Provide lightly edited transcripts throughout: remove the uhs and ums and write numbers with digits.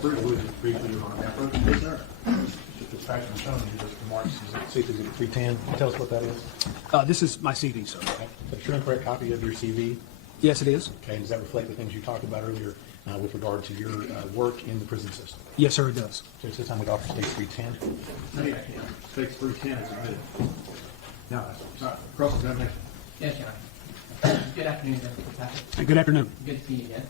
Bruce alluded briefly on that. Yes, sir. Just distraction shown you just remarks. Safety Exhibit 310. Tell us what that is. This is my CV, sir. Okay. So true and correct copy of your CV. Yes, it is. Okay. Does that reflect the things you talked about earlier with regard to your work in the prison system? Yes, sir, it does. So this time we'd offer State 310. State 310 is right. No, that's not. Cross-examination. Yes, Your Honor. Good afternoon, Mr. Patrick. Good afternoon. Good to see you again.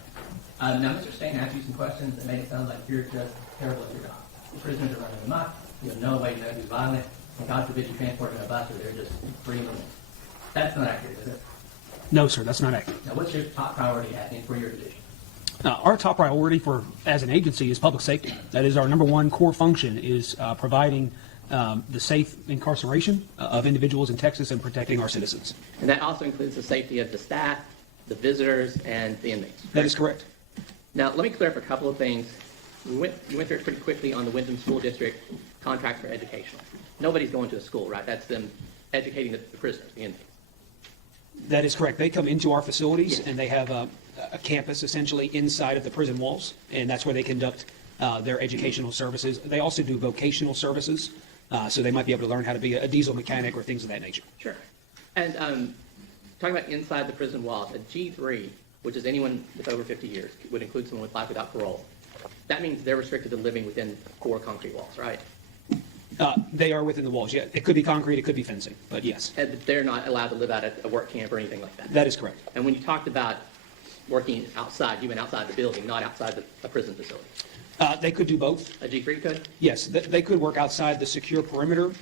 Now, Mr. Stain asked you some questions that made it sound like you're just terrible at your job. The prisoners are running amok. You have no way to know who's violent. And God forbid you transport them in a bus or they're just freely. That's not accurate, is it? No, sir, that's not accurate. Now, what's your top priority for your division? Our top priority as an agency is public safety. That is our number one core function, is providing the safe incarceration of individuals in Texas and protecting our citizens. And that also includes the safety of the staff, the visitors, and the inmates. That is correct. Now, let me clear up a couple of things. You went through it pretty quickly on the Wyndham School District contract for educational. Nobody's going to a school, right? That's them educating the prisoners, the inmates. That is correct. They come into our facilities, and they have a campus essentially inside of the prison walls, and that's where they conduct their educational services. They also do vocational services, so they might be able to learn how to be a diesel mechanic or things of that nature. Sure. And talking about inside the prison walls, a G3, which is anyone with over 50 years, would include someone with life without parole. That means they're restricted to living within 4 concrete walls, right? They are within the walls, yeah. It could be concrete, it could be fencing, but yes. And they're not allowed to live out at a work camp or anything like that. That is correct. And when you talked about working outside, you meant outside the building, not outside a prison facility. They could do both. A G3 could? Yes, they could work outside the secure perimeter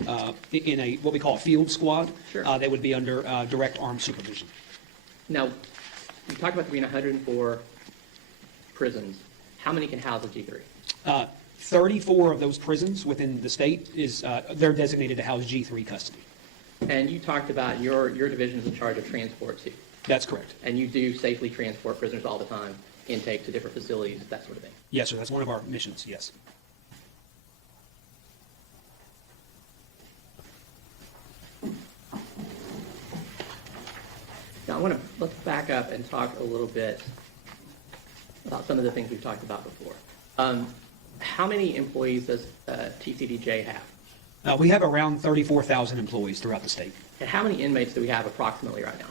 in what we call a field squad. Sure. They would be under direct armed supervision. Now, you talked about there being 104 prisons. How many can house a G3? 34 of those prisons within the state they're designated to house G3 custody. And you talked about your division is in charge of transport too. That's correct. And you do safely transport prisoners all the time, intake to different facilities, that sort of thing. Yes, sir. That's one of our missions, yes. Now, let's back up and talk a little bit about some of the things we've talked about before. How many employees does TCDJ have? We have around 34,000 employees throughout the state. And how many inmates do we have approximately right now?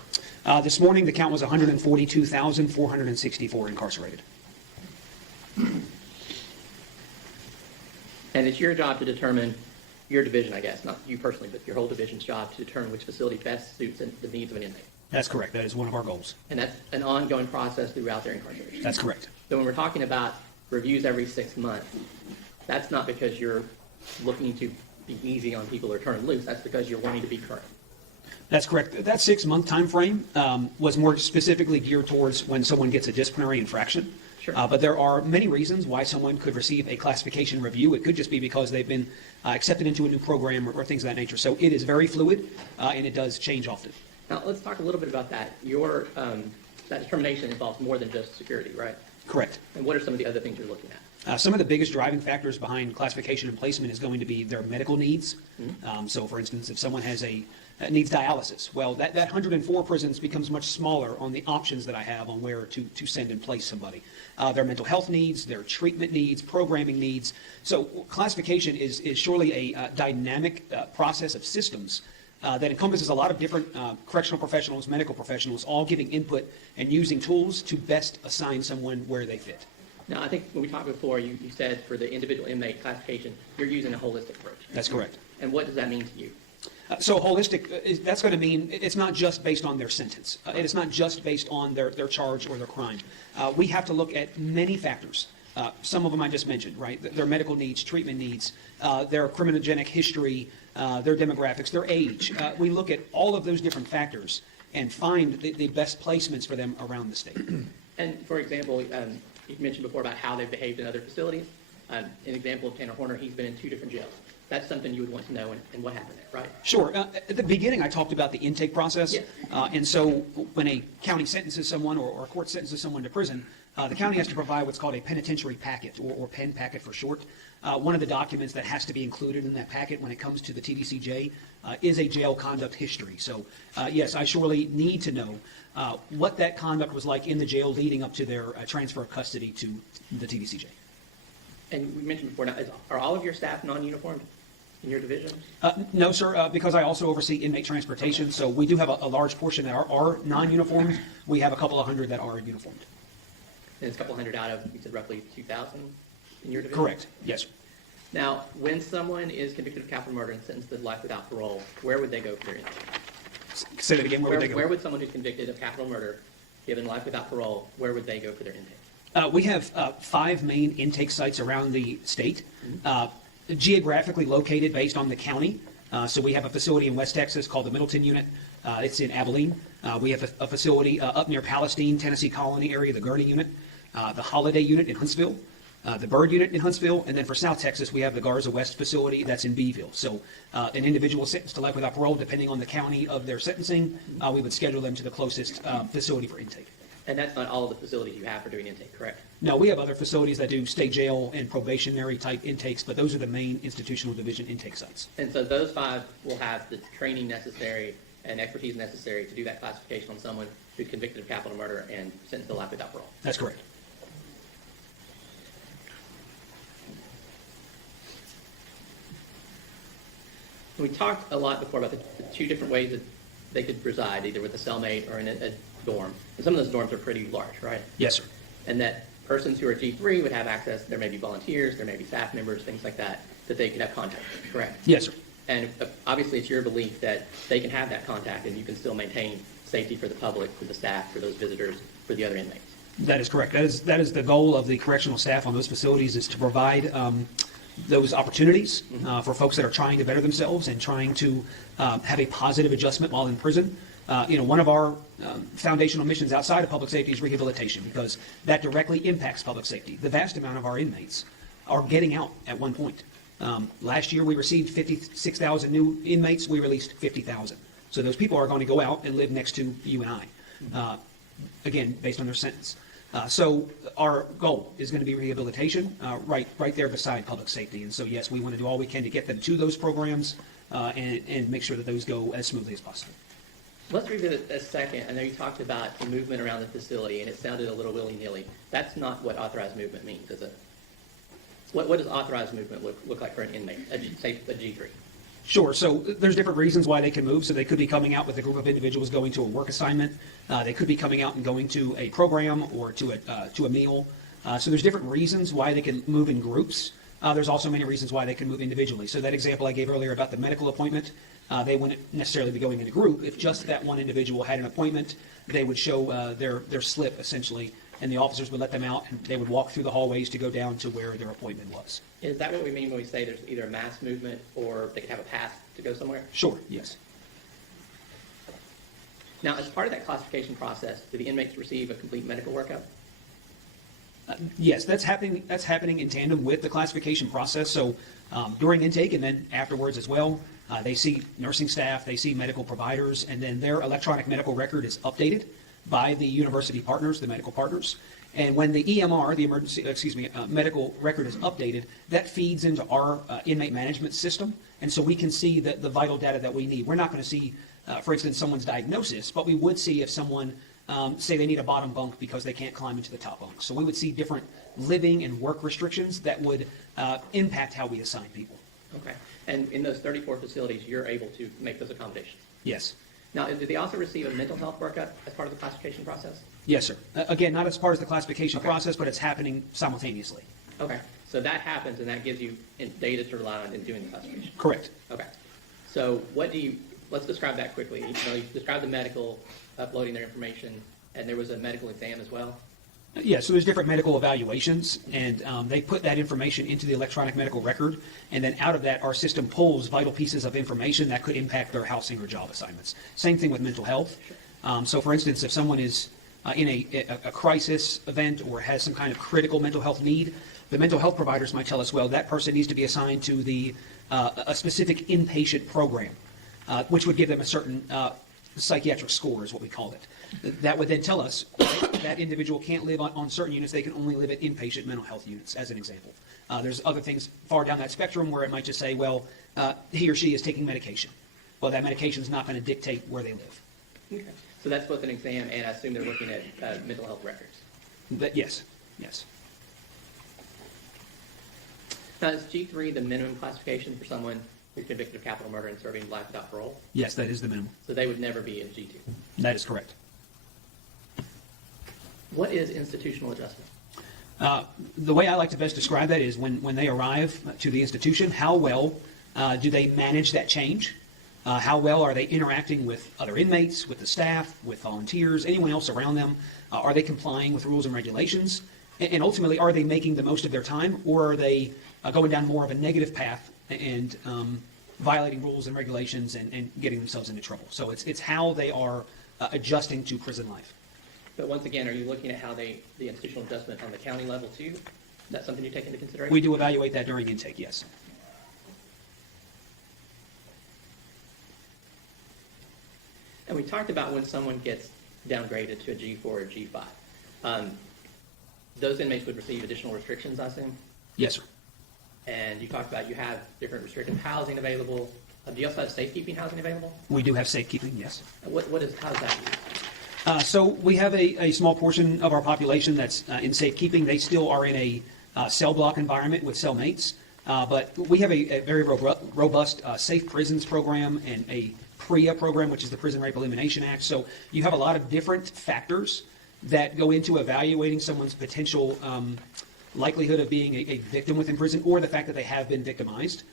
This morning, the count was 142,464 incarcerated. And it's your job to determine, your division, I guess, not you personally, but your whole division's job to determine which facility best suits the needs of an inmate. That's correct. That is one of our goals. And that's an ongoing process throughout their incarceration. That's correct. So when we're talking about reviews every 6 months, that's not because you're looking to be easy on people or turn loose. That's because you're wanting to be current. That's correct. That 6-month time frame was more specifically geared towards when someone gets a disciplinary infraction. Sure. But there are many reasons why someone could receive a classification review. It could just be because they've been accepted into a new program or things of that nature. So it is very fluid, and it does change often. Now, let's talk a little bit about that. That determination involves more than just security, right? Correct. And what are some of the other things you're looking at? Some of the biggest driving factors behind classification and placement is going to be their medical needs. Mm-hmm. So, for instance, if someone needs dialysis, well, that 104 prisons becomes much smaller on the options that I have on where to send and place somebody. Their mental health needs, their treatment needs, programming needs. So classification is surely a dynamic process of systems that encompasses a lot of different correctional professionals, medical professionals, all giving input and using tools to best assign someone where they fit. Now, I think when we talked before, you said for the individual inmate classification, you're using a holistic approach. That's correct. And what does that mean to you? So holistic, that's going to mean it's not just based on their sentence. It is not just based on their charge or their crime. We have to look at many factors. Some of them I just mentioned, right? Their medical needs, treatment needs, their criminogenic history, their demographics, their age. We look at all of those different factors and find the best placements for them around the state. And for example, you mentioned before about how they've behaved in other facilities. An example of Tanner Horner, he's been in 2 different jails. That's something you would want to know and what happened there, right? Sure. At the beginning, I talked about the intake process. Yes. And so when a county sentences someone or a court sentences someone to prison, the county has to provide what's called a penitentiary packet, or PEN packet for short. One of the documents that has to be included in that packet when it comes to the TDCJ is a jail conduct history. So, yes, I surely need to know what that conduct was like in the jail leading up to their transfer of custody to the TDCJ. And we mentioned before, now, are all of your staff non-uniformed in your division? No, sir, because I also oversee inmate transportation, so we do have a large portion that are non-uniformed. We have a couple of hundred that are uniformed. And it's a couple hundred out of, you said roughly 2,000 in your division? Correct, yes. Now, when someone is convicted of capital murder and sentenced to life without parole, where would they go for their intake? Say that again, where would they go? Where would someone who's convicted of capital murder, given life without parole, where would they go for their intake? We have 5 main intake sites around the state, geographically located based on the county. So we have a facility in West Texas called the Middleton Unit. It's in Abilene. We have a facility up near Palestine, Tennessee Colony area, the Gurney Unit, the Holiday Unit in Huntsville, the Byrd Unit in Huntsville, and then for South Texas, we have the Garza West facility that's in Beeville. So an individual sentenced to life without parole, depending on the county of their sentencing, we would schedule them to the closest facility for intake. And that's not all of the facilities you have for doing intake, correct? No, we have other facilities that do state jail and probationary type intakes, but those are the main institutional division intake sites. And so those 5 will have the training necessary and expertise necessary to do that classification on someone who's convicted of capital murder and sentenced to life without parole. That's correct. We talked a lot before about the 2 different ways that they could reside, either with a cellmate or in a dorm. And some of those dorms are pretty large, right? Yes, sir. And that persons who are G3 would have access, there may be volunteers, there may be staff members, things like that, that they could have contact with, correct? Yes, sir. And obviously it's your belief that they can have that contact and you can still maintain safety for the public, for the staff, for those visitors, for the other inmates. That is correct. That is the goal of the correctional staff on those facilities, is to provide those opportunities for folks that are trying to better themselves and trying to have a positive adjustment while in prison. One of our foundational missions outside of public safety is rehabilitation, because that directly impacts public safety. The vast amount of our inmates are getting out at one point. Last year we received 56,000 new inmates. We released 50,000. So those people are going to go out and live next to you and I, again, based on their sentence. So our goal is going to be rehabilitation, right there beside public safety. And so, yes, we want to do all we can to get them to those programs and make sure that those go as smoothly as possible. Let's revisit a second. I know you talked about the movement around the facility, and it sounded a little willy-nilly. That's not what authorized movement means, is it? What does authorized movement look like for an inmate, say a G3? Sure. So there's different reasons why they can move. So they could be coming out with a group of individuals going to a work assignment. They could be coming out and going to a program or to a meal. So there's different reasons why they can move in groups. There's also many reasons why they can move individually. So that example I gave earlier about the medical appointment, they wouldn't necessarily be going in a group. If just that one individual had an appointment, they would show their slip, essentially, and the officers would let them out, and they would walk through the hallways to go down to where their appointment was. Is that what we mean when we say there's either a mass movement or they could have a pass to go somewhere? Sure, yes. Now, as part of that classification process, do the inmates receive a complete medical workup? Yes, that's happening in tandem with the classification process. So during intake and then afterwards as well, they see nursing staff, they see medical providers, and then their electronic medical record is updated by the university partners, the medical partners. And when the EMR, the medical record is updated, that feeds into our inmate management system. And so we can see the vital data that we need. We're not going to see, for instance, someone's diagnosis, but we would see if someone, say they need a bottom bunk because they can't climb into the top bunk. So we would see different living and work restrictions that would impact how we assign people. Okay. And in those 34 facilities, you're able to make those accommodations? Yes. Now, do they also receive a mental health workup as part of the classification process? Yes, sir. Again, not as part of the classification process, but it's happening simultaneously. Okay. So that happens, and that gives you data to rely on in doing the classification? Correct. Okay. So let's describe that quickly. You described the medical, uploading their information, and there was a medical exam as well? Yeah, so there's different medical evaluations, and they put that information into the electronic medical record, and then out of that, our system pulls vital pieces of information that could impact their housing or job assignments. Same thing with mental health. So, for instance, if someone is in a crisis event or has some kind of critical mental health need, the mental health providers might tell us, well, that person needs to be assigned to a specific inpatient program, which would give them a certain psychiatric score is what we called it. That would then tell us that individual can't live on certain units. They can only live at inpatient mental health units, as an example. There's other things far down that spectrum where it might just say, well, he or she is taking medication. Well, that medication is not going to dictate where they live. Okay. So that's both an exam, and I assume they're looking at mental health records. Yes. Now, is G3 the minimum classification for someone who's convicted of capital murder and serving life without parole? Yes, that is the minimum. So they would never be in G2. That is correct. What is institutional adjustment? The way I like to best describe that is when they arrive to the institution, how well do they manage that change? How well are they interacting with other inmates, with the staff, with volunteers, anyone else around them? Are they complying with rules and regulations? And ultimately, are they making the most of their time, or are they going down more of a negative path and violating rules and regulations and getting themselves into trouble? So it's how they are adjusting to prison life. But once again, are you looking at how the institutional adjustment on the county level too? Is that something you take into consideration? We do evaluate that during intake, yes. And we talked about when someone gets downgraded to a G4 or G5. Those inmates would receive additional restrictions, I assume? Yes, sir. And you talked about you have different restricted housing available. Do you also have safekeeping housing available? We do have safekeeping, yes. How is that used? So we have a small portion of our population that's in safekeeping. They still are in a cell block environment with cellmates, but we have a very robust safe prisons program and a PREA program, which is the Prison Rape Elimination Act. So you have a lot of different factors that go into evaluating someone's potential likelihood of being a victim within prison, or the fact that they have been victimized.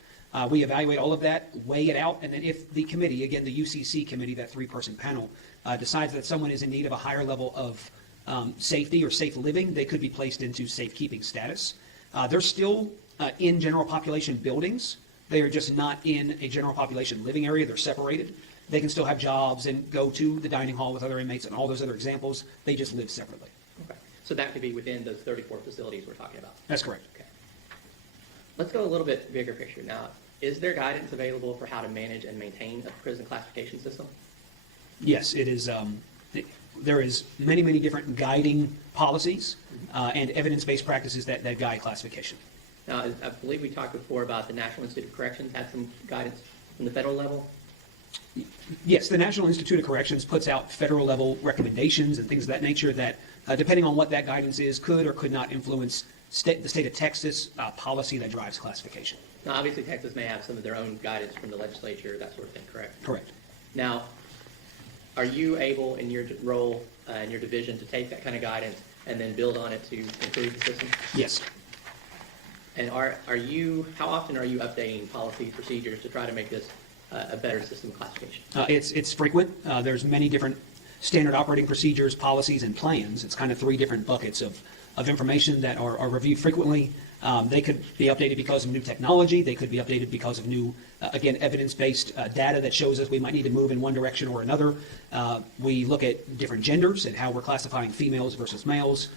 We evaluate all of that, weigh it out, and then if the committee, again, the UCC committee, that 3-person panel, decides that someone is in need of a higher level of safety or safe living, they could be placed into safekeeping status. They're still in general population buildings. They are just not in a general population living area. They're separated. They can still have jobs and go to the dining hall with other inmates and all those other examples. They just live separately. Okay. So that could be within those 34 facilities we're talking about? That's correct. Okay. Let's go a little bit bigger picture. Now, is there guidance available for how to manage and maintain a prison classification system? Yes, it is. There is many, many different guiding policies and evidence-based practices that guide classification. Now, I believe we talked before about the National Institute of Corrections had some guidance from the federal level. Yes, the National Institute of Corrections puts out federal level recommendations and things of that nature that, depending on what that guidance is, could or could not influence the state of Texas policy that drives classification. Now, obviously, Texas may have some of their own guidance from the legislature, that sort of thing, correct? Correct. Now, are you able, in your role, in your division, to take that kind of guidance and then build on it to improve the system? Yes. And how often are you updating policies, procedures to try to make this a better system of classification? It's frequent. There's many different standard operating procedures, policies, and plans. It's kind of 3 different buckets of information that are reviewed frequently. They could be updated because of new technology. They could be updated because of new, again, evidence-based data that shows us we might need to move in one direction or another. We look at different genders and how we're classifying females versus males.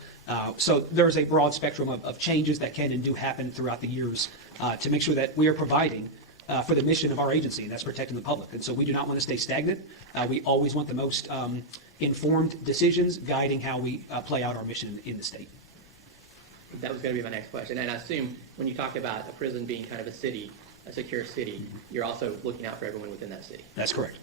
So there's a broad spectrum of changes that can and do happen throughout the years to make sure that we are providing for the mission of our agency, and that's protecting the public. And so we do not want to stay stagnant. We always want the most informed decisions guiding how we play out our mission in the state. That was going to be my next question. And I assume when you talk about a prison being kind of a city, a secure city, you're also looking out for everyone within that city. That's correct.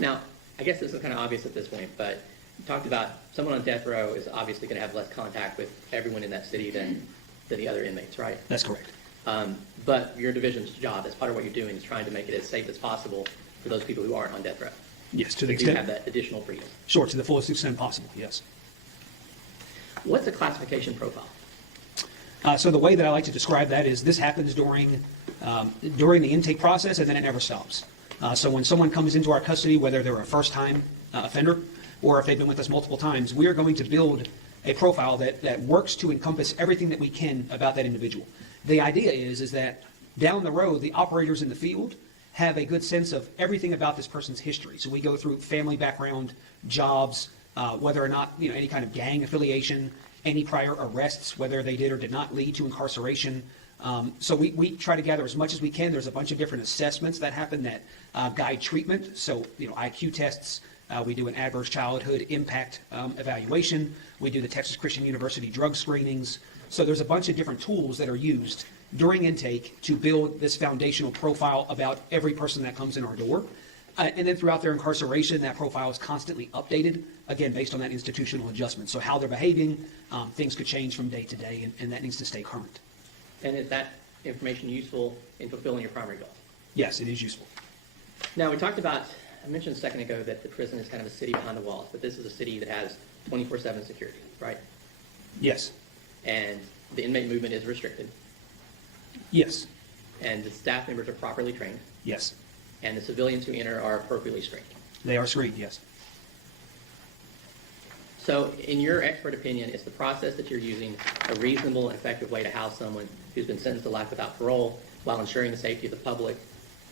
Now, I guess this is kind of obvious at this point, but you talked about someone on death row is obviously going to have less contact with everyone in that city than the other inmates, right? That's correct. But your division's job, as part of what you're doing, is trying to make it as safe as possible for those people who aren't on death row. Yes, to the You have extent. that additional freedom. Sure, to the fullest extent possible, yes. What's a classification profile? So the way that I like to describe that is this happens during the intake process, and then it never stops. So when someone comes into our custody, whether they're a first-time offender or if they've been with us multiple times, we are going to build a profile that works to encompass everything that we can about that individual. The idea is that down the road, the operators in the field have a good sense of everything about this person's history. So we go through family background, jobs, whether or not any kind of gang affiliation, any prior arrests, whether they did or did not lead to incarceration. So we try to gather as much as we can. There's a bunch of different assessments that happen that guide treatment. So IQ tests. We do an adverse childhood impact evaluation. We do the Texas Christian University drug screenings. So there's a bunch of different tools that are used during intake to build this foundational profile about every person that comes in our door. And then throughout their incarceration, that profile is constantly updated, again, based on that institutional adjustment. So how they're behaving, things could change from day to day, and that needs to stay current. And is that information useful in fulfilling your primary goal? Yes, it is useful. Now, we talked about, I mentioned a second ago that the prison is kind of a city behind the walls, but this is a city that has 24/7 security, right? Yes. And the inmate movement is restricted, Yes. and the staff members are properly trained, Yes. and the civilians who enter are appropriately screened. They are screened, yes. So, in your expert opinion, is the process that you're using a reasonable and effective way to house someone who's been sentenced to life without parole while ensuring the safety of the public,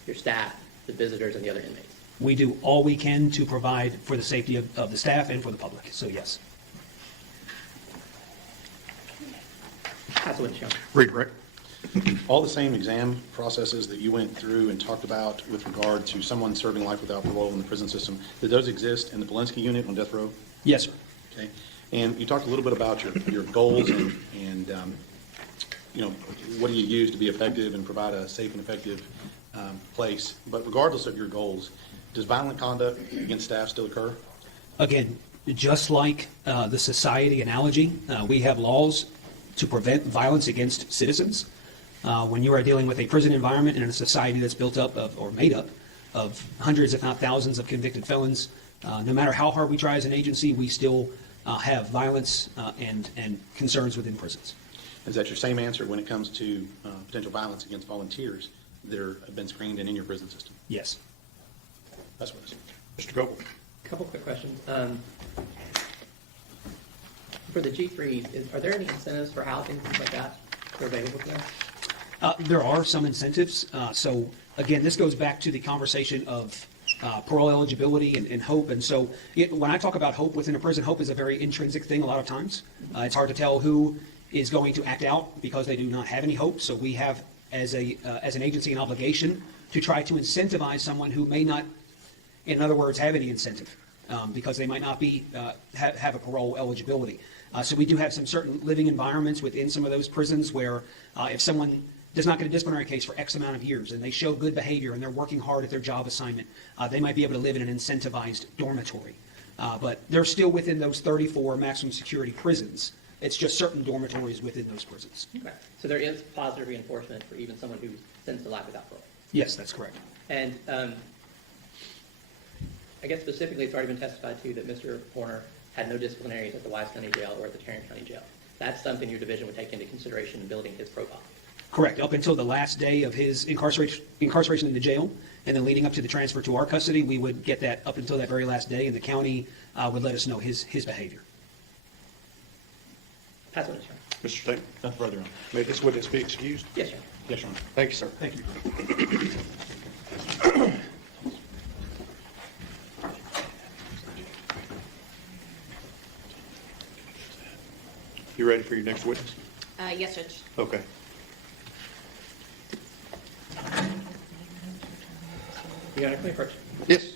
your staff, the visitors, and the other inmates? We do all we can to provide for the safety of the staff and for the public, so yes. That's what it's shown. Read, Rick. All the same exam processes that you went through and talked about with regard to someone serving life without parole in the prison system, did those exist in the Polinsky unit on death row? Yes, sir. Okay. And you talked a little bit about your goals and what do you use to be effective and provide a safe and effective place. But regardless of your goals, does violent conduct against staff still occur? Again, just like the society analogy, we have laws to prevent violence against citizens. When you are dealing with a prison environment and in a society that's built up of, or made up of hundreds, if not thousands, of convicted felons, no matter how hard we try as an agency, we still have violence and concerns within prisons. Is that your same answer when it comes to potential violence against volunteers that have been screened and in your prison system? Yes. That's what it is. Mr. Goble. A couple quick questions. For the G3s, are there any incentives for housing, things like that, that are available to them? There are some incentives. So again, this goes back to the conversation of parole eligibility and hope. And so when I talk about hope within a prison, hope is a very intrinsic thing a lot of times. It's hard to tell who is going to act out because they do not have any hope. So we have, as an agency, an obligation to try to incentivize someone who may not, in other words, have any incentive because they might not be have a parole eligibility. So we do have some certain living environments within some of those prisons where if someone does not get a disciplinary case for X amount of years and they show good behavior and they're working hard at their job assignment, they might be able to live in an incentivized dormitory. But they're still within those 34 maximum security prisons. It's just certain dormitories within those prisons. Okay. So there is positive reinforcement for even someone who's sentenced to life without parole. Yes, that's correct. And I guess specifically it's already been testified to that Mr. Horner had no disciplinaries at the Wise County Jail or at the Tarrant County Jail. That's something your division would take into consideration in building his profile. Correct. Up until the last day of his incarceration in the jail, and then leading up to the transfer to our custody, we would get that up until that very last day, and the county would let us know his behavior. That's what it's shown. Mr. State. Nothing further on. May this witness be excused? Yes, sir. Yes, Your Honor. Thank you, sir. Thank you. You ready for your next witness? Yes, Judge. Okay. Your Honor, can we approach? Yes.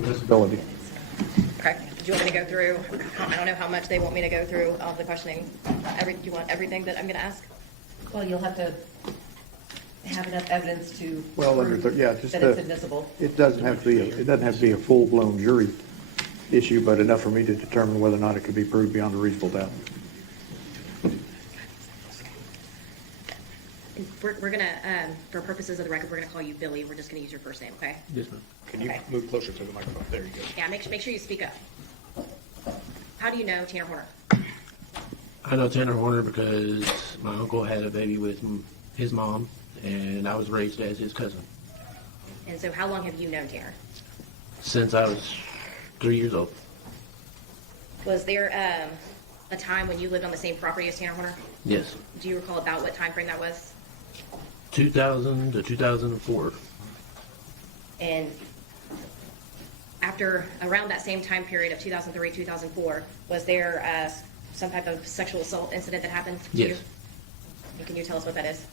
Disability. Okay. Do you want me to go through? I don't know how much they want me to go through of the questioning. Do you want everything that I'm going to ask? Well, you'll have to have enough evidence to Well, prove yeah, just that it's admissible. it doesn't have to be a full-blown jury. issue, but enough for me to determine whether or not it could be proved beyond a reasonable doubt. We're gonna, for purposes of the record, we're gonna call you Billy. We're just gonna use your first name, okay? Yes, ma'am. Can you Okay. move closer to the microphone? There you go. Yeah, make sure you speak up. How do you know Tanner Horner? I know Tanner Horner because my uncle had a baby with his mom, and I was raised as his cousin And so how long have you known Tanner? since I was 3 years old. Was there a time when you lived on the same property as Tanner Horner? Yes, Do you recall about what time frame that was? 2000 to 2004. And after, around that same time period of 2003, 2004, was there some type of sexual assault incident that happened to you? Yes. And can you tell us what that is?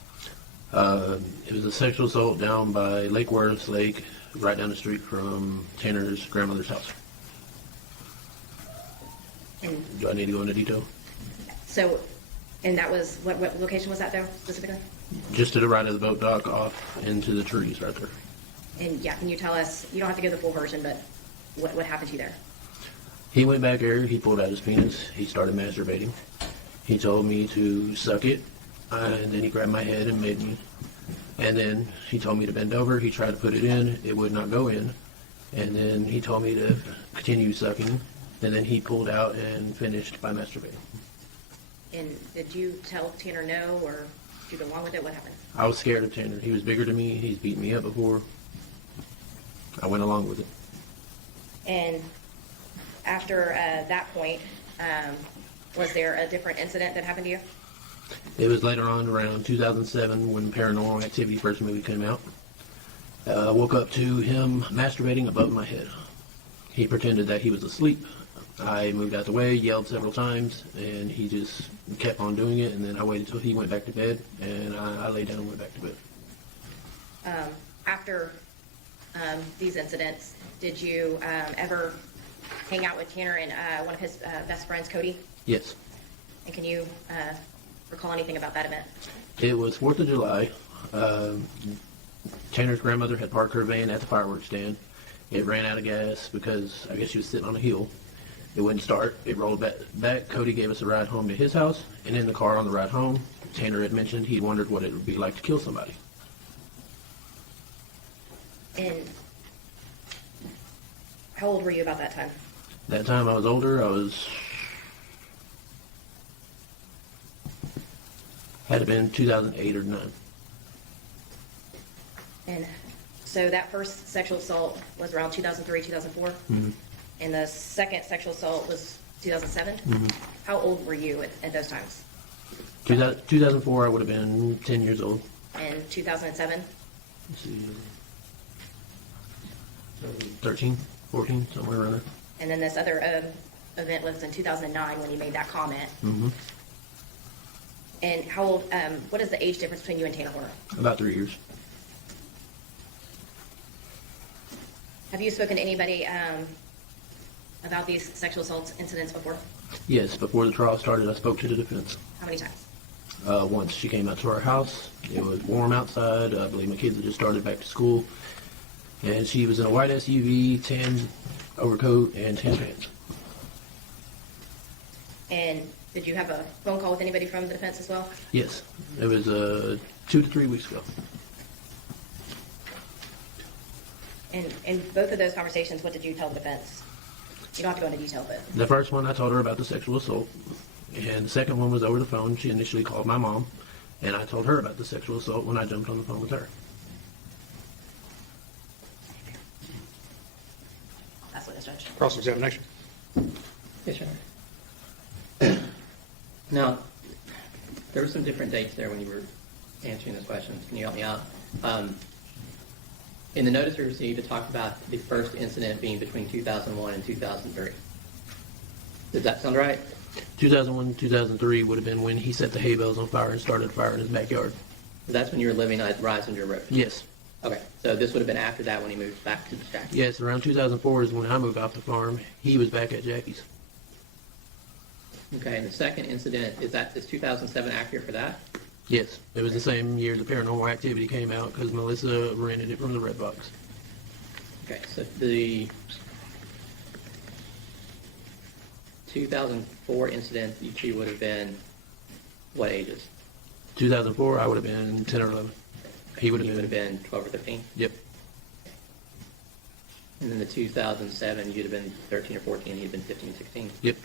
It was a sexual assault down by Lake Worth Lake, right down the street from Tanner's grandmother's house. And Do I need to go into detail? so, and that was, what location was that though, specifically? Just to the right of the boat dock off into the trees right there. And yeah, can you tell us, you don't have to give the full version, but what happened to you there? He went back there, he pulled out his penis, he started masturbating. He told me to suck it, and then he grabbed my head and made me. And then he told me to bend over, he tried to put it in, it would not go in. And then he told me to continue sucking, and then he pulled out and finished by masturbating. And did you tell Tanner no, or did you go along with it? What happened? I was scared of Tanner. He was bigger than me, he's beaten me up before. I went along with it. And after that point, was there a different incident that happened to you? It was later on around 2007 when Paranormal Activity first movie came out. I woke up to him masturbating above my head. He pretended that he was asleep. I moved out the way, yelled several times, and he just kept on doing it. And then I waited till he went back to bed, and I laid down and went back to bed. After these incidents, did you ever hang out with Tanner and one of his best friends, Cody? Yes. And can you recall anything about that event? It was 4th of July. Tanner's grandmother had parked her van at the fireworks stand. It ran out of gas because I guess she was sitting on a hill. It wouldn't start. It rolled back. Cody gave us a ride home to his house, and in the car on the ride home, Tanner had mentioned he'd wondered what it would be like to kill somebody. And how old were you about that time? That time I was older. Had it been 2008 or 9. And so that first sexual assault was around 2003, 2004? Mm-hmm. And the second sexual assault was 2007? Mm-hmm. How old were you at those times? 2004, I would have been 10 years old. And 2007? Let's see, 13, 14, somewhere around there. And then this other event was in 2009 when you made that comment. Mm-hmm. And how old, what is the age difference between you and Tanner Horner? About 3 years. Have you spoken to anybody about these sexual assault incidents before? Yes, before the trial started, I spoke to the defense. How many times? Once she came out to our house. It was warm outside. I believe my kids had just started back to school. And she was in a white SUV, tan overcoat, and tan pants. And did you have a phone call with anybody from the defense as well? Yes, it was 2 to 3 weeks ago. And in both of those conversations, what did you tell the defense? You don't have to go into detail, but The first one, I told her about the sexual assault. And the second one was over the phone. She initially called my mom, and I told her about the sexual assault when I jumped on the phone with her. that's what it's judge. Cross-examination. Yes, sir. Now, there were some different dates there when you were answering the questions. Can you help me out? In the notice we received, it talked about the first incident being between 2001 and 2003. Does that sound right? 2001, 2003 would have been when he set the hay bales on fire and started a fire in his backyard. That's when you were living at Risinger Road. Yes. Okay, so this would have been after that when he moved back to the shack. Yes, around 2004 is when I moved off the farm. He was back at Jackie's. Okay, and the second incident, is 2007 accurate for that? Yes, it was the same year the Paranormal Activity came out because Melissa rented it from the Red Box. Okay, so the 2004 incident, you two would have been what ages? 2004, I would have been 10 or 11. He would You would have have been. been 12 or 13? Yep. And then the 2007, you'd have been 13 or 14, he'd been 15, 16. Yep.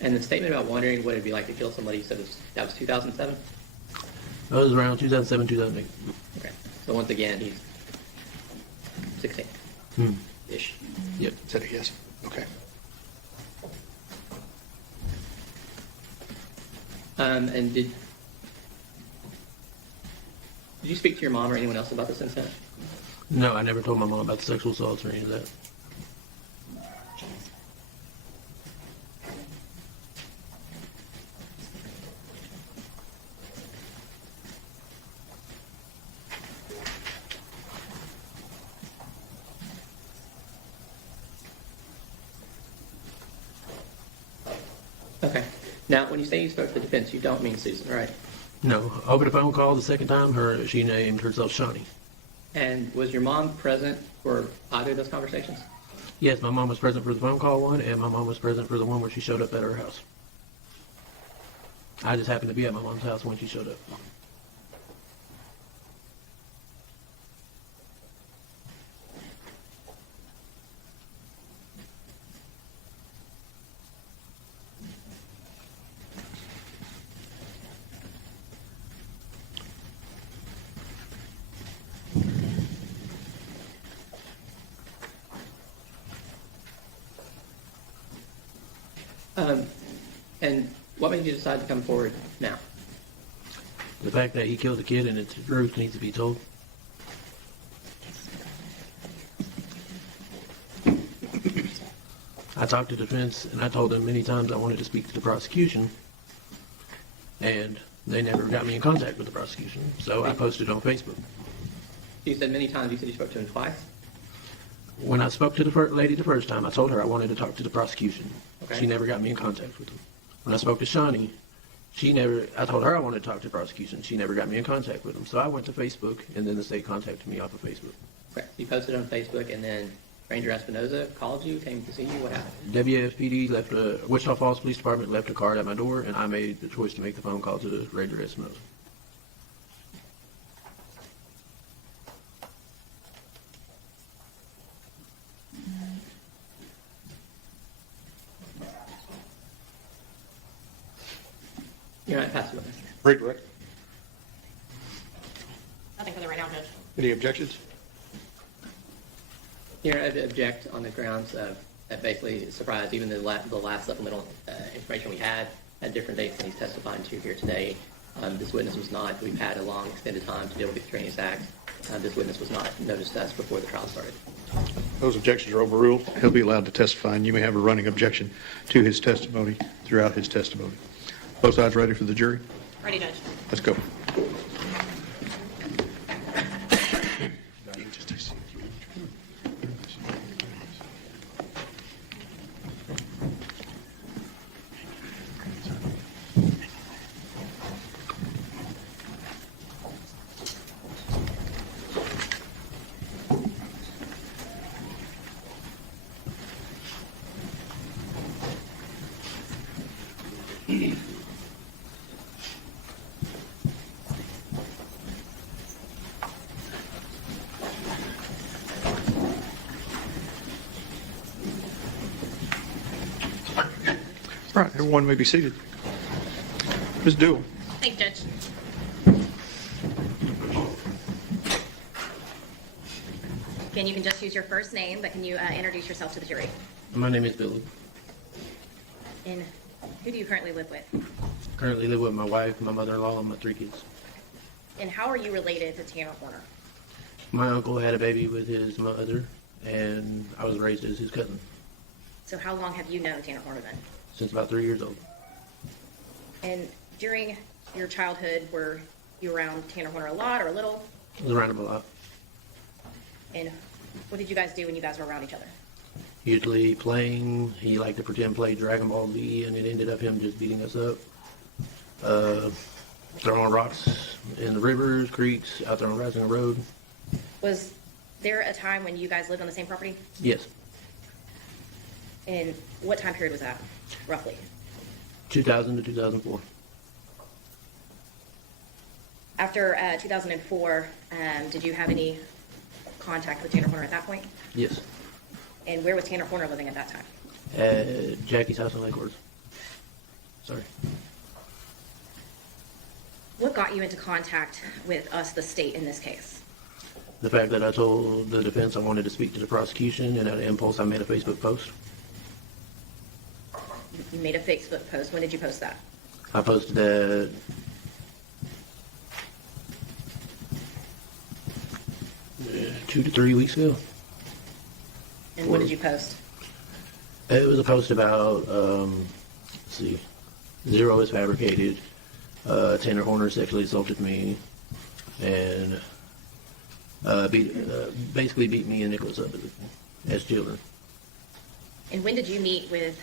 And the statement about wondering what it'd be like to kill somebody, you said that was 2007? That was around 2007, 2008. Okay. So once again, he's 16-ish. Yep. Is that a yes? Okay. And did you speak to your mom or anyone else about this incident? No, I never told my mom about the sexual assaults or any of that. Okay. Now, when you say you spoke to the defense, you don't mean Susan, right? No. Over the phone call the second time, she named herself Shawnee. And was your mom present for either of those conversations? Yes, my mom was present for the phone call one, and my mom was present for the one where she showed up at her house. I just happened to be at my mom's house when she showed up. And what made you decide to come forward now? The fact that he killed a kid and it's the truth needs to be told. I talked to defense and I told them many times I wanted to speak to the prosecution, and they never got me in contact with the prosecution, so I posted on Facebook. You said many times, you said you spoke to him twice? When I spoke to the lady the first time, I told her I wanted to talk to the prosecution. Okay. She never got me in contact with them. When I spoke to Shawnee, I told her I wanted to talk to the prosecution. She never got me in contact with them. So I went to Facebook, and then the state contacted me off of Facebook. Okay. You posted on Facebook, and then Ranger Espinoza called you, came to see you. What happened? WFPD Wichita Falls Police Department left a card at my door, and I made the choice to make the phone call to the Ranger Espinoza. You're not passing with us. Redirect. Nothing for the right now, Judge. Any objections? Here, I object on the grounds of that basically surprised even the last supplemental information we had at different dates than he's testifying to here today. This witness was not, we've had a long extended time to deal with the extraneous acts. This witness was not noticed to us before the trial started. Those objections are overruled. He'll be allowed to testify, and you may have a running objection to his testimony throughout his testimony. Both sides ready for the jury? Ready, Judge. Let's go. Right, everyone may be seated. Ms. Dewell. Thanks, Judge. Again, you can just use your first name, but can you introduce yourself to the jury? My name is Billy. And who do you currently live with? Currently live with my wife, my mother-in-law, and my 3 kids. And how are you related to Tanner Horner? My uncle had a baby with his mother, and I was raised as his cousin So how long have you known Tanner Horner then? since about 3 years old. And during your childhood, were you around Tanner Horner a lot or a little? I was around him a lot. And what did you guys do when you guys were around each other? Usually playing, he liked to pretend play Dragon Ball Z, and it ended up him just beating us up. Throwing rocks in the rivers, creeks, out there on Rising Road. Was there a time when you guys lived on the same property? Yes. And what time period was that, roughly? 2000 to 2004. After 2004, did you have any contact with Tanner Horner at that point? Yes. And where was Tanner Horner living at that time? At Jackie's house in Lake Worth. Sorry. What got you into contact with us, the state, in this case? The fact that I told the defense I wanted to speak to the prosecution, and out of impulse, I made a Facebook post. You made a Facebook post. When did you post that? I posted that 2 to 3 weeks ago. And what did you post? It was a post about, let's see, zero is fabricated. Tanner Horner sexually assaulted me, and basically beat me and Nicholas up as children. And when did you meet with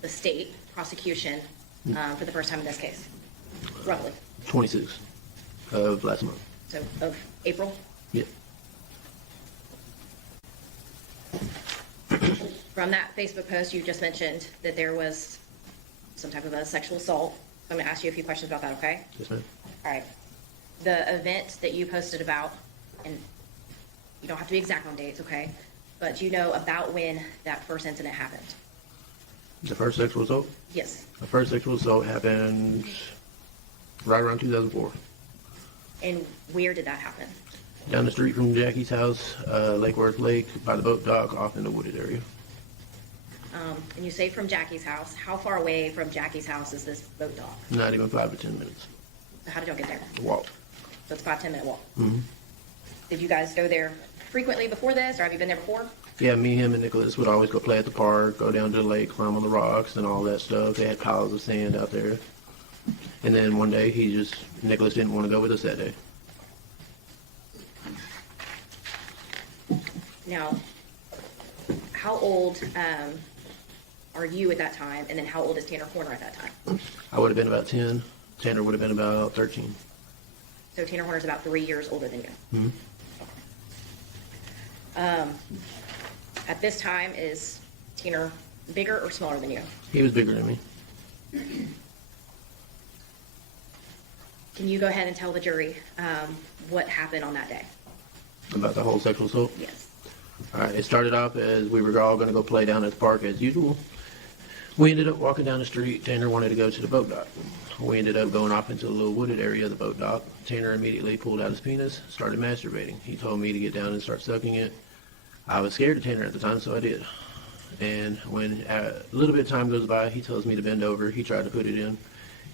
the state prosecution for the first time in this case? Roughly. 26 of last month. So of April? Yeah. From that Facebook post, you just mentioned that there was some type of a sexual assault. So I'm going to ask you a few questions about that, okay? Yes, ma'am. All right. The event that you posted about, and you don't have to be exact on dates, okay? But do you know about when that first incident happened? The first sexual assault? Yes. The first sexual assault happened right around 2004. And where did that happen? Down the street from Jackie's house, Lake Worth Lake, by the boat dock, off in the wooded area. And you say from Jackie's house. How far away from Jackie's house is this boat dock? Not even 5 to 10 minutes. So how did y'all get there? Walk. So it's 5-10 minute walk. Mm-hmm. Did you guys go there frequently before this, or have you been there before? Yeah, me, him, and Nicholas would always go play at the park, go down to the lake, climb on the rocks and all that stuff. They had piles of sand out there. And then one day, Nicholas didn't want to go with us that day. Now, how old are you at that time, and then how old is Tanner Horner at that time? I would have been about 10. Tanner would have been about 13. So Tanner Horner's about 3 years older than you. Mm-hmm. At this time, is Tanner bigger or smaller than you? He was bigger than me. Can you go ahead and tell the jury what happened on that day? About the whole sexual assault. Yes. All right, it started off as we were all going to go play down at the park as usual. We ended up walking down the street. Tanner wanted to go to the boat dock. We ended up going off into a little wooded area of the boat dock. Tanner immediately pulled out his penis, started masturbating. He told me to get down and start sucking it. I was scared of Tanner at the time, so I did. And when a little bit of time goes by, he tells me to bend over. He tried to put it in.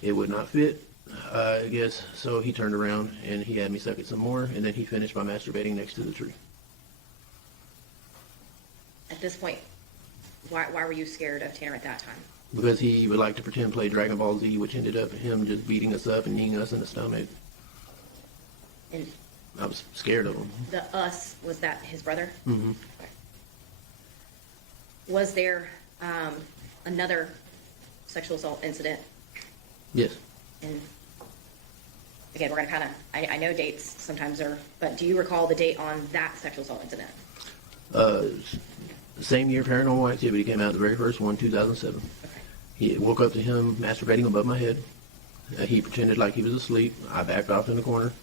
It would not fit, I guess. So he turned around and he had me suck it some more, and then he finished by masturbating next to the tree. At this point, why were you scared of Tanner at that time? Because he would like to pretend play Dragon Ball Z, which ended up him just beating us up and kneeing us in the stomach. And I was scared of him. the us, was that his brother? Mm-hmm. Okay. Was there another sexual assault incident? Yes. And again, we're going to kind of, I know dates sometimes are, but do you recall the date on that sexual assault incident? Same year Paranormal Activity came out, the very first one, 2007. Okay. He woke up to him masturbating above my head. He pretended like he was asleep. I backed off in the corner.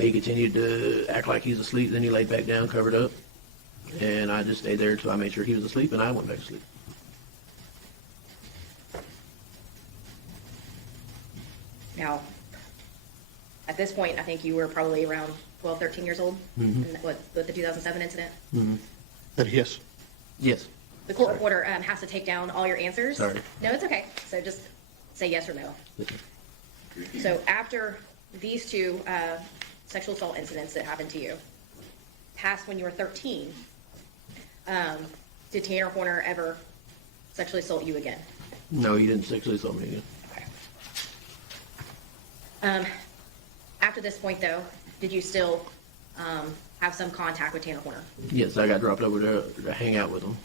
He continued to act like he was asleep. Then he laid back down, covered up. And I just stayed there until I made sure he was asleep, and I went back to sleep. Now, at this point, I think you were probably around 12, 13 years old, Mhm. with the 2007 incident. Mm-hmm. Yes. Yes. The court reporter has to take down all your answers. Sorry. No, it's okay. So just say yes or no. Yes, sir. So after these two sexual assault incidents that happened to you, past when you were 13, did Tanner Horner ever sexually assault you again? No, he didn't sexually assault me again. Okay. After this point, though, did you still have some contact with Tanner Horner? Yes, I got dropped over there to hang out with him.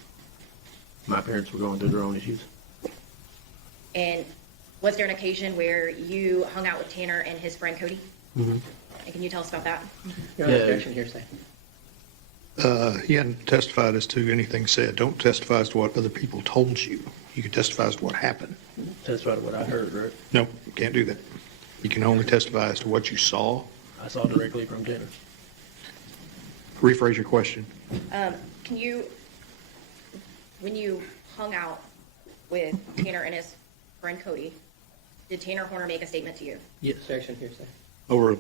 My parents were going through their own issues. And was there an occasion where you hung out with Tanner and his friend Cody? Mm-hmm. And can you tell us about that? Your Yeah. objection, hearsay. He hadn't testified as to anything said. Don't testify as to what other people told you. You can testify as to what happened. That's right, what I heard, right? No, you can't do that. You can only testify as to what you saw. I saw directly from Tanner. Rephrase your question. Can you, when you hung out with Tanner and his friend Cody, did Tanner Horner make a statement to you? Yes. Objection, hearsay. Over,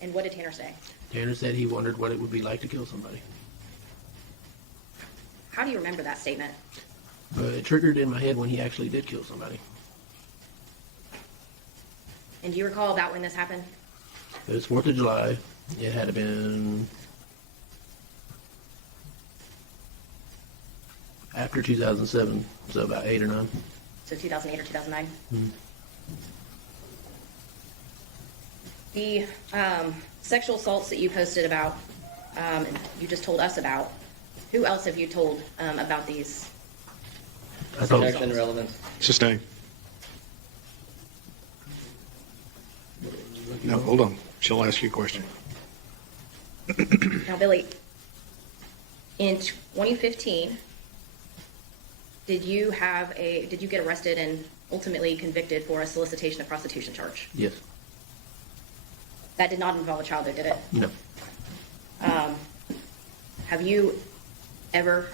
And what did Tanner say? Tanner said he wondered what it would be like to kill somebody. How do you remember that statement? It triggered in my head when he actually did kill somebody. And do you recall about when this happened? It was 4th of July. It had been after 2007, so about 8 or 9. So 2008 or 2009? Mhm. The sexual assaults that you posted about, you just told us about, who else have you told about these? I told Objection, him. relevance. sustain. No, hold on. She'll ask you a question. Now, Billy, in 2015, did you get arrested and ultimately convicted for a solicitation of prostitution charge? Yes. That did not involve a child, though, did it? No. Have you ever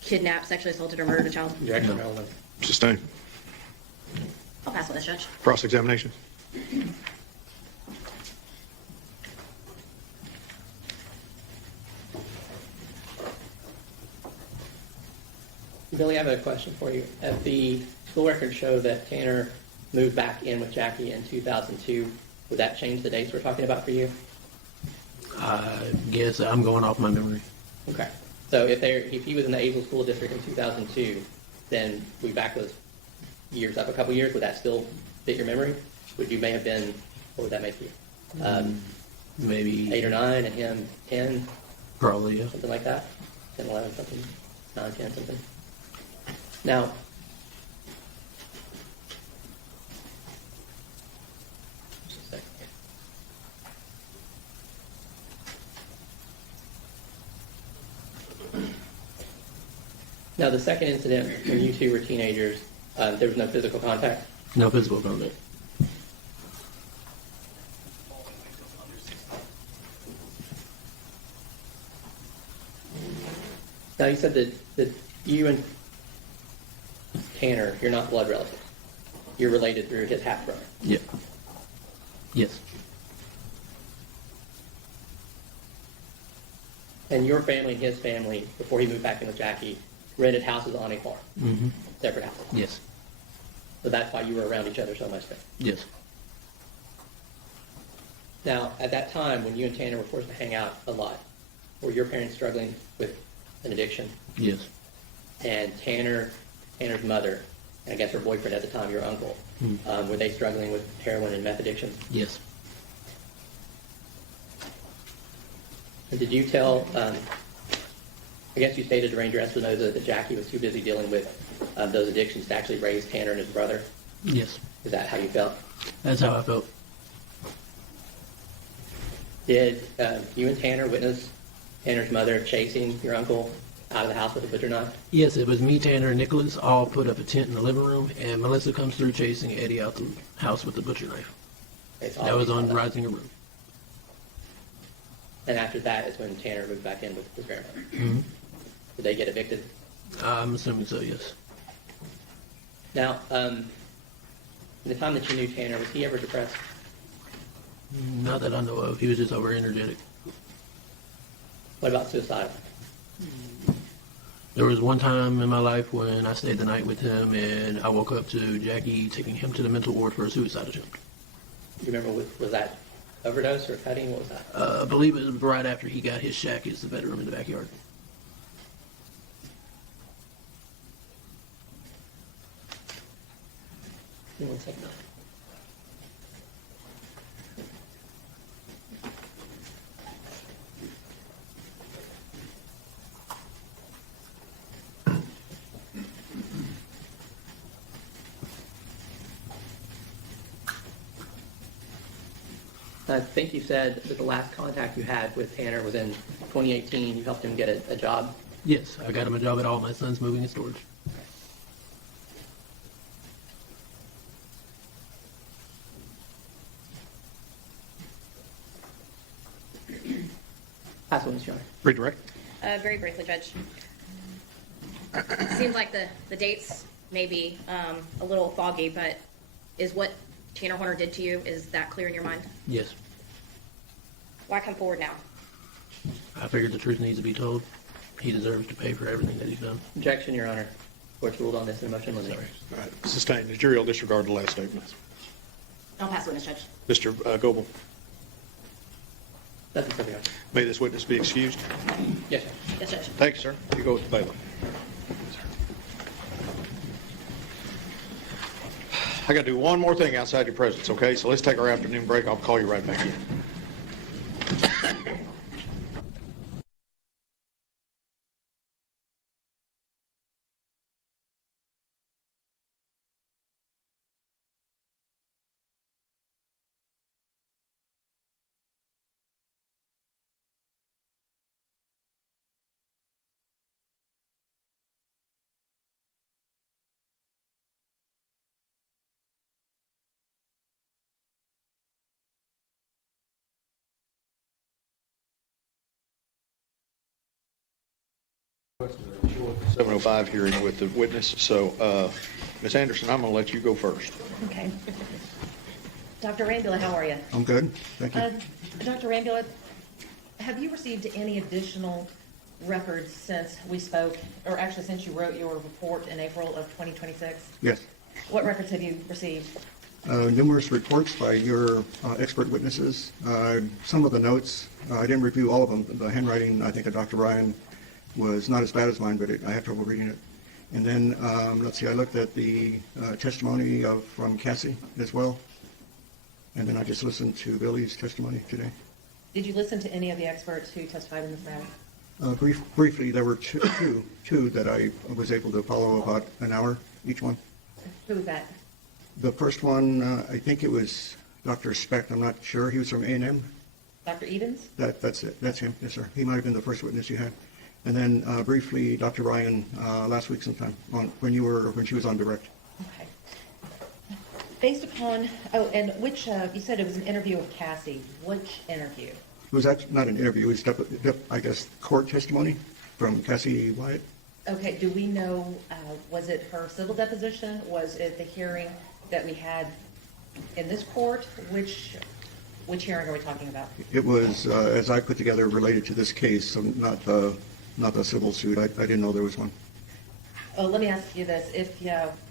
kidnapped, sexually assaulted, or murdered a child? Objection, No. relevance. Sustain. I'll pass on this, Judge. Cross-examination. Billy, I have a question for you. If the school records show that Tanner moved back in with Jackie in 2002, would that change the dates we're talking about for you? I guess I'm going off my memory. Okay. So if he was in the Azle School District in 2002, then we back those years up a couple years. Would that still fit your memory? Would you may have been, what would that make you? Maybe 8 or 9 and him 10, Probably, yeah. something like that? 10, 11, something, 9, 10, something. Now, just a second here. Now, the second incident, when you two were teenagers, there was no physical contact? No physical contact. Now, you said that you and Tanner, you're not blood relatives. You're related through his half-brother. Yeah. Yes. And your family and his family, before he moved back in with Jackie, rented houses on a farm, Mm-hmm. separate houses. Yes. So that's why you were around each other so much then. Yes. Now, at that time, when you and Tanner were forced to hang out a lot, were your parents struggling with an addiction? Yes. And Tanner's mother, and I guess her boyfriend at the time, your uncle, were they struggling with heroin and meth addiction? Yes. And did you tell, I guess you stated to Ranger Espinoza that Jackie was too busy dealing with those addictions to actually raise Tanner and his brother? Yes. Is that how you felt? That's how I felt. Did you and Tanner witness Tanner's mother chasing your uncle out of the house with a butcher knife? Yes, it was me, Tanner, and Nicholas all put up a tent in the living room, and Melissa comes through chasing Eddie out the house with the butcher knife. That was on Rising Road. And after that is when Tanner moved back in with his grandmother. Mm-hmm. Did they get evicted? I'm assuming so, yes. Now, in the time that you knew Tanner, was he ever depressed? Not that I know of. He was just over energetic. What about suicidal? There was one time in my life when I stayed the night with him, and I woke up to Jackie taking him to the mental ward for a suicide attempt. Do you remember, was that overdose or cutting? What was that? I believe it was right after he got his shack. It's the bedroom in the backyard. Give me 1 second. I think you said that the last contact you had with Tanner was in 2018, you helped him get a job. Yes, I got him a job at all my son's moving and storage. Pass witness, Your Honor. Redirect. Very briefly, Judge. Seems like the dates may be a little foggy, but is what Tanner Horner did to you, is that clear in your mind? Yes, Why come forward now? I figured the truth needs to be told. He deserves to pay for everything that he's done. Objection, Your Honor. Court's ruled on this in a motion limiting. All right, sustained. The jury will disregard the last statement. I'll pass witness, Judge. Mr. Goebel, That's accepted, Your Honor. may this witness be excused? Yes, sir. Yes, Judge. Thank you, sir. You go with the bailiff. I got to do one more thing outside your presence, okay? So let's take our afternoon break. I'll call you right back in. Short 7:05 hearing with the witness. So, Ms. Anderson, I'm going to let you go first. Okay. Dr. Rambula, how are you? I'm good, thank you. Dr. Rambula, have you received any additional records since we spoke, or actually since you wrote your report in April of 2026? Yes. What records have you received? Numerous reports by your expert witnesses. Some of the notes, I didn't review all of them. The handwriting, I think, of Dr. Ryan was not as bad as mine, but I had trouble reading it. And then, let's see, I looked at the testimony from Cassie as well. And then I just listened to Billy's testimony today. Did you listen to any of the experts who testified in this matter? Briefly, there were two that I was able to follow about an hour each one. Who was that? The first one, I think it was Dr. Specht. I'm not sure. He was from A&M. Dr. Edens? That's it. That's him. Yes, sir. He might have been the first witness you had. And then briefly, Dr. Ryan last week sometime when she was on direct. Okay. Based upon, and which, you said it was an interview with Cassie. Which interview? It was actually not an interview. It was, I guess, court testimony from Cassie Wyatt. Okay, do we know, was it her civil deposition? Was it the hearing that we had in this court? Which hearing are we talking about? It was, as I put together, related to this case, so not the civil suit. I didn't know there was one. Oh, let me ask you this. If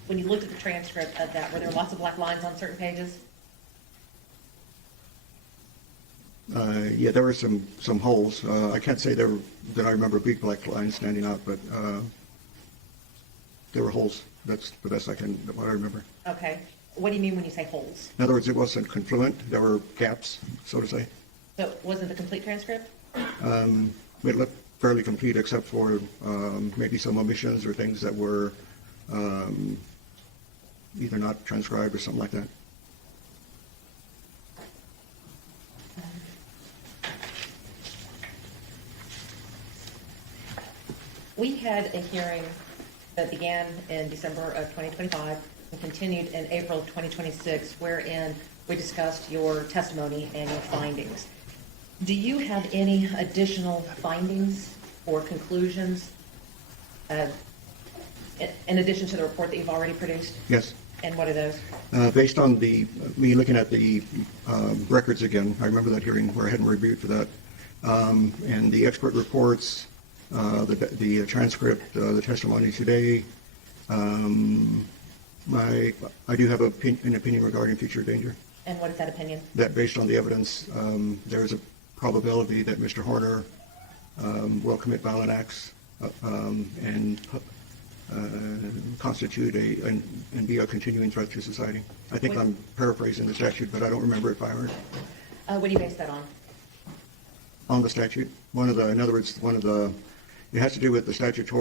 when you looked at the transcript of that, were there lots of black lines on certain pages? Yeah, there were some holes. I can't say that I remember big black lines standing out, but there were holes. That's the best what I remember. Okay. What do you mean when you say holes? In other words, it wasn't confluent. There were gaps, so to say. So it wasn't the complete transcript? It looked fairly complete except for maybe some omissions or things that were either not transcribed or something like that. We had a hearing that began in December of 2025 and continued in April of 2026, wherein we discussed your testimony and your findings. Do you have any additional findings or conclusions in addition to the report that you've already produced? Yes. And what are those? Based on me looking at the records again, I remember that hearing where I hadn't reviewed for that, and the expert reports, the transcript, the testimony today, I do have an opinion regarding future danger. And what is that opinion? That based on the evidence, there is a probability that Mr. Horner will commit violent acts and constitute and be a continuing threat to society. I think I'm paraphrasing the statute, but I don't remember it by heart. What do you base that on? On the statute, it has to do with the statute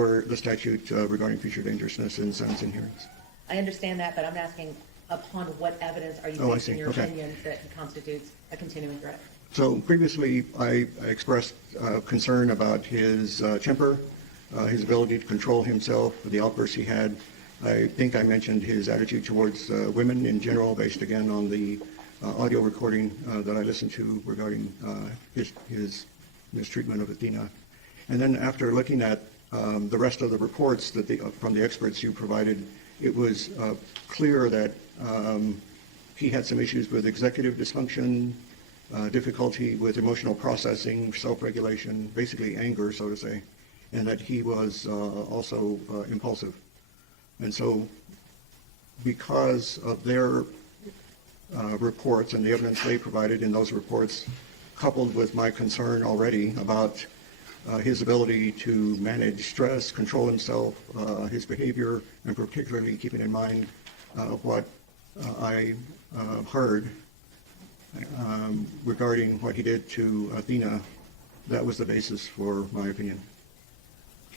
regarding future dangerousness in sentencing hearings. I understand that, but I'm asking upon what evidence are you Oh, I basing see. your Okay. opinion that he constitutes a continuing threat? So previously, I expressed concern about his temper, his ability to control himself, the outbursts he had. I think I mentioned his attitude towards women in general, based again on the audio recording that I listened to regarding his mistreatment of Athena. And then after looking at the rest of the reports that from the experts you provided, it was clear that he had some issues with executive dysfunction, difficulty with emotional processing, self-regulation, basically anger, so to say, and that he was also impulsive. And so because of their reports and the evidence they provided in those reports, coupled with my concern already about his ability to manage stress, control himself, his behavior, and particularly keeping in mind what I heard regarding what he did to Athena, that was the basis for my opinion.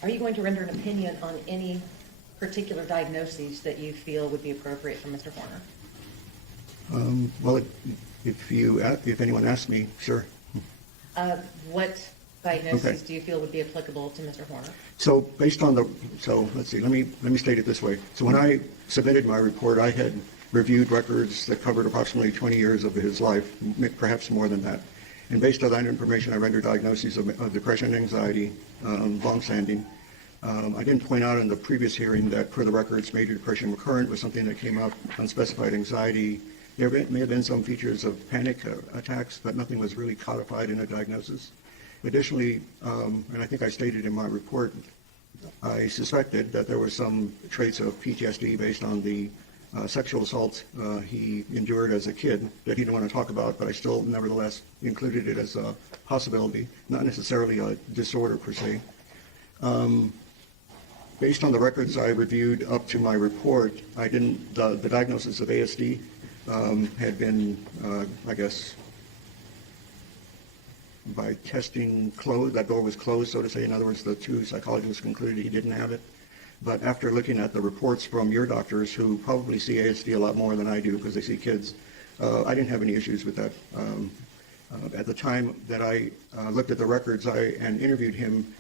Are you going to render an opinion on any particular diagnoses that you feel would be appropriate for Mr. Horner? Well, if anyone asks me, sure. What diagnoses Okay. do you feel would be applicable to Mr. Horner? So based on let's see, let me state it this way. So when I submitted my report, I had reviewed records that covered approximately 20 years of his life, perhaps more than that. And based on that information, I rendered diagnoses of depression, anxiety, longstanding. I didn't point out in the previous hearing that per the records, major depression recurrent was something that came up, unspecified anxiety. There may have been some features of panic attacks, but nothing was really codified in a diagnosis. Additionally, and I think I stated in my report, I suspected that there were some traits of PTSD based on the sexual assault he endured as a kid that he didn't want to talk about, but I still nevertheless included it as a possibility, not necessarily a disorder per se. Based on the records I reviewed up to my report, the diagnosis of ASD had been, I guess, by testing closed, that door was closed, so to say. In other words, the two psychologists concluded he didn't have it. But after looking at the reports from your doctors, who probably see ASD a lot more than I do because they see kids, I didn't have any issues with that. At the time that I looked at the records and interviewed him,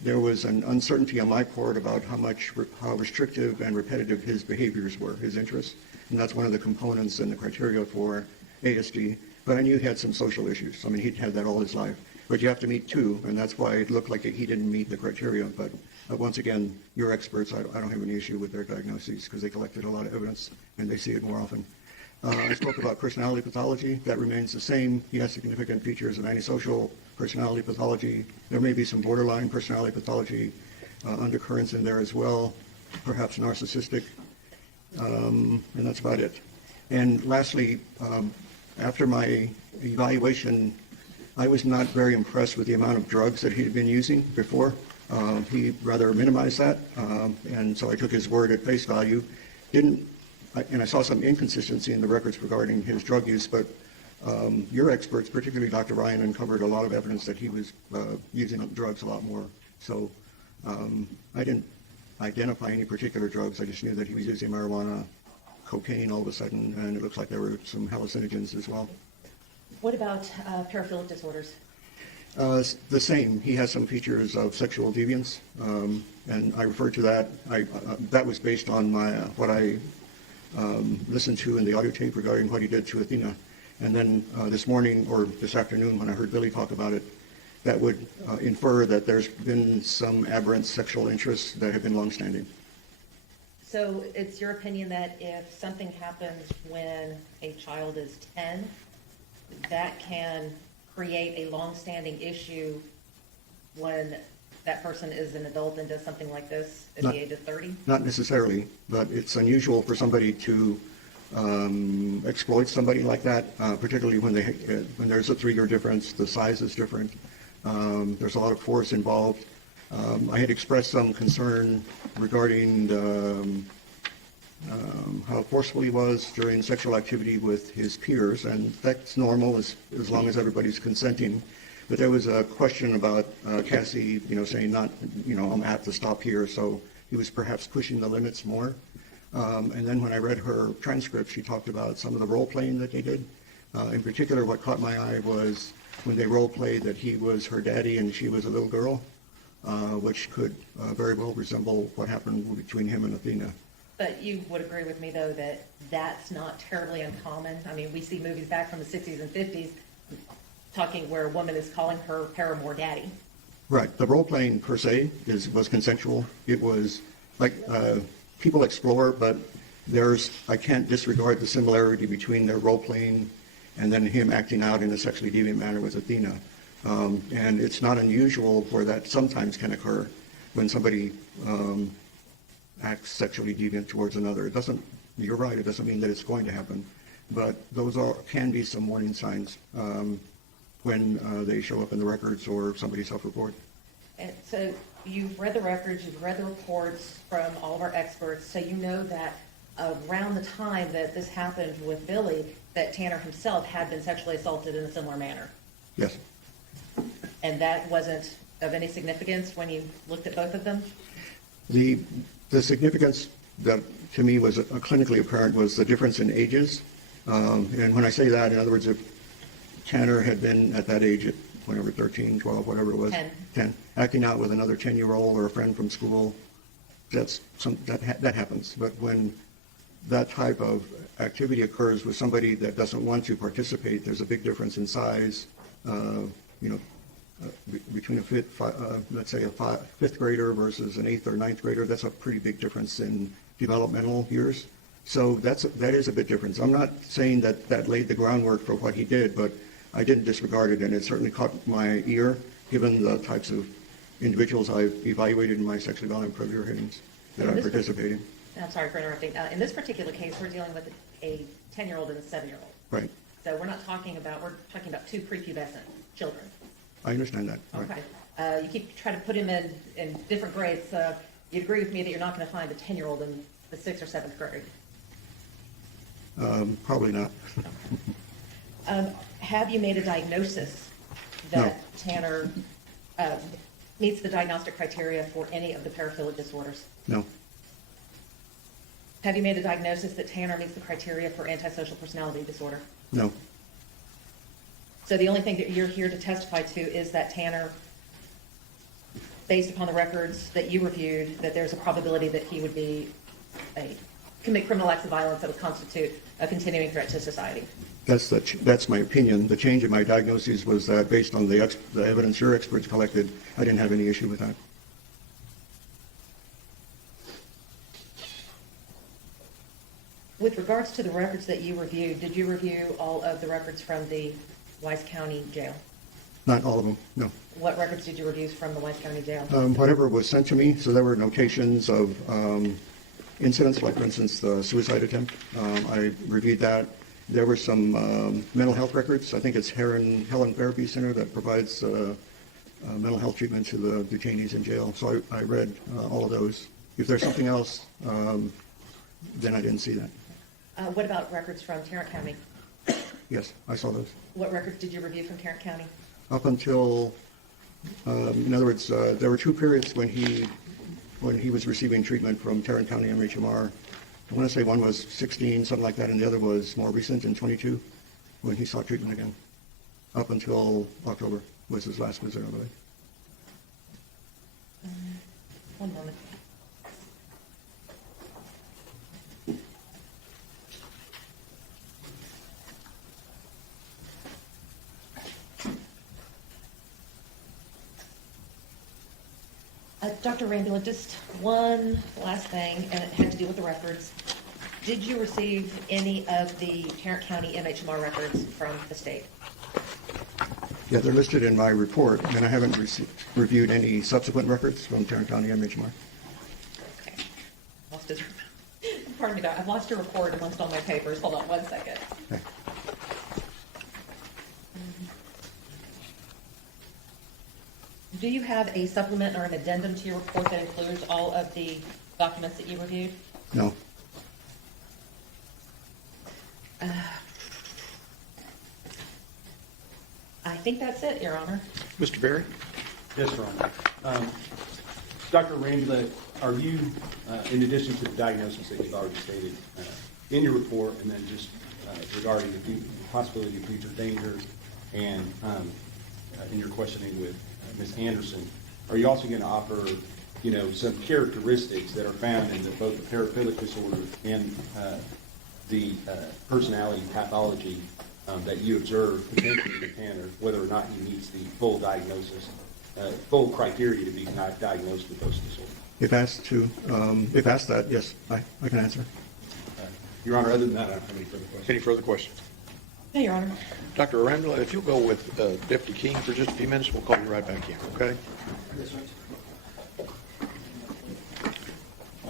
there was an uncertainty on my part about how restrictive and repetitive his behaviors were, his interests. And that's one of the components in the criteria for ASD. But I knew he had some social issues. I mean, he'd had that all his life. But you have to meet two, and that's why it looked like he didn't meet the criteria. But once again, you're experts. I don't have any issue with their diagnoses because they collected a lot of evidence and they see it more often. I spoke about personality pathology. That remains the same. He has significant features of antisocial personality pathology. There may be some borderline personality pathology undercurrents in there as well, perhaps narcissistic, and that's about it. And lastly, after my evaluation, I was not very impressed with the amount of drugs that he had been using before. He rather minimized that, and so I took his word at face value. And I saw some inconsistency in the records regarding his drug use, but your experts, particularly Dr. Ryan, uncovered a lot of evidence that he was using drugs a lot more. So I didn't identify any particular drugs. I just knew that he was using marijuana, cocaine all of a sudden, and it looks like there were some hallucinogens as well. What about paraphilic disorders? The same. He has some features of sexual deviance, and I referred to that. That was based on what I listened to in the audio tape regarding what he did to Athena. And then this morning or this afternoon when I heard Billy talk about it, that would infer that there's been some aberrant sexual interests that have been longstanding. So it's your opinion that if something happens when a child is 10, that can create a longstanding issue when that person is an adult and does something like this at the age of 30? Not necessarily, but it's unusual for somebody to exploit somebody like that, particularly when there's a 3-year difference, the size is different, there's a lot of force involved. I had expressed some concern regarding how forceful he was during sexual activity with his peers, and that's normal as long as everybody's consenting. But there was a question about Cassie, saying I'm apt to stop here, so he was perhaps pushing the limits more. And then when I read her transcript, she talked about some of the role playing that they did. In particular, what caught my eye was when they role played that he was her daddy and she was a little girl, which could very well resemble what happened between him and Athena. But you would agree with me, though, that that's not terribly uncommon. I mean, we see movies back from the 60s and 50s talking where a woman is calling her paramour daddy. Right. The role playing per se was consensual. It was like people explore, but I can't disregard the similarity between their role playing and then him acting out in a sexually deviant manner with Athena. And it's not unusual where that sometimes can occur when somebody acts sexually deviant towards another. It doesn't, you're right, it doesn't mean that it's going to happen, but those can be some warning signs when they show up in the records or somebody self-report. And so you've read the records, you've read the reports from all of our experts, so you know that around the time that this happened with Billy, that Tanner himself had been sexually assaulted in a similar manner. Yes. And that wasn't of any significance when you looked at both of them? The significance that to me was clinically apparent was the difference in ages. And when I say that, in other words, if Tanner had been at that age, at whatever, 13, 12, whatever it was, 10, acting out with another 10-year-old or a friend from school, that happens. But when that type of activity occurs with somebody that doesn't want to participate, there's a big difference in size. Between let's say a fifth grader versus an 8th or 9th grader, that's a pretty big difference in developmental years. So that is a big difference. I'm not saying that laid the groundwork for what he did, but I didn't disregard it, and it certainly caught my ear, given the types of individuals I've evaluated in my sexually violent predator hearings that I participate in. I'm sorry for interrupting. In this particular case, we're dealing with a 10-year-old and a 7-year-old. Right. So we're talking about two prepubescent children. I understand that. Right. Okay. You keep trying to put him in different grades. You'd agree with me that you're not going to find a 10-year-old in the 6th or 7th grade. Probably not. Have you made a diagnosis that Tanner meets the diagnostic criteria for any of the paraphilic disorders? No. Have you made a diagnosis that Tanner meets the criteria for antisocial personality disorder? No. So the only thing that you're here to testify to is that Tanner, based upon the records that you reviewed, that there's a probability that he would commit criminal acts of violence that would constitute a continuing threat to society. That's my opinion. The change in my diagnosis was that based on the evidence your experts collected, I didn't have any issue with that. With regards to the records that you reviewed, did you review all of the records from the Wise County Jail? Not all of them, no. What records did you review from the Wise County Jail? Whatever was sent to me, so there were notations of incidents, like for instance, the suicide attempt. I reviewed that. There were some mental health records. I think it's Helen Barbies Center that provides mental health treatment to the detainees in jail. So I read all of those. If there's something else, then I didn't see that. What about records from Tarrant County? Yes, I saw those. What records did you review from Tarrant County? Up until, in other words, there were two periods when he was receiving treatment from Tarrant County MHMR. I want to say one was 16, something like that, and the other was more recent in 22, when he sought treatment again. Up until October was his last visit, I believe. One moment. Dr. Rambula, just one last thing, and it had to do with the records. Did you receive any of the Tarrant County MHMR records from the state? Yeah, they're listed in my report, and I haven't reviewed any subsequent records from Tarrant County MHMR. Okay. Pardon me, I've lost your report amongst all my papers. Hold on one second. Okay. Do you have a supplement or an addendum to your report that includes all of the documents that you reviewed? No. I think that's it, Your Honor. Mr. Berry? Yes, Your Honor. Dr. Rambula, are you, in addition to the diagnosis that you've already stated in your report, and then just regarding the possibility of future danger and in your questioning with Ms. Anderson, are you also going to offer, some characteristics that are found in both the paraphilic disorder and the personality pathology that you observe potentially with Tanner, whether or not he meets the full diagnosis, full criteria to be diagnosed with those disorders? If asked that, yes, I can answer. Your Honor, other than that, I don't have any further questions. Any further questions? No, Your Honor. Dr. Arambula, if you'll go with Deputy King for just a few minutes, we'll call you right back in, okay?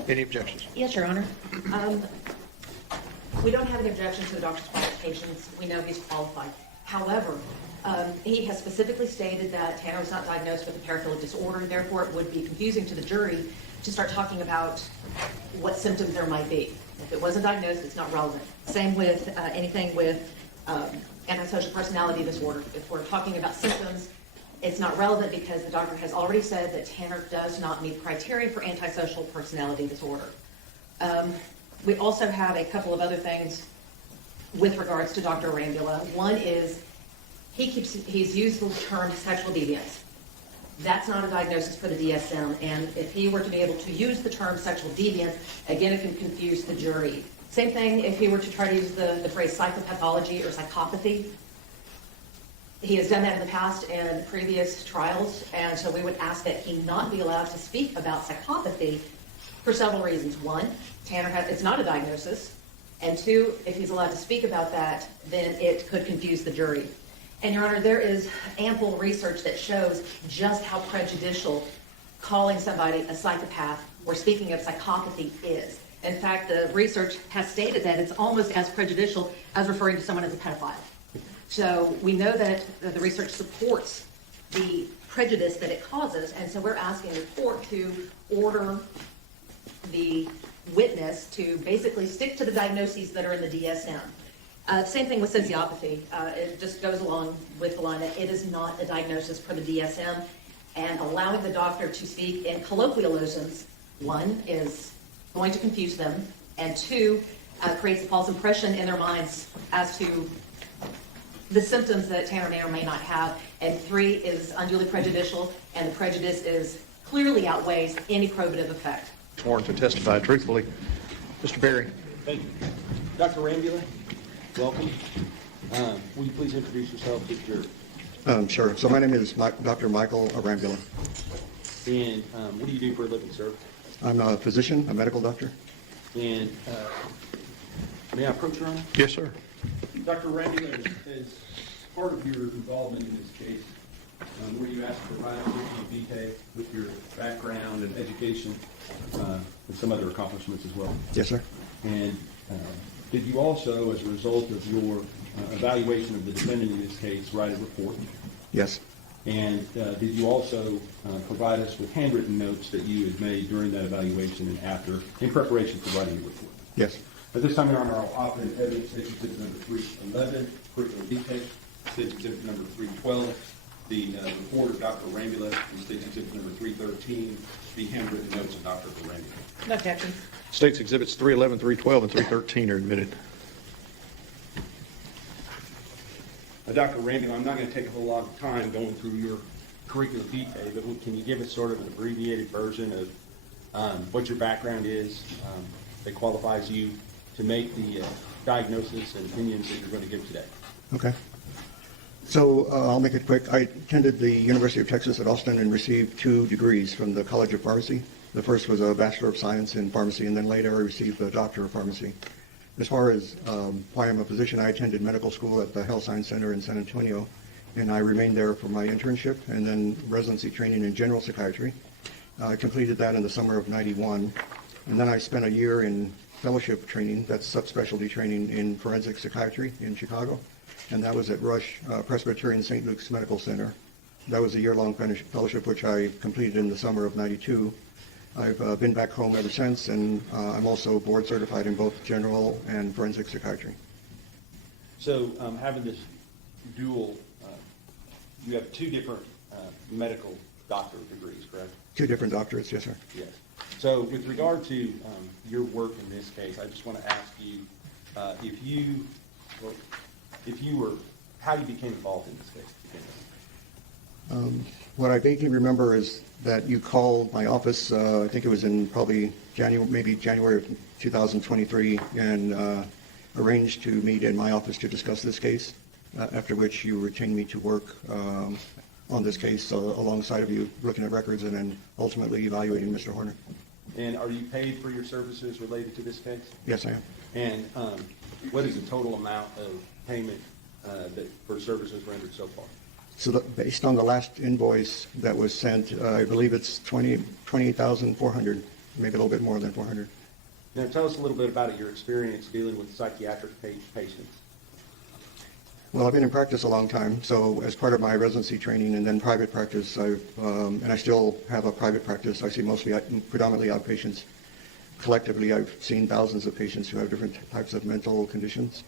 Any objections? Yes, Your Honor. We don't have any objection to the doctor's qualifications. We know he's qualified. However, he has specifically stated that Tanner was not diagnosed with a paraphilic disorder, and therefore it would be confusing to the jury to start talking about what symptoms there might be. If it wasn't diagnosed, it's not relevant. Same with anything with antisocial personality disorder. If we're talking about symptoms, it's not relevant because the doctor has already said that Tanner does not meet criteria for antisocial personality disorder. We also have a couple of other things with regards to Dr. Arambula. One is he's used the term sexual deviance. That's not a diagnosis for the DSM, and if he were to be able to use the term sexual deviance, again, it can confuse the jury. Same thing if he were to try to use the phrase psychopathology or psychopathy. He has done that in the past in previous trials, and so we would ask that he not be allowed to speak about psychopathy for several reasons. One, it's not a diagnosis, and two, if he's allowed to speak about that, then it could confuse the jury. And Your Honor, there is ample research that shows just how prejudicial calling somebody a psychopath or speaking of psychopathy is. In fact, the research has stated that it's almost as prejudicial as referring to someone as a pedophile. So we know that the research supports the prejudice that it causes, and so we're asking the court to order the witness to basically stick to the diagnoses that are in the DSM. Same thing with sensiopathy. It just goes along with the line that it is not a diagnosis for the DSM, and allowing the doctor to speak in colloquialisms, one, is going to confuse them, and two, creates a false impression in their minds as to the symptoms that Tanner may or may not have, and three, is unduly prejudicial, and the prejudice clearly outweighs any probative effect. Sworn to testify truthfully. Mr. Berry. Thank you. Dr. Arambula, welcome. Will you please introduce yourself to the jury? Sure. So my name is Dr. Michael Arambula. And what do you do for a living, sir? I'm a physician, a medical doctor. And may I approach, Your Honor? Yes, sir. Dr. Arambula, as part of your involvement in this case, were you asked to provide a detail with your background and education and some other accomplishments as well? Yes, sir. And did you also, as a result of your evaluation of the defendant in this case, write a report? Yes. And did you also provide us with handwritten notes that you had made during that evaluation and after, in preparation for writing the report? Yes. At this time, Your Honor, I'll offer in evidence State Exhibit number 311, curriculum detail, State Exhibit number 312, the report of Dr. Arambula, and State Exhibit number 313, the handwritten notes of Dr. Arambula. No objection. States Exhibits 311, 312, and 313 are admitted. Dr. Arambula, I'm not going to take a whole lot of time going through your curriculum detail, but can you give us sort of an abbreviated version of what your background is that qualifies you to make the diagnosis and opinions that you're going to give today? Okay. So I'll make it quick. I attended the University of Texas at Austin and received 2 degrees from the College of Pharmacy. The first was a Bachelor of Science in Pharmacy, and then later I received a Doctor of Pharmacy. As far as why I'm a physician, I attended medical school at the Health Science Center in San Antonio, and I remained there for my internship and then residency training in general psychiatry. I completed that in the summer of '91, and then I spent a year in fellowship training, that's subspecialty training in forensic psychiatry in Chicago, and that was at Rush Presbyterian St. Luke's Medical Center. That was a year-long fellowship which I completed in the summer of '92. I've been back home ever since, and I'm also board certified in both general and forensic psychiatry. So having this dual, you have 2 different medical doctorate degrees, correct? 2 different doctorates, yes, sir. Yes. So with regard to your work in this case, I just want to ask you how you became involved in this case to begin with. What I vaguely remember is that you called my office, I think it was in probably January of 2023, and arranged to meet in my office to discuss this case, after which you retained me to work on this case alongside of you, looking at records and then ultimately evaluating Mr. Horner. And are you paid for your services related to this case? Yes, I am. And what is the total amount of payment for services rendered so far? So based on the last invoice that was sent, I believe it's $28,400, maybe a little bit more than 400. Now, tell us a little bit about your experience dealing with psychiatric patients. Well, I've been in practice a long time, so as part of my residency training and then private practice, and I still have a private practice. I see predominantly outpatients. Collectively, I've seen thousands of patients who have different types of mental conditions.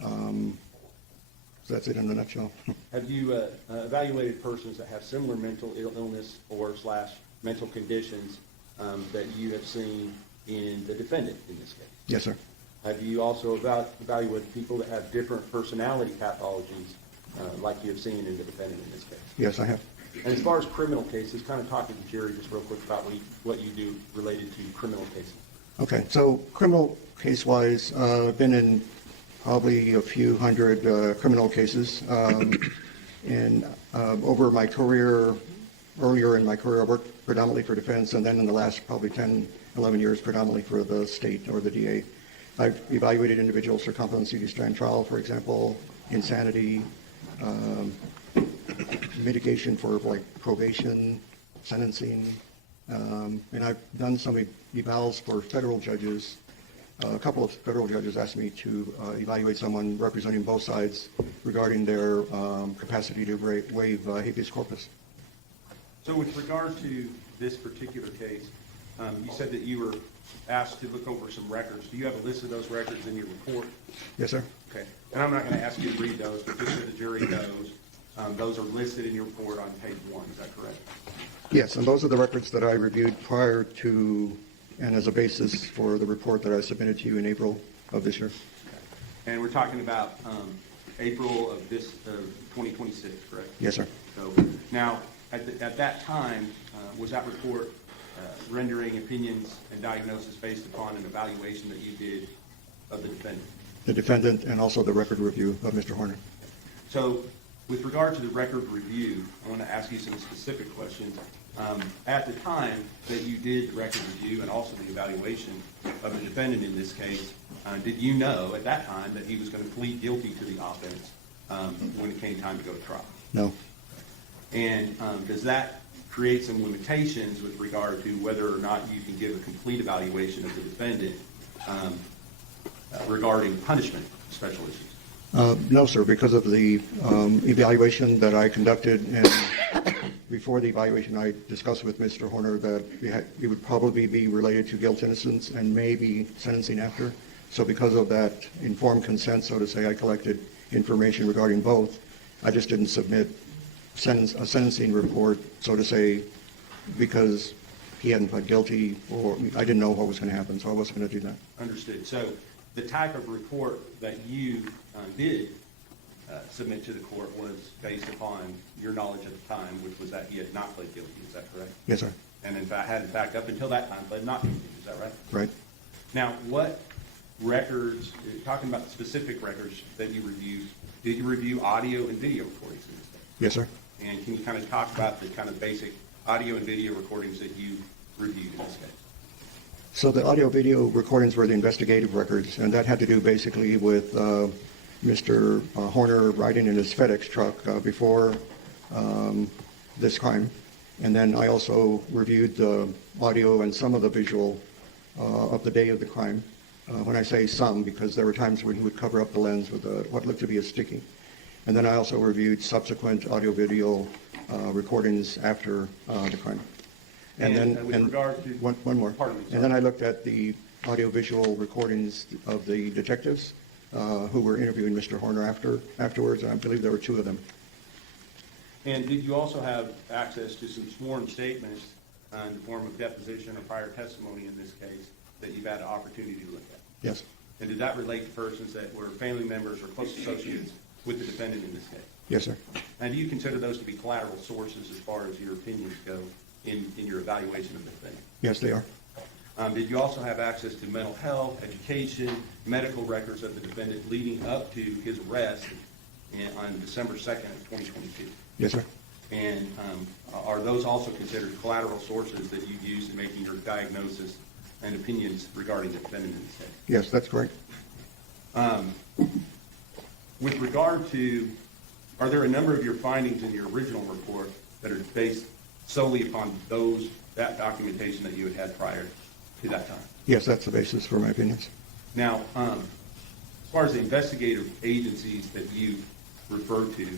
So that's it in a nutshell. Have you evaluated persons that have similar mental illness or / mental conditions that you have seen in the defendant in this case? Yes, sir. Have you also evaluated people that have different personality pathologies like you have seen in the defendant in this case? Yes, I have. And as far as criminal cases, kind of talk to the jury just real quick about what you do related to criminal cases. Okay, so criminal case-wise, I've been in probably a few hundred criminal cases. And over my career, earlier in my career, I worked predominantly for defense, and then in the last probably 10, 11 years, predominantly for the state or the DA. I've evaluated individuals for competency to stand trial, for example, insanity, mitigation for like probation, sentencing, and I've done some evals for federal judges. A couple of federal judges asked me to evaluate someone representing both sides regarding their capacity to waive habeas corpus. So with regard to this particular case, you said that you were asked to look over some records. Do you have a list of those records in your report? Yes, sir. Okay. And I'm not going to ask you to read those, but just so the jury knows, those are listed in your report on page 1. Is that correct? Yes, and those are the records that I reviewed prior to and as a basis for the report that I submitted to you in April of this year. Okay. And we're talking about April of 2026, correct? Yes, sir. So now, at that time, was that report rendering opinions and diagnosis based upon an evaluation that you did of the defendant? The defendant and also the record review of Mr. Horner. So with regard to the record review, I want to ask you some specific questions. At the time that you did the record review and also the evaluation of the defendant in this case, did you know at that time that he was going to plead guilty to the offense when it came time to go to trial? No. And does that create some limitations with regard to whether or not you can give a complete evaluation of the defendant regarding punishment special issues? No, sir, because of the evaluation that I conducted, and before the evaluation I discussed with Mr. Horner that it would probably be related to guilt, innocence, and maybe sentencing after. So because of that informed consent, so to say, I collected information regarding both. I just didn't submit a sentencing report, so to say, because he hadn't pled guilty, or I didn't know what was going to happen, so I wasn't going to do that. Understood. So the type of report that you did submit to the court was based upon your knowledge at the time, which was that he had not pled guilty. Is that correct? Yes, sir. And in fact, up until that time, pled not guilty. Is that right? Right. Now, what records, talking about the specific records that you reviewed, did you review audio and video recordings in this case? Yes, sir. And can you kind of talk about the kind of basic audio and video recordings that you reviewed in this case? So the audio-video recordings were the investigative records, and that had to do basically with Mr. Horner riding in his FedEx truck before this crime. And then I also reviewed the audio and some of the visual of the day of the crime. When I say some, because there were times when he would cover up the lens with what looked to be a sticky. And then I also reviewed subsequent audio-video recordings after the crime. And with regard to... One more. Pardon me, sorry. And then I looked at the audio-visual recordings of the detectives who were interviewing Mr. Horner afterwards, and I believe there were 2 of them. And did you also have access to some sworn statements in the form of deposition or prior testimony in this case that you've had an opportunity to look at? Yes. And did that relate to persons that were family members or close associates with the defendant in this case? Yes, sir. And do you consider those to be collateral sources as far as your opinions go in your evaluation of the defendant? Yes, they are. Did you also have access to mental health, education, medical records of the defendant leading up to his arrest on December 2nd of 2022? Yes, sir. And are those also considered collateral sources that you used in making your diagnosis and opinions regarding the defendant in this case? Yes, that's correct. With regard to, are there a number of your findings in your original report that are based solely upon that documentation that you had prior to that time? Yes, that's the basis for my opinions. Now, as far as the investigative agencies that you referred to,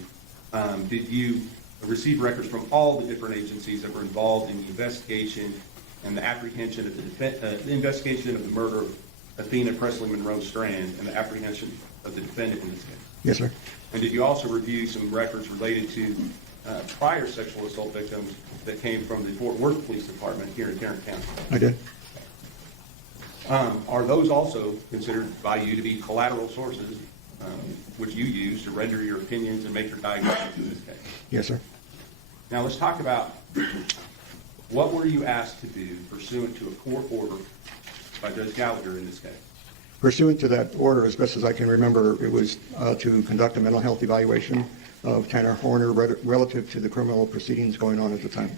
did you receive records from all the different agencies that were involved in the investigation and the apprehension of the investigation of the murder of Athena Presley Monroe Strand and the apprehension of the defendant in this case? Yes, sir. And did you also review some records related to prior sexual assault victims that came from the Fort Worth Police Department here in Tarrant County? I did. Are those also considered by you to be collateral sources which you use to render your opinions and make your diagnosis in this case? Yes, sir. Now let's talk about what were you asked to do pursuant to a court order by Judge Gallagher in this case? Pursuant to that order, as best as I can remember, it was to conduct a mental health evaluation of Tanner Horner relative to the criminal proceedings going on at the time.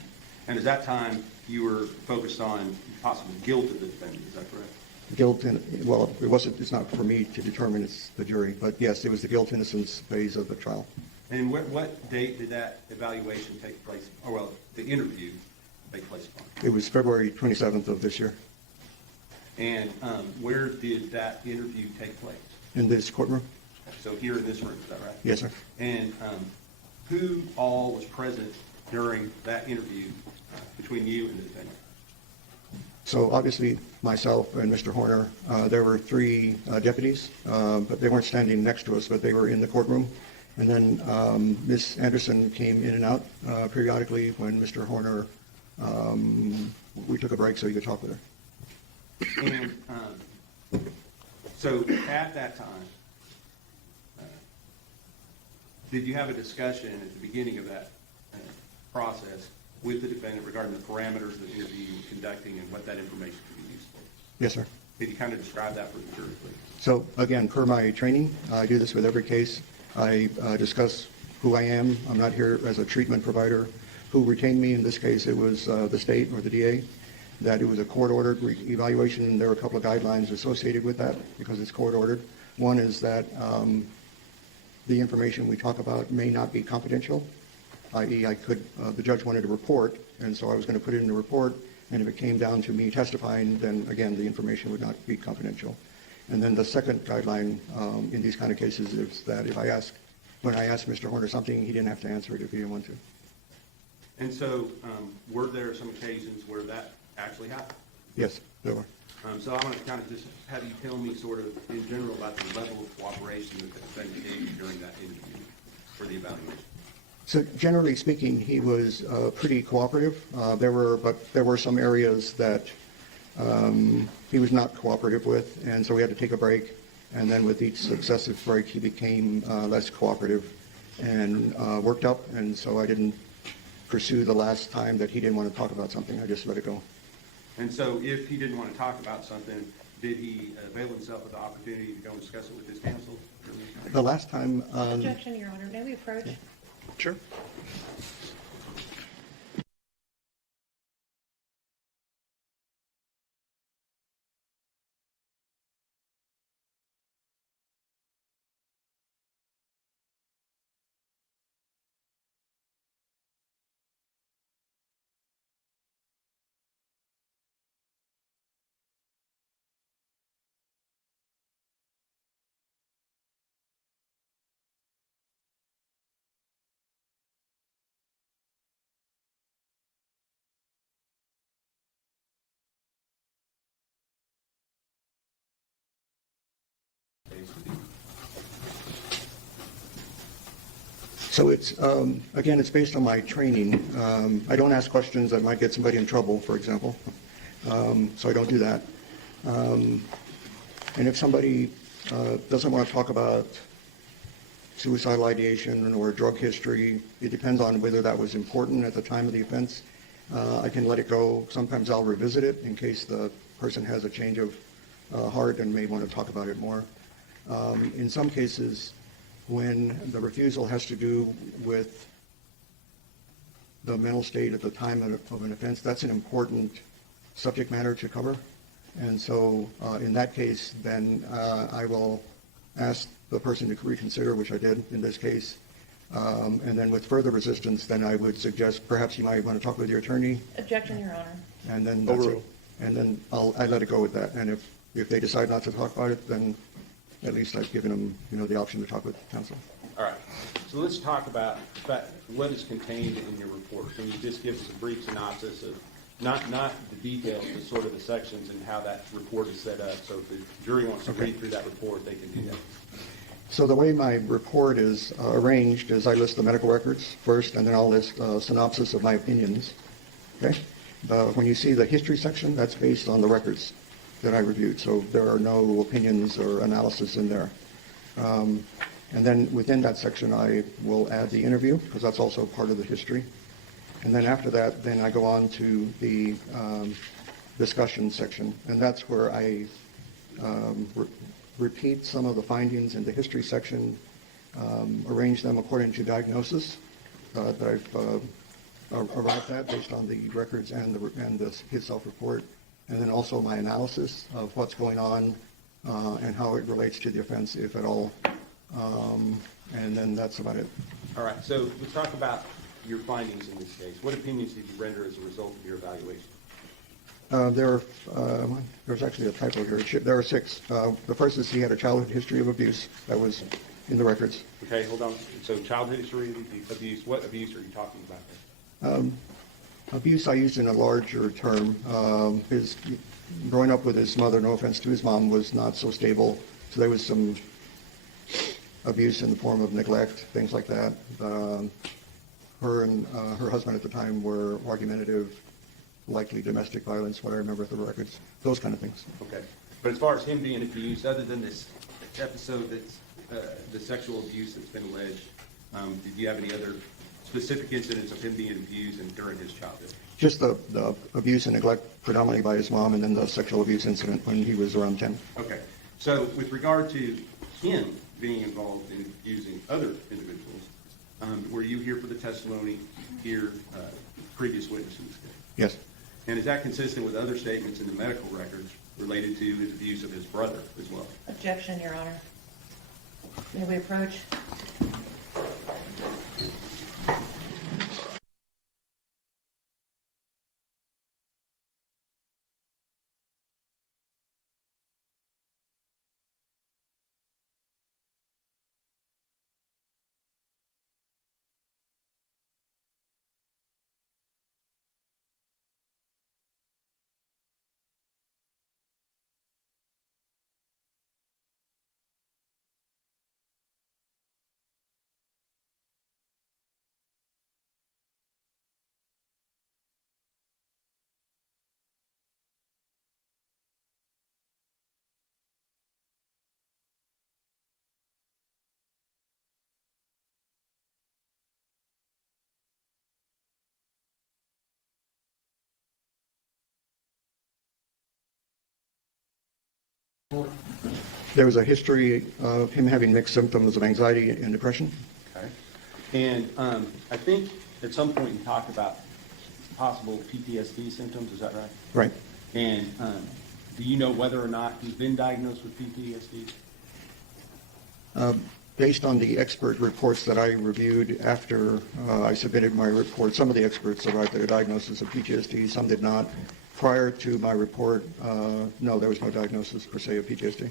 And at that time, you were focused on possible guilt of the defendant, is that correct? Guilt, well, it's not for me to determine, it's the jury, but yes, it was the guilt innocence phase of the trial. And what date did that evaluation take place, or well, the interview take place upon? It was February 27th of this year And where did that interview take place? in this courtroom. So here in this room, is that right? Yes, sir. And who all was present during that interview between you and the defendant? So obviously, myself and Mr. Horner, there were three deputies, but they weren't standing next to us, but they were in the courtroom. And then Ms. Anderson came in and out periodically when Mr. Horner, we took a break so he could talk with her. And so at that time, did you have a discussion at the beginning of that process with the defendant regarding the parameters of the interview you were conducting and what that information could be used for? Yes, sir. Could you kind of describe that for the jury, please? So again, per my training, I do this with every case. I discuss who I am. I'm not here as a treatment provider. Who retained me? In this case, it was the state or the DA. That it was a court-ordered evaluation, and there were a couple of guidelines associated with that because it's court-ordered. One is that the information we talk about may not be confidential, i.e. the judge wanted a report, and so I was going to put it in the report, and if it came down to me testifying, then again, the information would not be confidential. And then the second guideline in these kind of cases is that when I asked Mr. Horner something, he didn't have to answer it if he didn't want to. And so were there some occasions where that actually happened? Yes, there were. So I want to kind of just have you tell me sort of in general about the level of cooperation that the defendant gave you during that interview for the evaluation. So generally speaking, he was pretty cooperative. There were some areas that he was not cooperative with, and so we had to take a break. And then with each successive break, he became less cooperative and worked up. And so I didn't pursue the last time that he didn't want to talk about something. I just let it go. And so if he didn't want to talk about something, did he avail himself of the opportunity to go and discuss it with his counsel? The last time. Objection, Your Honor. May we approach? Sure. So it's, again, it's based on my training. I don't ask questions that might get somebody in trouble, for example. So I don't do that. And if somebody doesn't want to talk about suicidal ideation or drug history. It depends on whether that was important at the time of the offense. I can let it go. Sometimes I'll revisit it in case the person has a change of heart and may want to talk about it more. In some cases, when the refusal has to do with the mental state at the time of an offense, that's an important subject matter to cover. And so in that case, then I will ask the person to reconsider, which I did in this case. And then with further resistance, then I would suggest perhaps you might want to talk with your attorney. Objection, Your Honor. And then that's it. And then I let it go with that. And if they decide not to talk about it, then at least I've given them, the option to talk with counsel. All right, so let's talk about what is contained in your report. Can you just give us a brief synopsis of, not the details, but sort of the sections and how that report is set up? So if the jury wants to read through that report, they can do that. So the way my report is arranged is I list the medical records first, and then I'll list a synopsis of my opinions. Okay? When you see the history section, that's based on the records that I reviewed. So there are no opinions or analysis in there. And then within that section, I will add the interview, because that's also part of the history. And then after that, then I go on to the discussion section, and that's where I repeat some of the findings in the history section, arrange them according to diagnosis that I've arrived at based on the records and his self-report, and then also my analysis of what's going on and how it relates to the offense, if at all. And then that's about it. All right, so let's talk about your findings in this case. What opinions did you render as a result of your evaluation? There's actually a typo here. There are 6. The first is he had a childhood history of abuse. That was in the records. Okay, hold on. So childhood history of abuse, what abuse are you talking about there? Abuse I used in a larger term. His growing up with his mother, no offense to his mom, was not so stable. So there was some abuse in the form of neglect, things like that. Her and her husband at the time were argumentative, likely domestic violence, what I remember at the records, those kind of things. Okay. But as far as him being abused, other than this episode that's the sexual abuse that's been alleged, did you have any other specific incidents of him being abused and during his childhood? Just the abuse and neglect predominantly by his mom, and then the sexual abuse incident when he was around 10. Okay. So with regard to him being involved in abusing other individuals, were you here for the testimony here, previous witnesses? Yes. And is that consistent with other statements in the medical records related to his abuse of his brother as well? Objection, Your Honor. May we approach? There was a history of him having mixed symptoms of anxiety and depression. Okay. And I think at some point you talked about possible PTSD symptoms, is that right? Right. And do you know whether or not he's been diagnosed with PTSD? Based on the expert reports that I reviewed after I submitted my report, some of the experts arrived at a diagnosis of PTSD, some did not. Prior to my report, no, there was no diagnosis per se of PTSD.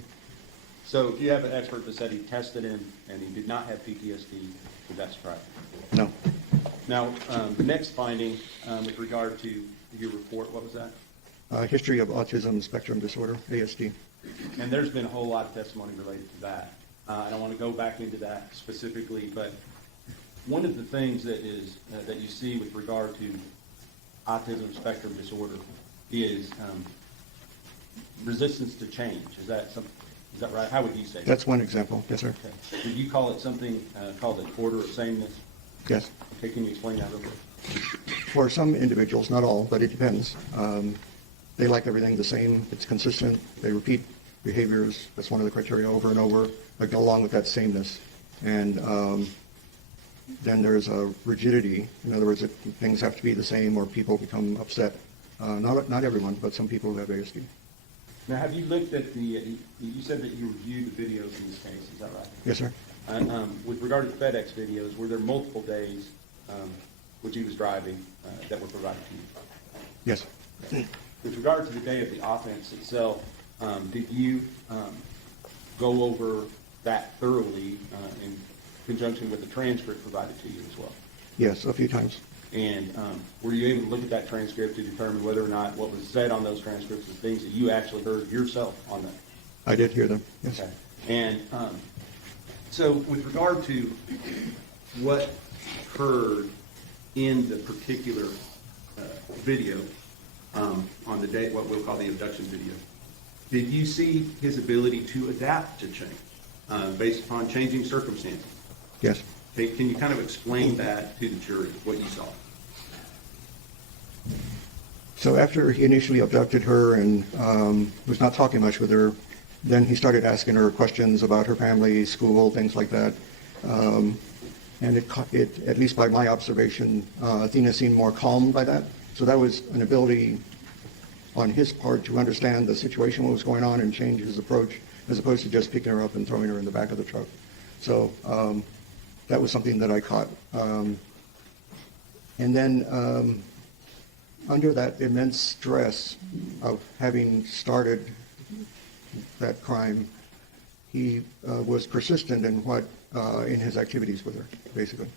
So you have an expert that said he tested him and he did not have PTSD, so that's right. No. Now, the next finding with regard to your report, what was that? History of autism spectrum disorder, ASD. And there's been a whole lot of testimony related to that. I don't want to go back into that specifically, but one of the things that is that you see with regard to autism spectrum disorder is resistance to change. Is that Is that right? How would you say that? That's one example. Yes, sir. Okay. Did you call it something called an order of sameness? Yes. Okay, can you explain that a little bit? For some individuals, not all, but it depends. They like everything the same. It's consistent. They repeat behaviors. That's one of the criteria over and over, like along with that sameness. And then there's a rigidity. In other words, things have to be the same or people become upset. Not everyone, but some people who have ASD. Now, have you looked at you said that you reviewed the videos in this case, is that right? Yes, sir. With regard to the FedEx videos, were there multiple days which he was driving that were provided to you? Yes. With regard to the day of the offense itself, did you go over that thoroughly in conjunction with the transcript provided to you as well? Yes, a few times. And were you able to look at that transcript to determine whether or not what was said on those transcripts is things that you actually heard yourself on them? I did hear them. Yes. Okay. And so with regard to what occurred in the particular video on the day, what we'll call the abduction video, did you see his ability to adapt to change based upon changing circumstances? Yes. Okay, can you kind of explain that to the jury, what you saw? So after he initially abducted her and was not talking much with her, then he started asking her questions about her family, school, things like that. And it, at least by my observation, Athena seemed more calm by that. So that was an ability on his part to understand the situation, what was going on, and change his approach, as opposed to just picking her up and throwing her in the back of the truck. So that was something that I caught. And then under that immense stress of having started that crime, he was persistent in his activities with her, basically.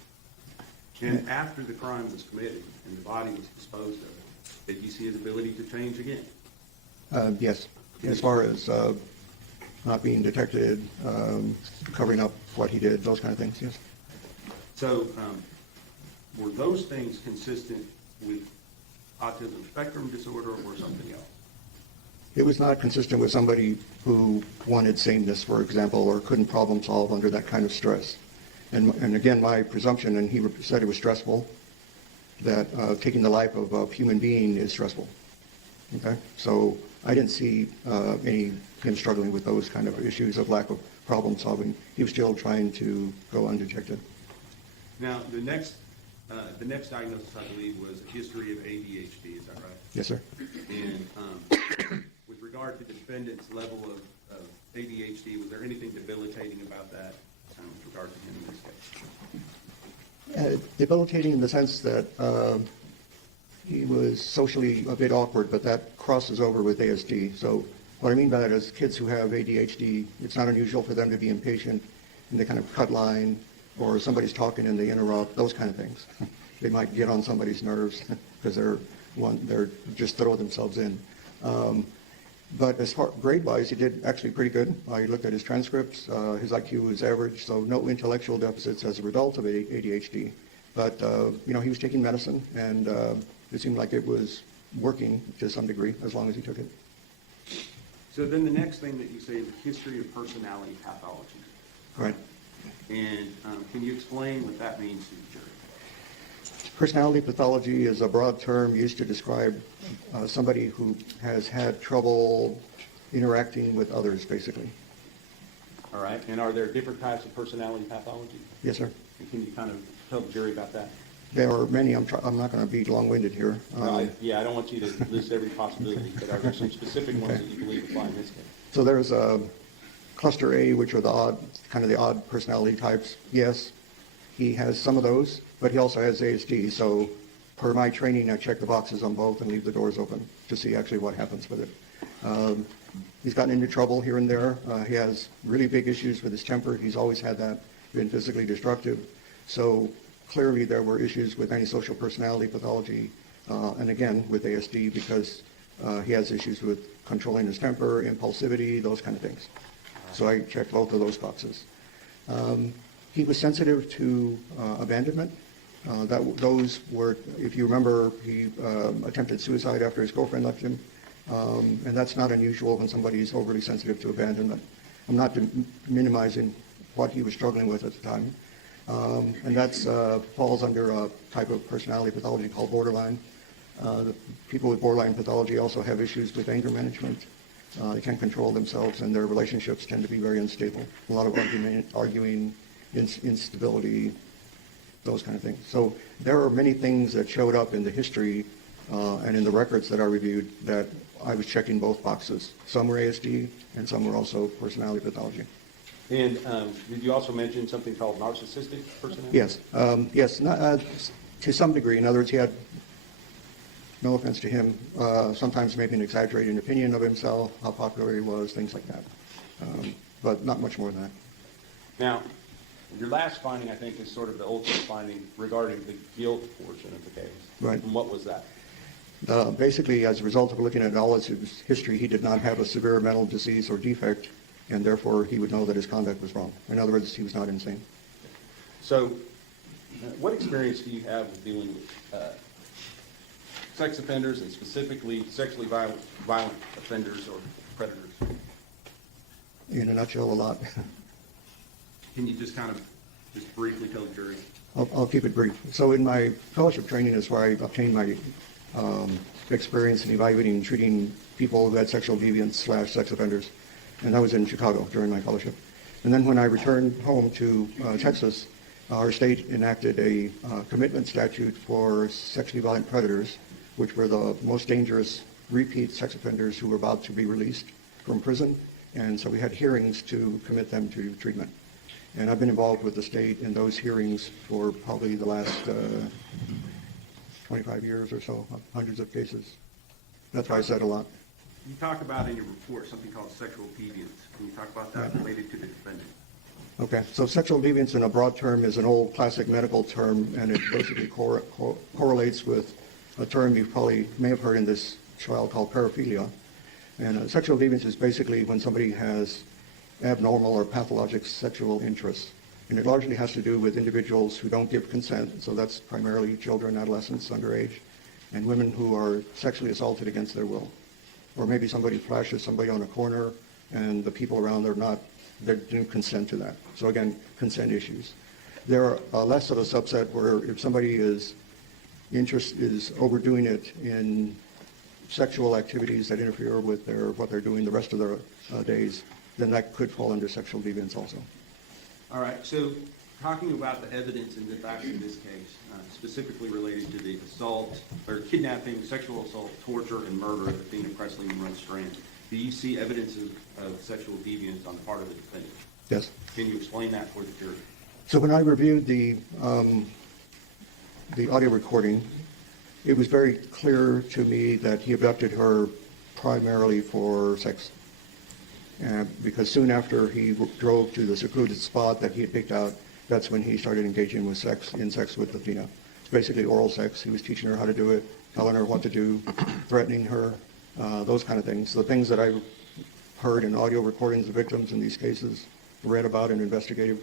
And after the crime was committed and the body was disposed of, did you see his ability to change again? Yes, as far as not being detected, covering up what he did, those kind of things, yes. So were those things consistent with autism spectrum disorder or something else? It was not consistent with somebody who wanted sameness, for example, or couldn't problem solve under that kind of stress. And again, my presumption, and he said it was stressful, that taking the life of a human being is stressful. Okay, so I didn't see him struggling with those kind of issues of lack of problem solving. He was still trying to go undetected. Now, the next diagnosis, I believe, was a history of ADHD. Is that right? Yes, sir. And with regard to the defendant's level of ADHD, was there anything debilitating about that with regard to him in this case? Debilitating in the sense that he was socially a bit awkward, but that crosses over with ASD. So what I mean by that is kids who have ADHD, it's not unusual for them to be impatient and they kind of cut line, or somebody's talking and they interrupt, those kind of things. They might get on somebody's nerves because they're just throw themselves in. But as far grade-wise, he did actually pretty good. I looked at his transcripts. His IQ was average, so no intellectual deficits as a result of ADHD. But he was taking medicine, and it seemed like it was working to some degree as long as he took it. So then the next thing that you say is a history of personality pathology. Right. And can you explain what that means to the jury? Personality pathology is a broad term used to describe somebody who has had trouble interacting with others, basically. All right. And are there different types of personality pathology? Yes, sir. And can you kind of tell the jury about that? There are many. I'm not going to be long-winded here. I don't want you to list every possibility, but are there some specific ones that you believe apply in this case? So there's cluster A, which are the odd personality types. Yes, he has some of those, but he also has ASD. So per my training, I check the boxes on both and leave the doors open to see actually what happens with it. He's gotten into trouble here and there. He has really big issues with his temper. He's always had that, been physically destructive. So clearly there were issues with antisocial personality pathology, and again with ASD, because he has issues with controlling his temper, impulsivity, those kind of things. So I checked both of those boxes. He was sensitive to abandonment. Those were, if you remember, he attempted suicide after his girlfriend left him, and that's not unusual when somebody is overly sensitive to abandonment. I'm not minimizing what he was struggling with at the time. And that falls under a type of personality pathology called borderline. The people with borderline pathology also have issues with anger management. They can't control themselves, and their relationships tend to be very unstable. A lot of arguing, instability, those kind of things. So there are many things that showed up in the history and in the records that I reviewed that I was checking both boxes. Some were ASD, and some were also personality pathology. And did you also mention something called narcissistic personality? Yes, yes, to some degree. In other words, he had, no offense to him, sometimes maybe an exaggerated opinion of himself, how popular he was, things like that. But not much more than that. Now, your last finding, I think, is sort of the ultimate finding regarding the guilt portion of the case. Right. And what was that? Basically, as a result of looking at all his history, he did not have a severe mental disease or defect, and therefore he would know that his conduct was wrong. In other words, he was not insane. So, what experience do you have with dealing with sex offenders, and specifically sexually violent offenders or predators? In a nutshell, a lot. Can you just kind of briefly tell the jury? I'll keep it brief. So in my fellowship training is where I obtained my experience in evaluating and treating people who had sexual deviants / sex offenders. And that was in Chicago during my fellowship. And then when I returned home to Texas, our state enacted a commitment statute for sexually violent predators, which were the most dangerous repeat sex offenders who were about to be released from prison. And so we had hearings to commit them to treatment. And I've been involved with the state in those hearings for probably the last 25 years or so, hundreds of cases. That's why I said a lot. You talk about in your report something called sexual deviance. Can you talk about that related to the defendant? Okay, so sexual deviance in a broad term is an old classic medical term, and it basically correlates with a term you probably may have heard in this trial called paraphilia. And sexual deviance is basically when somebody has abnormal or pathologic sexual interests. And it largely has to do with individuals who don't give consent, so that's primarily children, adolescents, underage, and women who are sexually assaulted against their will. Or maybe somebody flashes somebody on a corner and the people around they didn't consent to that. So again, consent issues. There are less of a subset where if somebody is overdoing it in sexual activities that interfere with what they're doing the rest of their days, then that could fall under sexual deviance also. All right, so talking about the evidence in the facts in this case, specifically related to the assault, or kidnapping, sexual assault, torture, and murder of Athena Strand, do you see evidence of sexual deviance on the part of the defendant? Yes. Can you explain that for the jury? So when I reviewed the audio recording, it was very clear to me that he abducted her primarily for sex. Because soon after he drove to the secluded spot that he had picked out, that's when he started engaging in sex with Athena. It's basically oral sex. He was teaching her how to do it, telling her what to do, threatening her, those kind of things. The things that I heard in audio recordings of victims in these cases, read about in investigative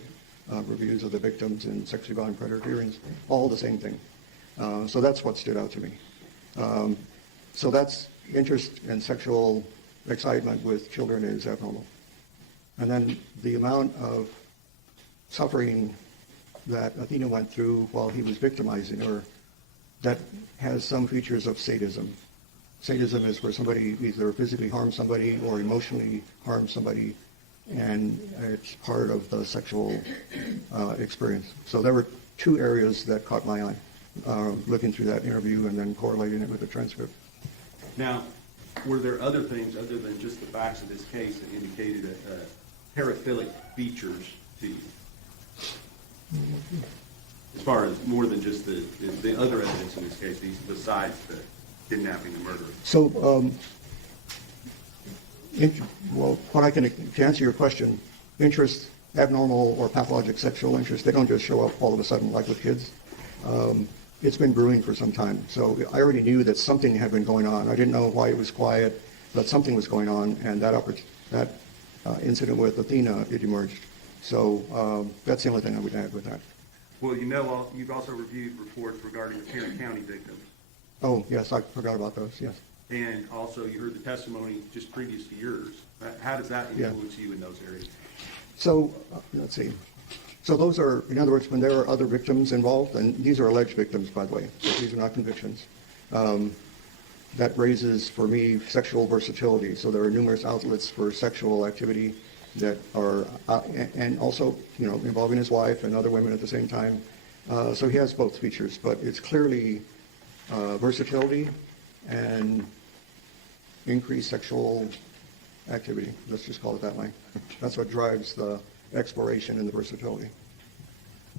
reviews of the victims in sexually violent predator hearings, all the same thing. So that's what stood out to me. So that's interest in sexual excitement with children is abnormal. And then the amount of suffering that Athena went through while he was victimizing her, that has some features of sadism. Sadism is where somebody either physically harms somebody or emotionally harms somebody, and it's part of the sexual experience. So there were two areas that caught my eye, looking through that interview and then correlating it with the transcript. Now, were there other things other than just the facts of this case that indicated paraphilic features to you? As far as more than just the other evidence in this case, besides the kidnapping and murder? So, to answer your question, interest, abnormal or pathologic sexual interest, they don't just show up all of a sudden like with kids. It's been brewing for some time. So I already knew that something had been going on. I didn't know why it was quiet, but something was going on, and that incident with Athena, it emerged. So that's the only thing I would add with that. Well, you've also reviewed reports regarding the Tarrant County victims. Oh, yes, I forgot about those, yes. and also you heard the testimony just previous to yours. How does that Yeah. influence you in those areas? So, let's see. So those are, in other words, when there are other victims involved, and these are alleged victims, by the way, so these are not convictions, that raises, for me, sexual versatility. So there are numerous outlets for sexual activity that are, and also, involving his wife and other women at the same time. So he has both features, but it's clearly versatility and increased sexual activity. Let's just call it that way. That's what drives the exploration and the versatility.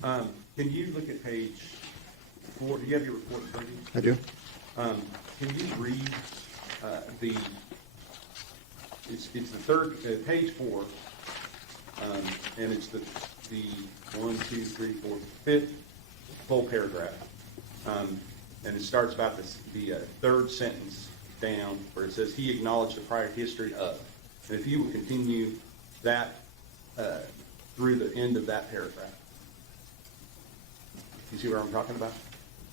Can you look at page 4? Do you have your report in front of you? I do. Can you read it's the third, page 4, and it's the 1, 2, 3, 4, 5th full paragraph. And it starts about the third sentence down where it says, he acknowledged the prior history of. And if you will continue that through the end of that paragraph. You see what I'm talking about?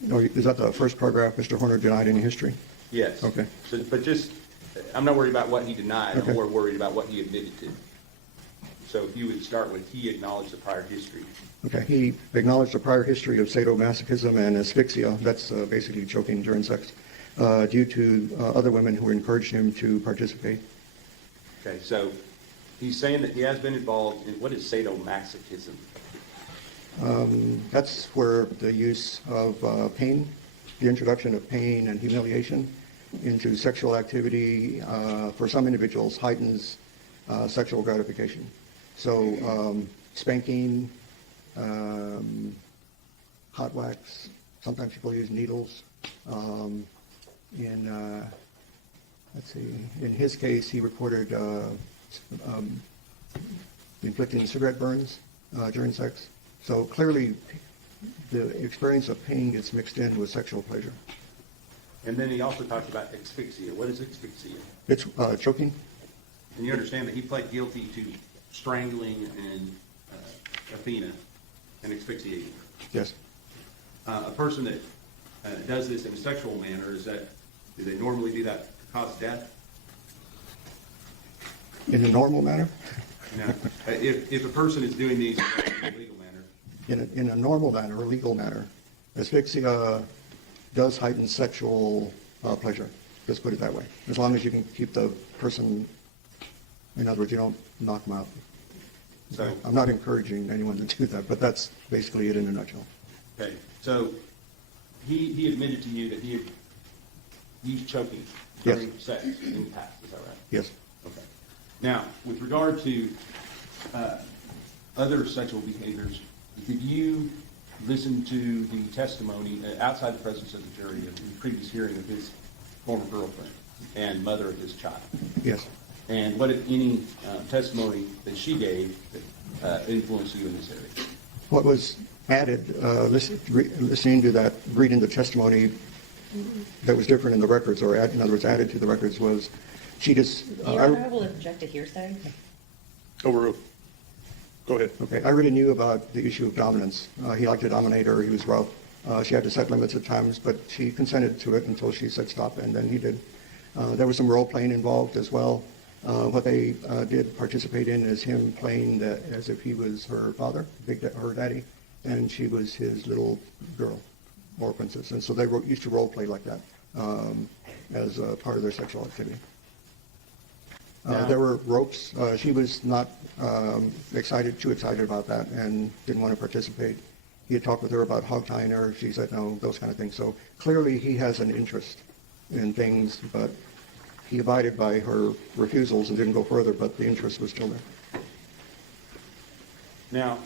No, is that the first paragraph, Mr. Horner denied any history? Yes. Okay. So, but just, I'm not worried about what he denied. Okay. I'm more worried about what he admitted to. So if you would start with, he acknowledged the prior history. Okay, he acknowledged a prior history of sadomasochism and asphyxia, that's basically choking during sex, due to other women who encouraged him to participate. Okay, so he's saying that he has been involved in, what is sadomasochism? That's where the use of pain, the introduction of pain and humiliation into sexual activity, for some individuals, heightens sexual gratification. So spanking, hot wax, sometimes people use needles. Let's see, in his case, he reported inflicting cigarette burns during sex. So clearly, the experience of pain gets mixed in with sexual pleasure. And then he also talked about asphyxia. What is asphyxia? It's choking. And you understand that he pled guilty to strangling and Athena and asphyxiating her. Yes. A person that does this in a sexual manner, do they normally do that to cause death? In a normal manner? No. If a person is doing these in a legal manner, In a normal manner, or legal manner, asphyxia does heighten sexual pleasure. Let's put it that way. As long as you can keep the person, in other words, you don't knock them out. so, I'm not encouraging anyone to do that, but that's basically it in a nutshell. okay, so he admitted to you that he had used choking during sex in the past, is that right? Yes. Okay. Now, with regard to other sexual behaviors, did you listen to the testimony outside the presence of the jury of the previous hearing of his former girlfriend and mother of his child? Yes. And what, if any, testimony that she gave that influenced you in this area? What was added, listening to that, reading the testimony that was different in the records, or in other words, added to the records, was she just... You're not able to object to hearsay? Overruled. Go ahead. Okay, I already knew about the issue of dominance. He liked to dominate her, he was rough. She had to set limits at times, but she consented to it until she said stop, and then he did. There was some role-playing involved as well. What they did participate in is him playing as if he was her father, her daddy, and she was his little girl or princess. And so they used to role-play like that as part of their sexual activity. There were ropes. She was not too excited about that and didn't want to participate. He had talked with her about hog tying her. She said no, those kind of things. So clearly he has an interest in things, but he abided by her refusals and didn't go further, but the interest was still there. Now,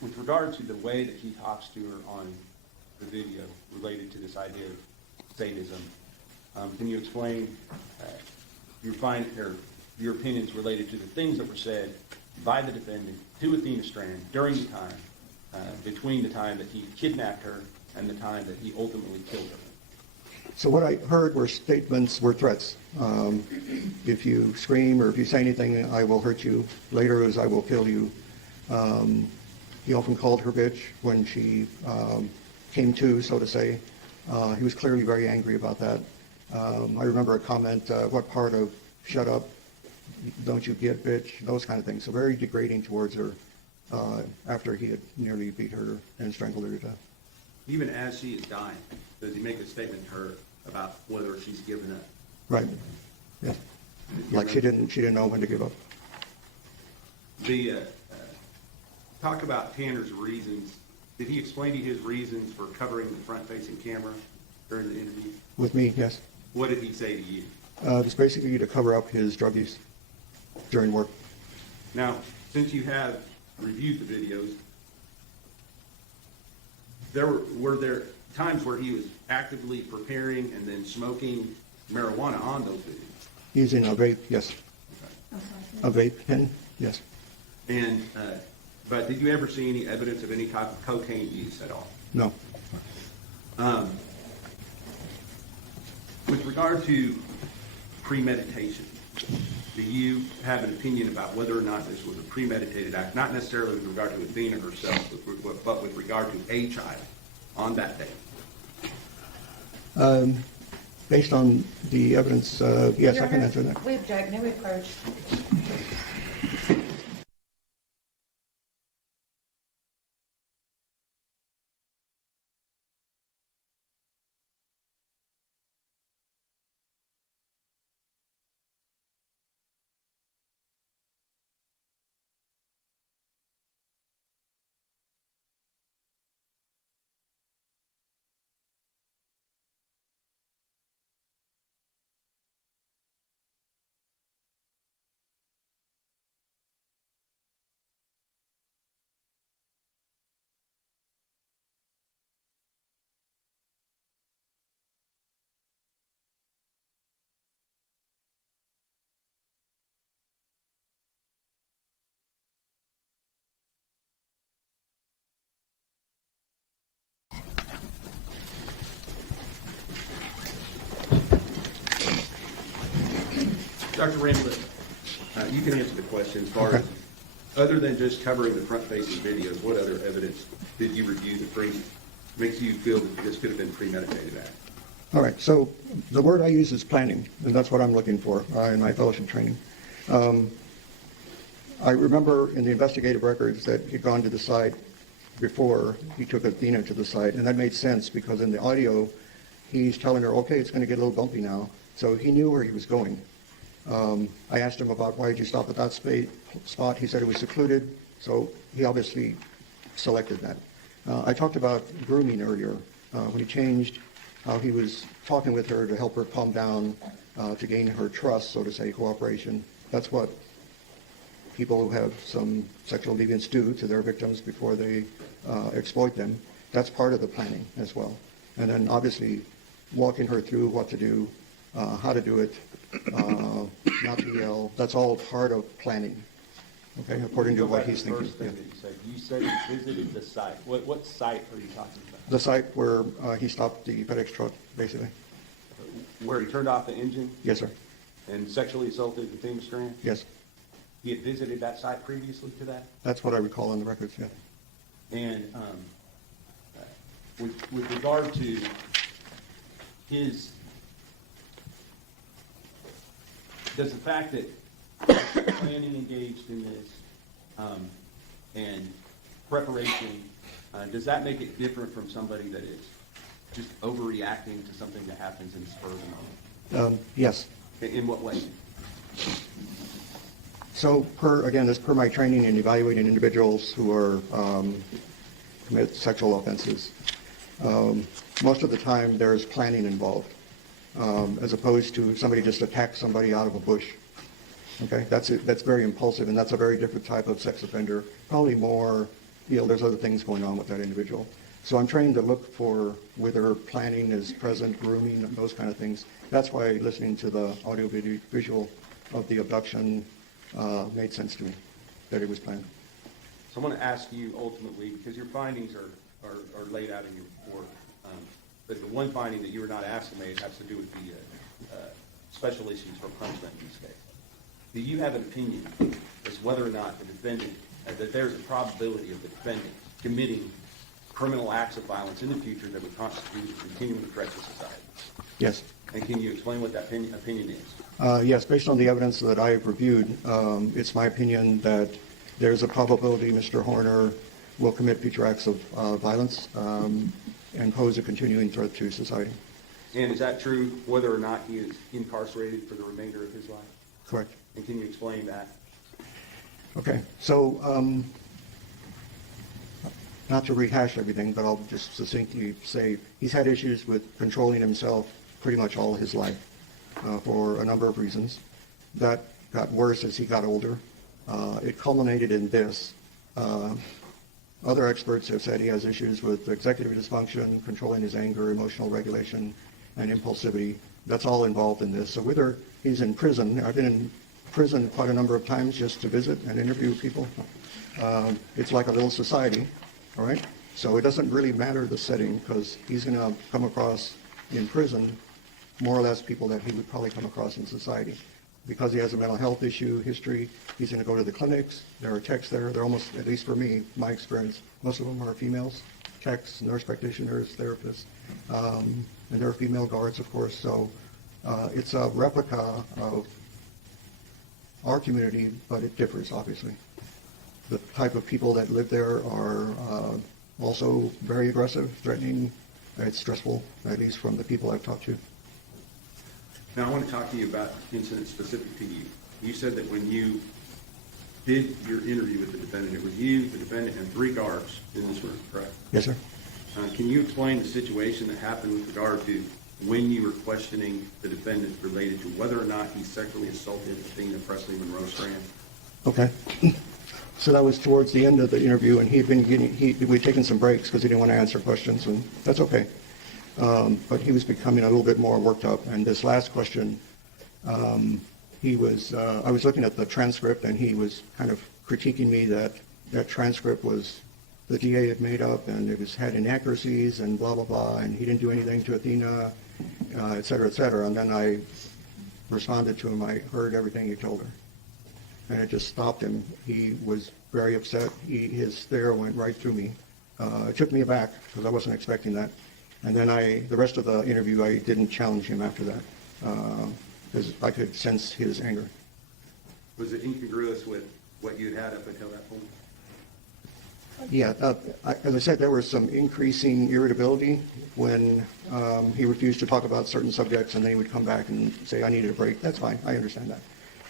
with regard to the way that he talks to her on the video related to this idea of sadism, can you explain your opinions related to the things that were said by the defendant to Athena Strand during the time, between the time that he kidnapped her and the time that he ultimately killed her? So what I heard were threats. If you scream or if you say anything, I will hurt you. Later is I will kill you. He often called her bitch when she came to, so to say. He was clearly very angry about that. I remember a comment, what part of shut up, don't you get, bitch, those kind of things. So very degrading towards her after he had nearly beat her and strangled her to death. Even as she is dying, does he make a statement to her about whether she's given up? Right. Yeah. Like she didn't know when to give up. The talk about Tanner's reasons. Did he explain to you his reasons for covering the front-facing camera during the interview? With me, yes. What did he say to you? Just basically to cover up his drug use during work. Now, since you have reviewed the videos, were there times where he was actively preparing and then smoking marijuana on those videos? Using a vape, yes. A vape pen, yes. And but did you ever see any evidence of any type of cocaine use at all? No. With regard to premeditation, do you have an opinion about whether or not this was a premeditated act, not necessarily with regard to Athena herself, but with regard to a child on that day? Based on the evidence, yes, I can answer that. We object, no approach. Dr. Ramlett, you can answer the question as far as, other than just covering the front-facing videos, what other evidence did you review that makes you feel that this could have been premeditated act? All right, so the word I use is planning, and that's what I'm looking for in my fellowship training. I remember in the investigative records that he'd gone to the site before he took Athena to the site, and that made sense because in the audio, he's telling her, okay, it's going to get a little bumpy now. So he knew where he was going. I asked him about why did you stop at that spot. He said it was secluded, so he obviously selected that. I talked about grooming earlier. When he changed how he was talking with her to help her calm down, to gain her trust, so to say, cooperation. That's what people who have some sexual deviance do to their victims before they exploit them. That's part of the planning as well. And then obviously walking her through what to do, how to do it, not to yell. That's all part of planning, okay, according to what he's thinking. First thing that you said you visited the site. What site are you talking about? The site where he stopped the FedEx truck, basically. Where he turned off the engine Yes, sir. and sexually assaulted Athena Strand? Yes. He had visited that site previously to that? That's what I recall on the records, yeah. And with regard to his, does the fact that planning engaged in this and preparation, does that make it different from somebody that is just overreacting to something that happens in the spur of the moment? Yes. In what way? So as per my training in evaluating individuals who are commit sexual offenses, most of the time there's planning involved, as opposed to somebody just attacks somebody out of a bush. Okay, that's very impulsive, and that's a very different type of sex offender. Probably more, there's other things going on with that individual. So I'm trained to look for whether planning is present, grooming, those kind of things. That's why listening to the audio visual of the abduction made sense to me, that it was planned. So I want to ask you ultimately, because your findings are laid out in your report, but the one finding that you were not asked to make has to do with the special issues for punishment in this case. Do you have an opinion as whether or not the defendant, that there's a probability of the defendant committing criminal acts of violence in the future that would constitute a continuing threat to society? Yes. And can you explain what that opinion is? Yes, based on the evidence that I've reviewed, it's my opinion that there's a probability Mr. Horner will commit future acts of violence and pose a continuing threat to society. And is that true whether or not he is incarcerated for the remainder of his life? Correct. And can you explain that? Okay, so not to rehash everything, but I'll just succinctly say he's had issues with controlling himself pretty much all his life for a number of reasons. That got worse as he got older. It culminated in this. Other experts have said he has issues with executive dysfunction, controlling his anger, emotional regulation, and impulsivity. That's all involved in this. So whether he's in prison, I've been in prison quite a number of times just to visit and interview people. It's like a little society, all right? So it doesn't really matter the setting because he's going to come across in prison more or less people that he would probably come across in society. Because he has a mental health issue history, he's going to go to the clinics. There are techs there. They're almost, at least for me, my experience, most of them are females, techs, nurse practitioners, therapists, and there are female guards, of course. So it's a replica of our community, but it differs, obviously. The type of people that live there are also very aggressive, threatening. It's stressful, at least from the people I've talked to. Now, I want to talk to you about incidents specific to you. You said that when you did your interview with the defendant, it was you, the defendant, and 3 guards in this room, correct? Yes, sir. Can you explain the situation that happened with regard to when you were questioning the defendant related to whether or not he sexually assaulted Athena Presley Monroe Strand? Okay. So that was towards the end of the interview, and we'd taken some breaks because he didn't want to answer questions, and that's okay. But he was becoming a little bit more worked up. And this last question, I was looking at the transcript, and he was kind of critiquing me that transcript was the DA had made up, and it had inaccuracies and blah, blah, blah, and he didn't do anything to Athena, et cetera, et cetera. And then I responded to him, I heard everything you told her. And it just stopped him. He was very upset. His stare went right through me. It took me aback because I wasn't expecting that. And then the rest of the interview, I didn't challenge him after that because I could sense his anger. Was it incongruous with what you had up until that point? Yeah, as I said, there was some increasing irritability when he refused to talk about certain subjects, and then he would come back and say, I needed a break. That's fine. I understand that.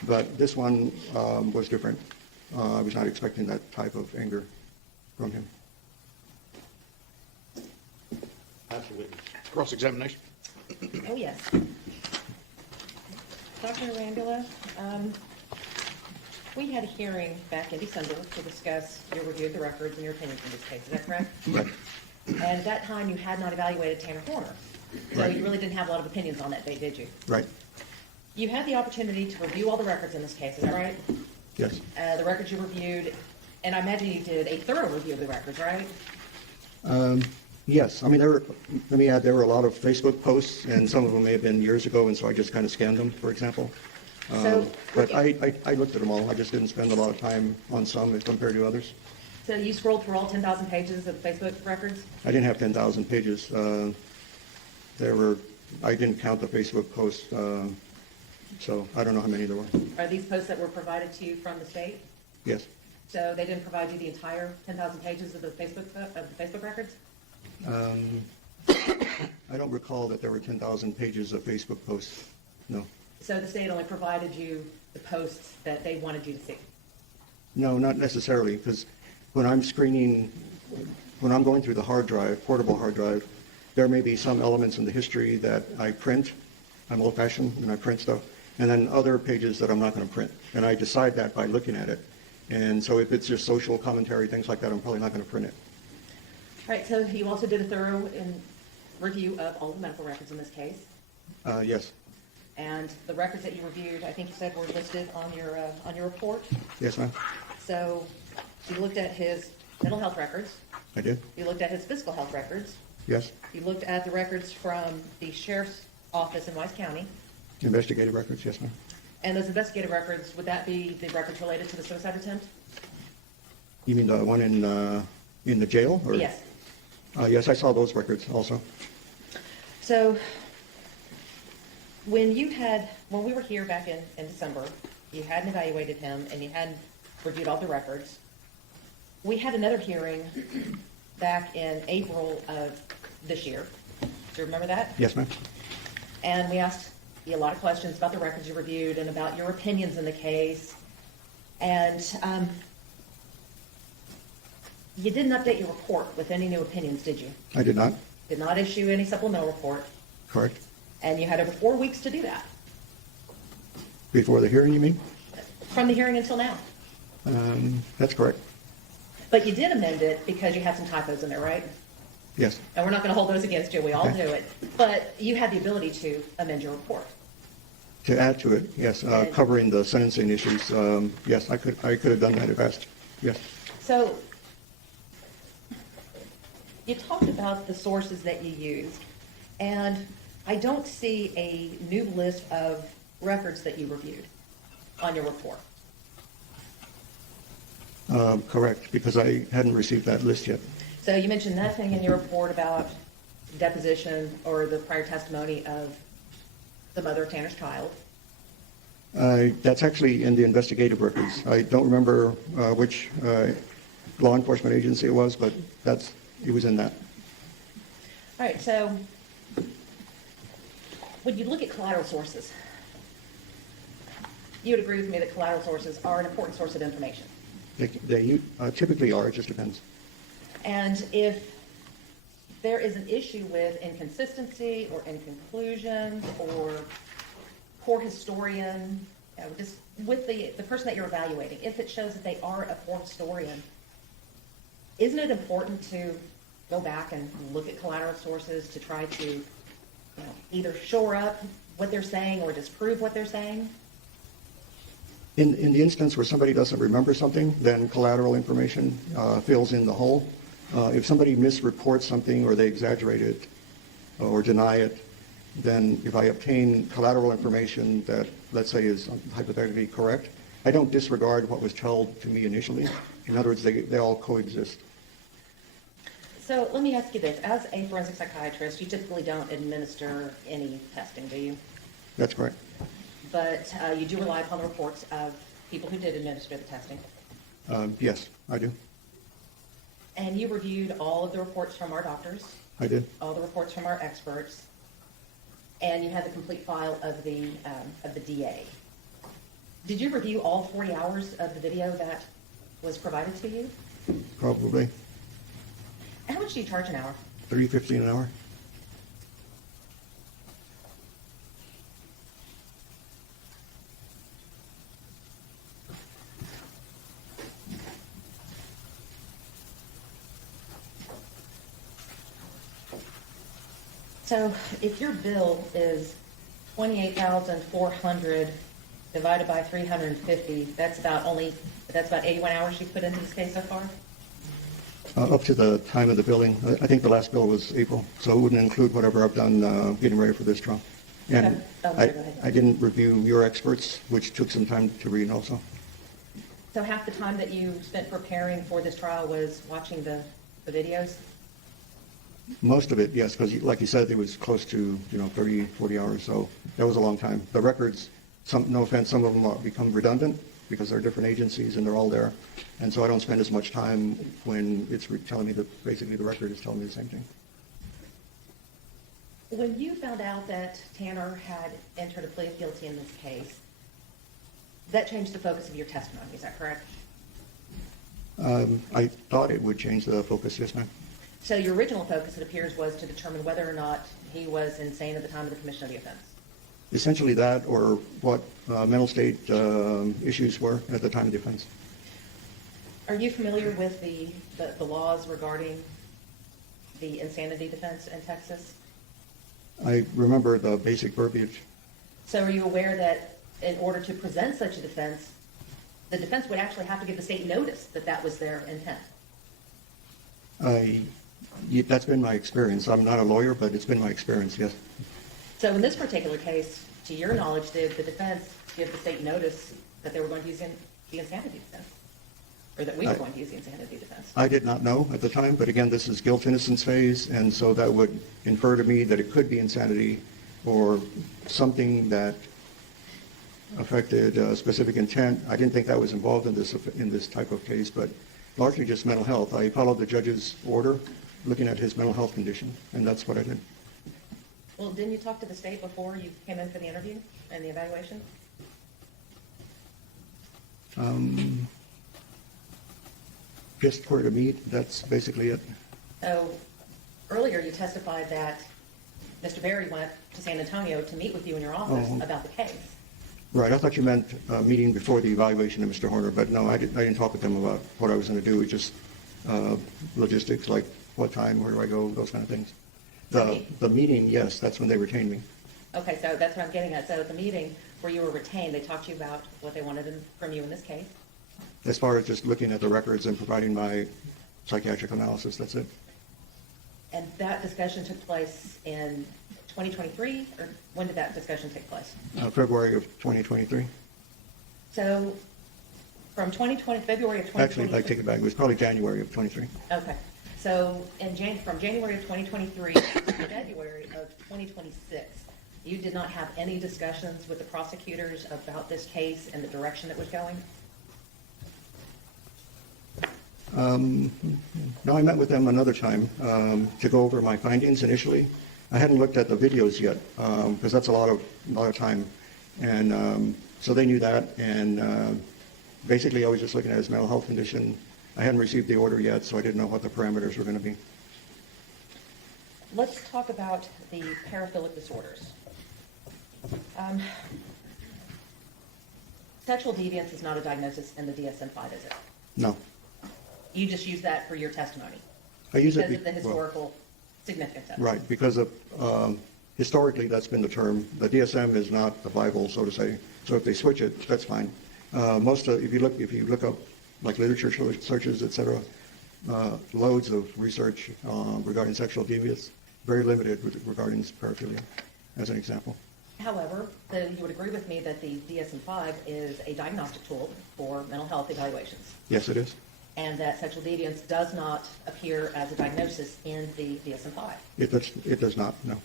But this one was different. I was not expecting that type of anger from him. Absolutely. Cross-examination. Oh, yes. Dr. Arambula, we had a hearing back in December to discuss your review of the records and your opinions in this case. Is that correct? Right. And at that time, you had not evaluated Tanner Horner. So Right. you really didn't have a lot of opinions on that date, did you? Right. You had the opportunity to review all the records in this case, is that right? Yes. The records you reviewed, and I imagine you did a thorough review of the records, right? Yes. I mean, let me add, there were a lot of Facebook posts, and some of them may have been years ago, and so I just kind of scanned them, for example. But I looked at them all. I just didn't spend a lot of time on some as compared to others. So you scrolled through all 10,000 pages of Facebook records? I didn't have 10,000 pages. I didn't count the Facebook posts, so I don't know how many there were. Are these posts that were provided to you from the state? Yes. So they didn't provide you the entire 10,000 pages of the Facebook records? I don't recall that there were 10,000 pages of Facebook posts. No. So the state only provided you the posts that they wanted you to see? No, not necessarily, because when I'm going through the hard drive, portable hard drive, there may be some elements in the history that I print. I'm old-fashioned and I print stuff, and then other pages that I'm not going to print. And I decide that by looking at it. And so if it's just social commentary, things like that, I'm probably not going to print it. All right, so you also did a thorough review of all the medical records in this case. Yes. And the records that you reviewed, I think you said were listed on your report. Yes, ma'am. So you looked at his mental health records. I did. You looked at his physical health records. Yes. You looked at the records from the sheriff's office in Wise County. Investigative records, yes, ma'am. And those investigative records, would that be the records related to the suicide attempt? You mean the one in the jail? Or? Yes. Yes, I saw those records also. So when we were here back in December, you hadn't evaluated him and you hadn't reviewed all the records. We had another hearing back in April of this year. Do you remember that? Yes, ma'am. And we asked you a lot of questions about the records you reviewed and about your opinions in the case. And you didn't update your report with any new opinions, did you? I did not. Did not issue any supplemental report. Correct. And you had over 4 weeks to do that, Before the hearing, you mean? from the hearing until now. That's correct. But you did amend it because you had some typos in there, right? Yes. And we're not going to hold those against you, we all Okay. do it. But you had the ability to amend your report. To add to it, yes, covering the sentencing issues, yes, I could have done that if asked. Yes. So you talked about the sources that you used, and I don't see a new list of records that you reviewed on your report. Correct, because I hadn't received that list yet. So you mentioned nothing in your report about deposition or the prior testimony of the mother of Tanner's child. That's actually in the investigative records. I don't remember which law enforcement agency it was, but it was in that. All right, so when you look at collateral sources, you would agree with me that collateral sources are an important source of information. They typically are, it just depends. And if there is an issue with inconsistency or inconclusions or poor historian, just with the person that you're evaluating, if it shows that they are a poor historian, isn't it important to go back and look at collateral sources to try to either shore up what they're saying or disprove what they're saying? In the instance where somebody doesn't remember something, then collateral information fills in the hole. If somebody misreports something or they exaggerate it or deny it, then if I obtain collateral information that, let's say, is hypothetically correct, I don't disregard what was told to me initially. In other words, they all coexist. So let me ask you this. As a forensic psychiatrist, you typically don't administer any testing, do you? That's correct. But you do rely upon the reports of people who did administer the testing. Yes, I do. And you reviewed all of the reports from our doctors, I did. all the reports from our experts, and you had the complete file of the DA. Did you review all 40 hours of the video that was provided to you? Probably. How much do you charge an hour? $3.15 an hour. So if your bill is $28,400 divided by 350, that's about 81 hours you put into this case so far? Up to the time of the billing. I think the last bill was April, so it wouldn't include whatever I've done getting ready for this trial. And Okay. Oh, sorry, go ahead. I didn't review your experts, which took some time to read also. So half the time that you spent preparing for this trial was watching the videos? Most of it, yes, because like you said, it was close to 30, 40 hours, so that was a long time. The records, no offense, some of them become redundant because they're different agencies and they're all there. And so I don't spend as much time when it's telling me that basically the record is telling me the same thing. When you found out that Tanner had entered a plea of guilty in this case, that changed the focus of your testimony, is that correct? I thought it would change the focus, yes, ma'am. So your original focus, it appears, was to determine whether or not he was insane at the time of the commission of the offense. Essentially that, or what mental state issues were at the time of the offense. Are you familiar with the laws regarding the insanity defense in Texas? I remember the basic verbiage. So are you aware that in order to present such a defense, the defense would actually have to give the state notice that that was their intent? That's been my experience. I'm not a lawyer, but it's been my experience, yes. So in this particular case, to your knowledge, did the defense give the state notice that they were going to use the insanity defense? Or that we were going to use the insanity defense? I did not know at the time, but again, this is guilt-innocence phase, and so that would infer to me that it could be insanity or something that affected specific intent. I didn't think that was involved in this type of case, but largely just mental health. I followed the judge's order, looking at his mental health condition, and that's what I did. Well, didn't you talk to the state before you came in for the interview and the evaluation? Just for to meet, that's basically it. So earlier you testified that Mr. Berry went to San Antonio to meet with you in your office Oh. about the case. Right, I thought you meant a meeting before the evaluation of Mr. Horner, but no, I didn't talk with him about what I was going to do. It was just logistics, like what time, where do I go, those kind of things. The meeting, yes, that's when they retained me. Okay, so that's what I'm getting at. So at the meeting where you were retained, they talked to you about what they wanted from you in this case? As far as just looking at the records and providing my psychiatric analysis, that's it. And that discussion took place in 2023, or when did that discussion take place? February of 2023. So from February of 2023. Actually, I take it back, it was probably January of 23. Okay, so from January of 2023 to February of 2026, you did not have any discussions with the prosecutors about this case and the direction it was going? No, I met with them another time to go over my findings initially. I hadn't looked at the videos yet because that's a lot of time, and so they knew that. And basically, I was just looking at his mental health condition. I hadn't received the order yet, so I didn't know what the parameters were going to be. Let's talk about the paraphilic disorders. Sexual deviance is not a diagnosis in the DSM-5, is it? No, You just use that for your testimony? I use Because it of the historical significance of it? right because of historically that's been the term. The DSM is not the Bible, so to say. So if they switch it, that's fine. If you look up like literature searches, etc., loads of research regarding sexual deviance, very limited regarding paraphilia, as an example. However, you would agree with me that the DSM-5 is a diagnostic tool for mental health evaluations, Yes, it is. and that sexual deviance does not appear as a diagnosis in the DSM-5. It does not. No.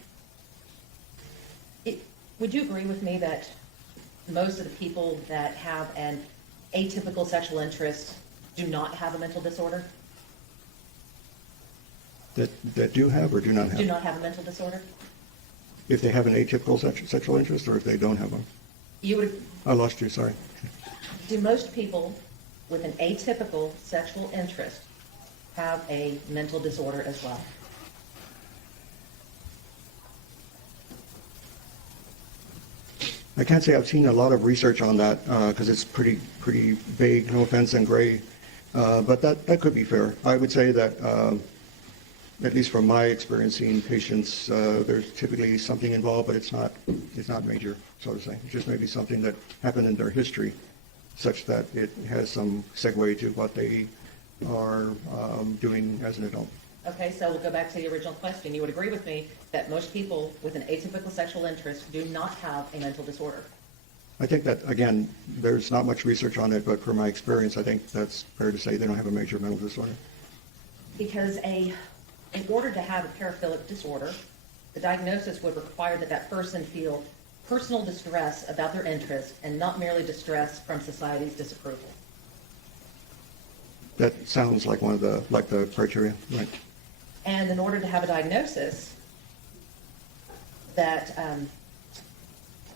Would you agree with me that most of the people that have an atypical sexual interest do not have a mental disorder? That do have or do not have? Do not have a mental disorder? If they have an atypical sexual interest or if they don't have one? You would. I lost you, sorry. Do most people with an atypical sexual interest have a mental disorder as well? I can't say I've seen a lot of research on that because it's pretty vague, no offense, and gray. But that could be fair. I would say that, at least from my experience seeing patients, there's typically something involved, but it's not major, so to say. It's just maybe something that happened in their history, such that it has some segue to what they are doing as an adult. Okay, so we'll go back to the original question. You would agree with me that most people with an atypical sexual interest do not have a mental disorder? I think that, again, there's not much research on it, but from my experience, I think that's fair to say they don't have a major mental disorder. Because in order to have a paraphilic disorder, the diagnosis would require that that person feel personal distress about their interest and not merely distress from society's disapproval. That sounds like one of the criteria, right? And in order to have a diagnosis, that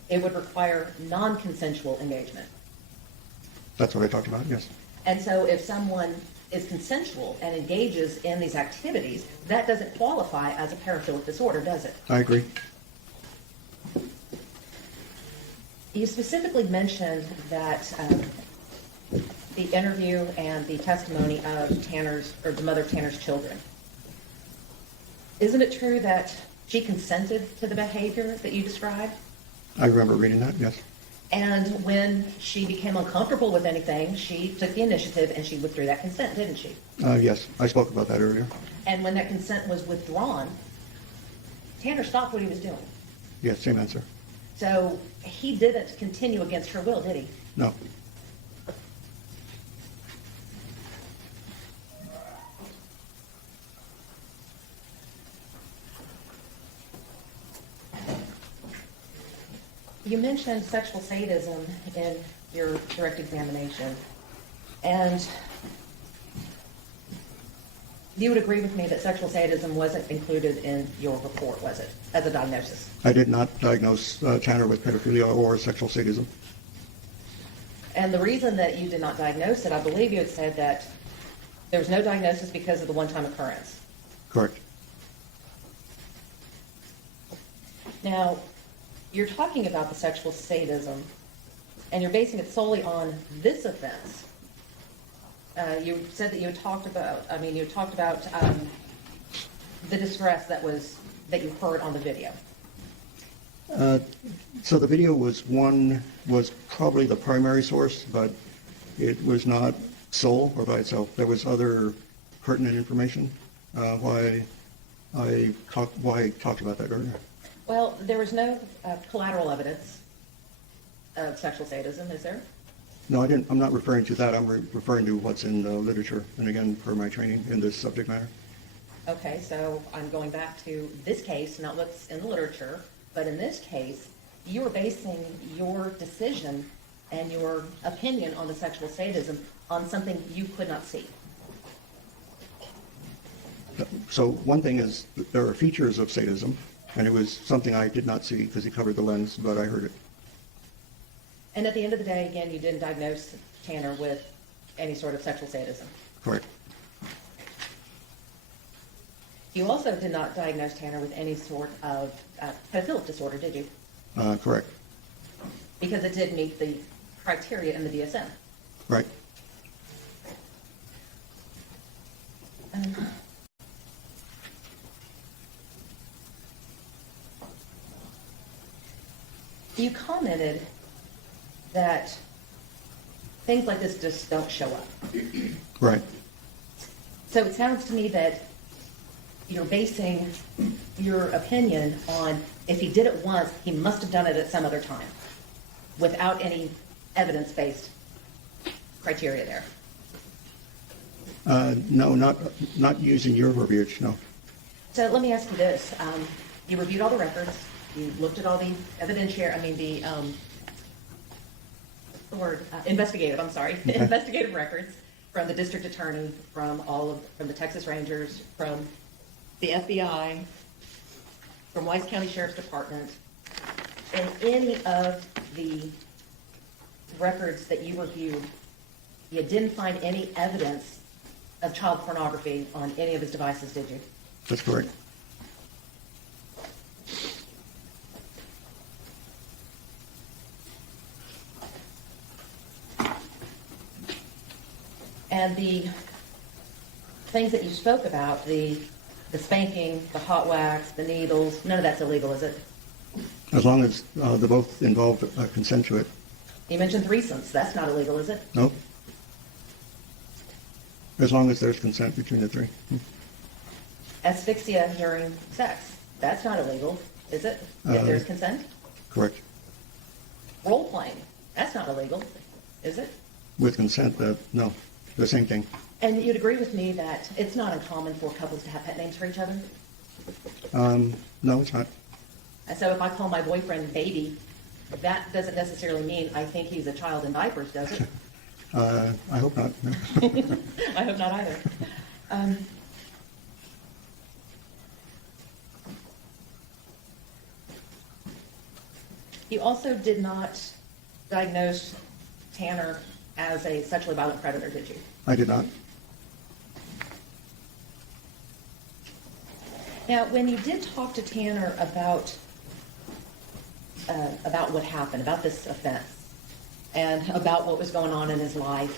it would require non-consensual engagement. That's what I talked about, yes. And so if someone is consensual and engages in these activities, that doesn't qualify as a paraphilic disorder, does it? I agree. You specifically mentioned that the interview and the testimony of Tanner's, or the mother of Tanner's children. Isn't it true that she consented to the behavior that you described? I remember reading that, yes. And when she became uncomfortable with anything, she took the initiative and she withdrew that consent, didn't she? Yes, I spoke about that earlier. And when that consent was withdrawn, Tanner stopped what he was doing. Yes, same answer. So he didn't continue against her will, did he? No. You mentioned sexual sadism in your direct examination, and you would agree with me that sexual sadism wasn't included in your report, was it, as a diagnosis? I did not diagnose Tanner with pedophilia or sexual sadism. And the reason that you did not diagnose it, I believe you had said that there was no diagnosis because of the one-time occurrence. Correct. Now, you're talking about the sexual sadism, and you're basing it solely on this offense. You said that you had talked about, the distress that you heard on the video. So the video was probably the primary source, but it was not sole or by itself. There was other pertinent information. Why I talked about that earlier. Well, there was no collateral evidence of sexual sadism, is there? No, I didn't. I'm not referring to that. I'm referring to what's in the literature, and again, per my training in this subject matter. Okay, so I'm going back to this case, not what's in the literature, but in this case, you were basing your decision and your opinion on the sexual sadism on something you could not see. So one thing is that there are features of sadism, and it was something I did not see because he covered the lens, but I heard it. And at the end of the day, again, you didn't diagnose Tanner with any sort of sexual sadism. Correct. You also did not diagnose Tanner with any sort of pedophilic disorder, did you? Correct. Because it did meet the criteria in the DSM. Right. You commented that things like this just don't show up. Right. So it sounds to me that you're basing your opinion on if he did it once, he must have done it at some other time, without any evidence-based criteria there. No, not using your verbiage, no. So let me ask you this. You reviewed all the records, you looked at all the investigative records from the district attorney, from the Texas Rangers, from the FBI, from Wise County Sheriff's Department, and any of the records that you reviewed, you didn't find any evidence of child pornography on any of his devices, did you? That's correct. And the things that you spoke about, the spanking, the hot wax, the needles, none of that's illegal, is it? As long as they both involve consent to it. You mentioned threesomes. That's not illegal, is it? No. As long as there's consent between the three. Asphyxia during sex. That's not illegal, is it? If there's consent? Correct. Role playing. That's not illegal, is it? With consent, no. The same thing. And you'd agree with me that it's not uncommon for couples to have pet names for each other? No, it's not. And so if I call my boyfriend baby, that doesn't necessarily mean I think he's a child in diapers, does it? I hope not. No. I hope not either. You also did not diagnose Tanner as a sexually violent predator, did you? I did not. Now, when you did talk to Tanner about what happened, about this offense, and about what was going on in his life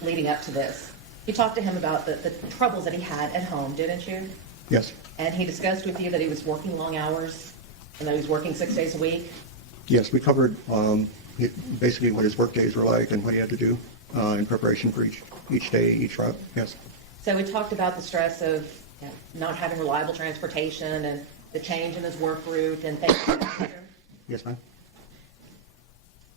leading up to this, you talked to him about the troubles that he had at home, didn't you? Yes. And he discussed with you that he was working long hours and that he was working 6 days a week? Yes, we covered basically what his work days were like and what he had to do in preparation for each day, each route. Yes. So we talked about the stress of not having reliable transportation and the change in his work route and things like that. Yes, ma'am.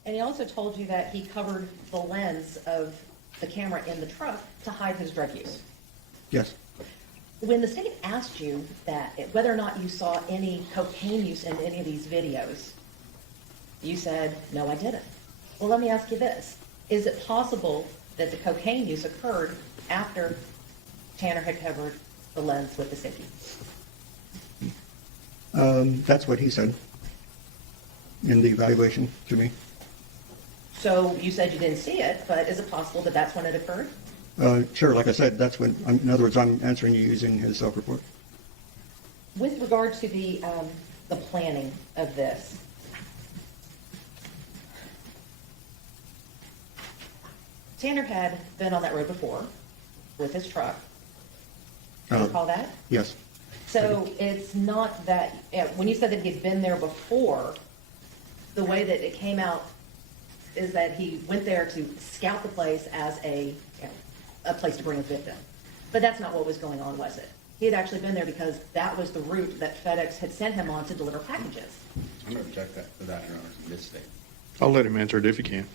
And he also told you that he covered the lens of the camera in the truck to hide his drug use. Yes. When the state asked you that, whether or not you saw any cocaine use in any of these videos, You said, no, I didn't. Well, let me ask you this. Is it possible that the cocaine use occurred after Tanner had covered the lens with the sickie? That's what he said in the evaluation to me. So you said you didn't see it, but is it possible that that's when it occurred? Sure, like I said, that's when, in other words, I'm answering you using his self-report. With regard to the planning of this, Tanner had been on that road before with his truck. Do you recall that? Yes. So it's not that, when you said that he's been there before, the way that it came out is that he went there to scout the place as a place to bring a victim. But that's not what was going on, was it? He had actually been there because that was the route that FedEx had sent him on to deliver packages. I'm going to object that, to that, Your Honor, in this state. I'll let him answer it if he can.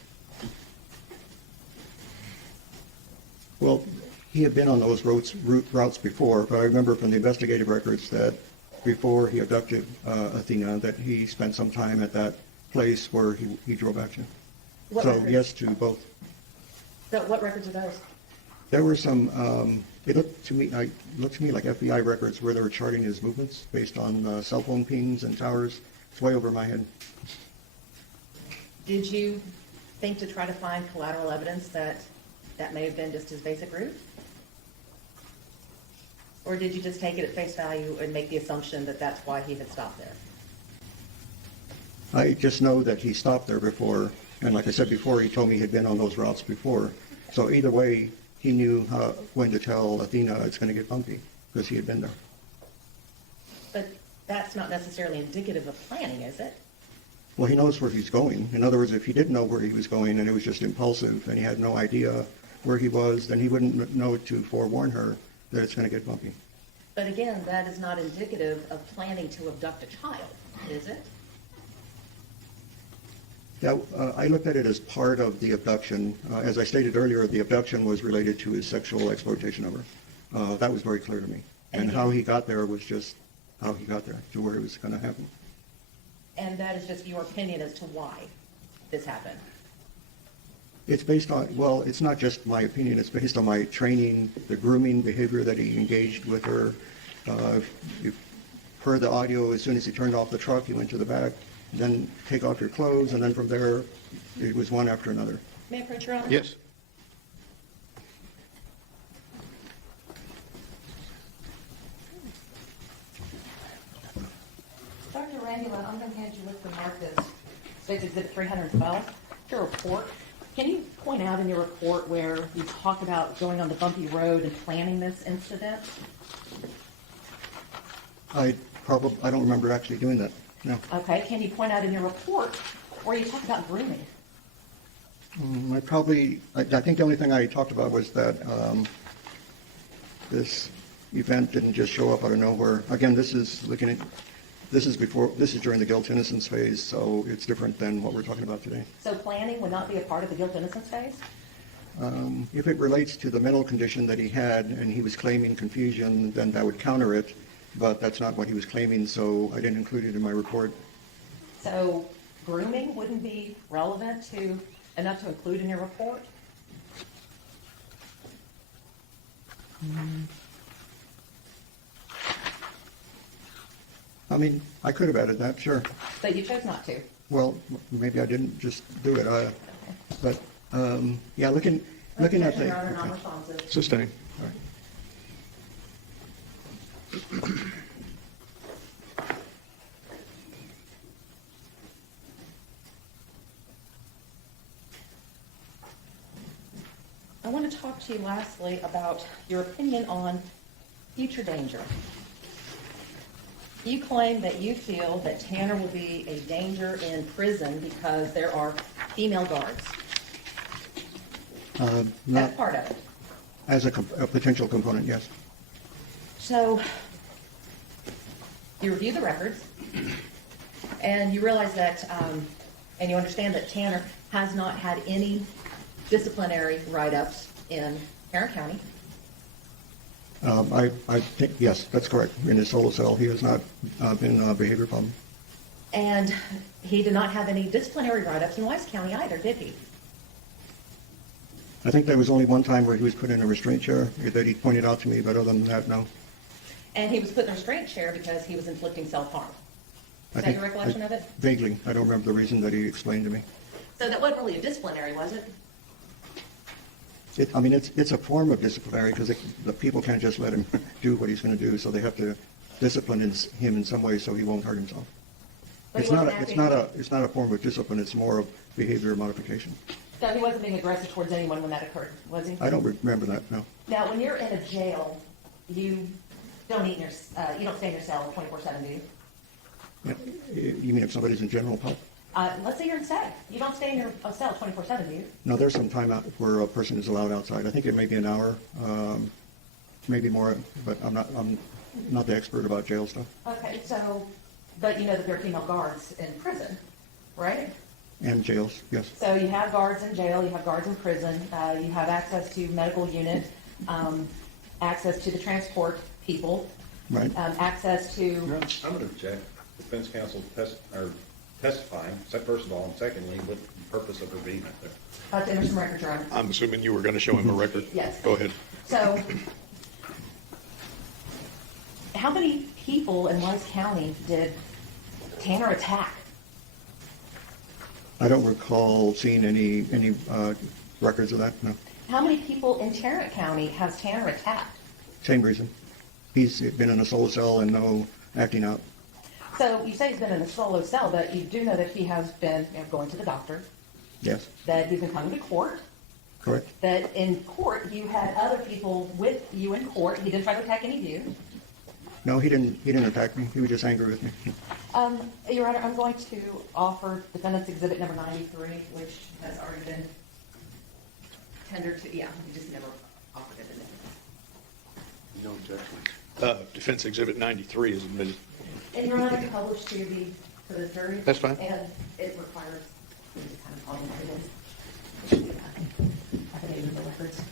Well, he had been on those routes before, but I remember from the investigative records that before he abducted Athena, that he spent some time at that place where he drove action. What So records? yes to both. So what records are those? There were some, it looked to me like FBI records where they were charting his movements based on cell phone pings and towers. It's way over my head. Did you think to try to find collateral evidence that that may have been just his basic route? Or did you just take it at face value and make the assumption that that's why he had stopped there? I just know that he stopped there before, and like I said before, he told me he'd been on those routes before. So either way, he knew when to tell Athena it's going to get bumpy, because he had been there. But that's not necessarily indicative of planning, is it? Well, he knows where he's going. In other words, if he didn't know where he was going and it was just impulsive and he had no idea where he was, then he wouldn't know to forewarn her that it's going to get bumpy. But again, that is not indicative of planning to abduct a child, is it? Yeah, I looked at it as part of the abduction. As I stated earlier, the abduction was related to his sexual exploitation of her. That was very clear to me. And how he got there was just how he got there to where it was going to happen. And that is just your opinion as to why this happened. It's based on, well, it's not just my opinion, it's based on my training, the grooming behavior that he engaged with her. You've heard the audio, as soon as he turned off the truck, he went to the back, then take off your clothes, and then from there, it was one after another. May I approach your honor? Yes. Dr. Randula, I'm going to hand you with the mark this States Exhibit 312, your report. Can you point out in your report where you talk about going on the bumpy road and planning this incident? I don't remember actually doing that, no. Okay, can you point out in your report where you talk about grooming? I think the only thing I talked about was that this event didn't just show up out of nowhere. Again, this is during the guilt innocence phase, so it's different than what we're talking about today. So planning would not be a part of the guilt innocence phase? If it relates to the mental condition that he had and he was claiming confusion, then that would counter it, but that's not what he was claiming, so I didn't include it in my report. So grooming wouldn't be relevant enough to include in your report? I mean, I could have added that, sure. But you chose not to. Well, maybe I didn't just do it, but, yeah, looking at Objection, the... Your Honor, non-responsive. Sustained. All right. I want to talk to you lastly about your opinion on future danger. You claim that you feel that Tanner will be a danger in prison because there are female guards. Not That's part of it. as a potential component, yes. So you review the records and you realize that, and you understand that Tanner has not had any disciplinary write-ups in Tarrant County. I think, yes, that's correct. In his solo cell, he has not been a behavior problem. And he did not have any disciplinary write-ups in Wise County either, did he? I think there was only one time where he was put in a restraint chair that he pointed out to me, but other than that, no. And he was put in a restraint chair because he was inflicting self-harm. Is that your recollection of it? Vaguely. I don't remember the reason that he explained to me. So that wasn't really a disciplinary, was it? It's a form of disciplinary because the people can't just let him do what he's going to do, so they have to discipline him in some way so he won't hurt himself. But It's he not wasn't it's not a form of discipline. It's more of behavior modification. So he wasn't being aggressive towards anyone when that occurred, was he? I don't remember that. No. Now, when you're in a jail, you don't eat in your, you don't stay in your cell 24/7, do you? Yeah. You mean if somebody's in general pub? Let's say you're in SAG. You don't stay in your cell 24/7, do you? No, there's some time out where a person is allowed outside. I think it may be an hour, maybe more, but I'm not the expert about jail stuff. Okay, so, but you know that there are female guards in prison, right? And jails, yes. So you have guards in jail, you have guards in prison, you have access to medical unit, access to the transport people, Right. access to, I'm going to object. Defense counsel testifying, first of all, and secondly, what the purpose of her being up there. to enter some records, Your Honor. I'm assuming you were going to show him a record? Yes. Go ahead. So, how many people in Wise County did Tanner attack? I don't recall seeing any records of that. No. How many people in Tarrant County has Tanner attacked? Same reason. He's been in a solo cell and no acting out. So you say he's been in a solo cell, but you do know that he has been going to the doctor, Yes, that he's been coming to court, correct. that in court you had other people with you in court. He didn't try to attack any of you. No, he didn't attack me. He was just angry with me. Your Honor, I'm going to offer defendant's exhibit number 93, which has already been tendered to, yeah, you just never offered it. No objection. Defense Exhibit 93 is admitted. And Your Honor, published to the jury. That's fine. And it requires, kind of calling it, affidavit of the records.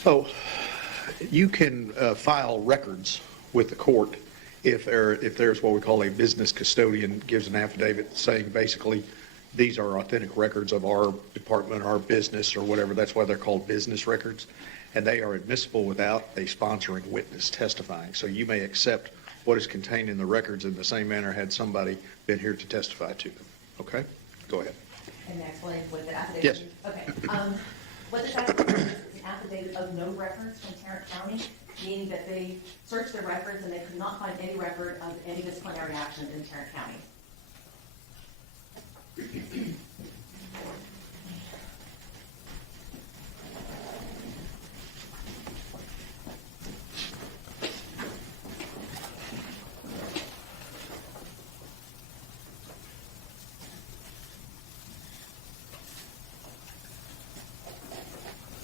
So you can file records with the court if there's what we call a business custodian gives an affidavit saying basically these are authentic records of our department, our business, or whatever. That's why they're called business records. And they are admissible without a sponsoring witness testifying. So you may accept what is contained in the records in the same manner had somebody been here to testify to them. Okay? Go ahead. And that's explain what the affidavit Yes. is? Okay. What this affidavit is an affidavit of no records from Tarrant County, meaning that they searched their records and they could not find any record of any disciplinary action in Tarrant County.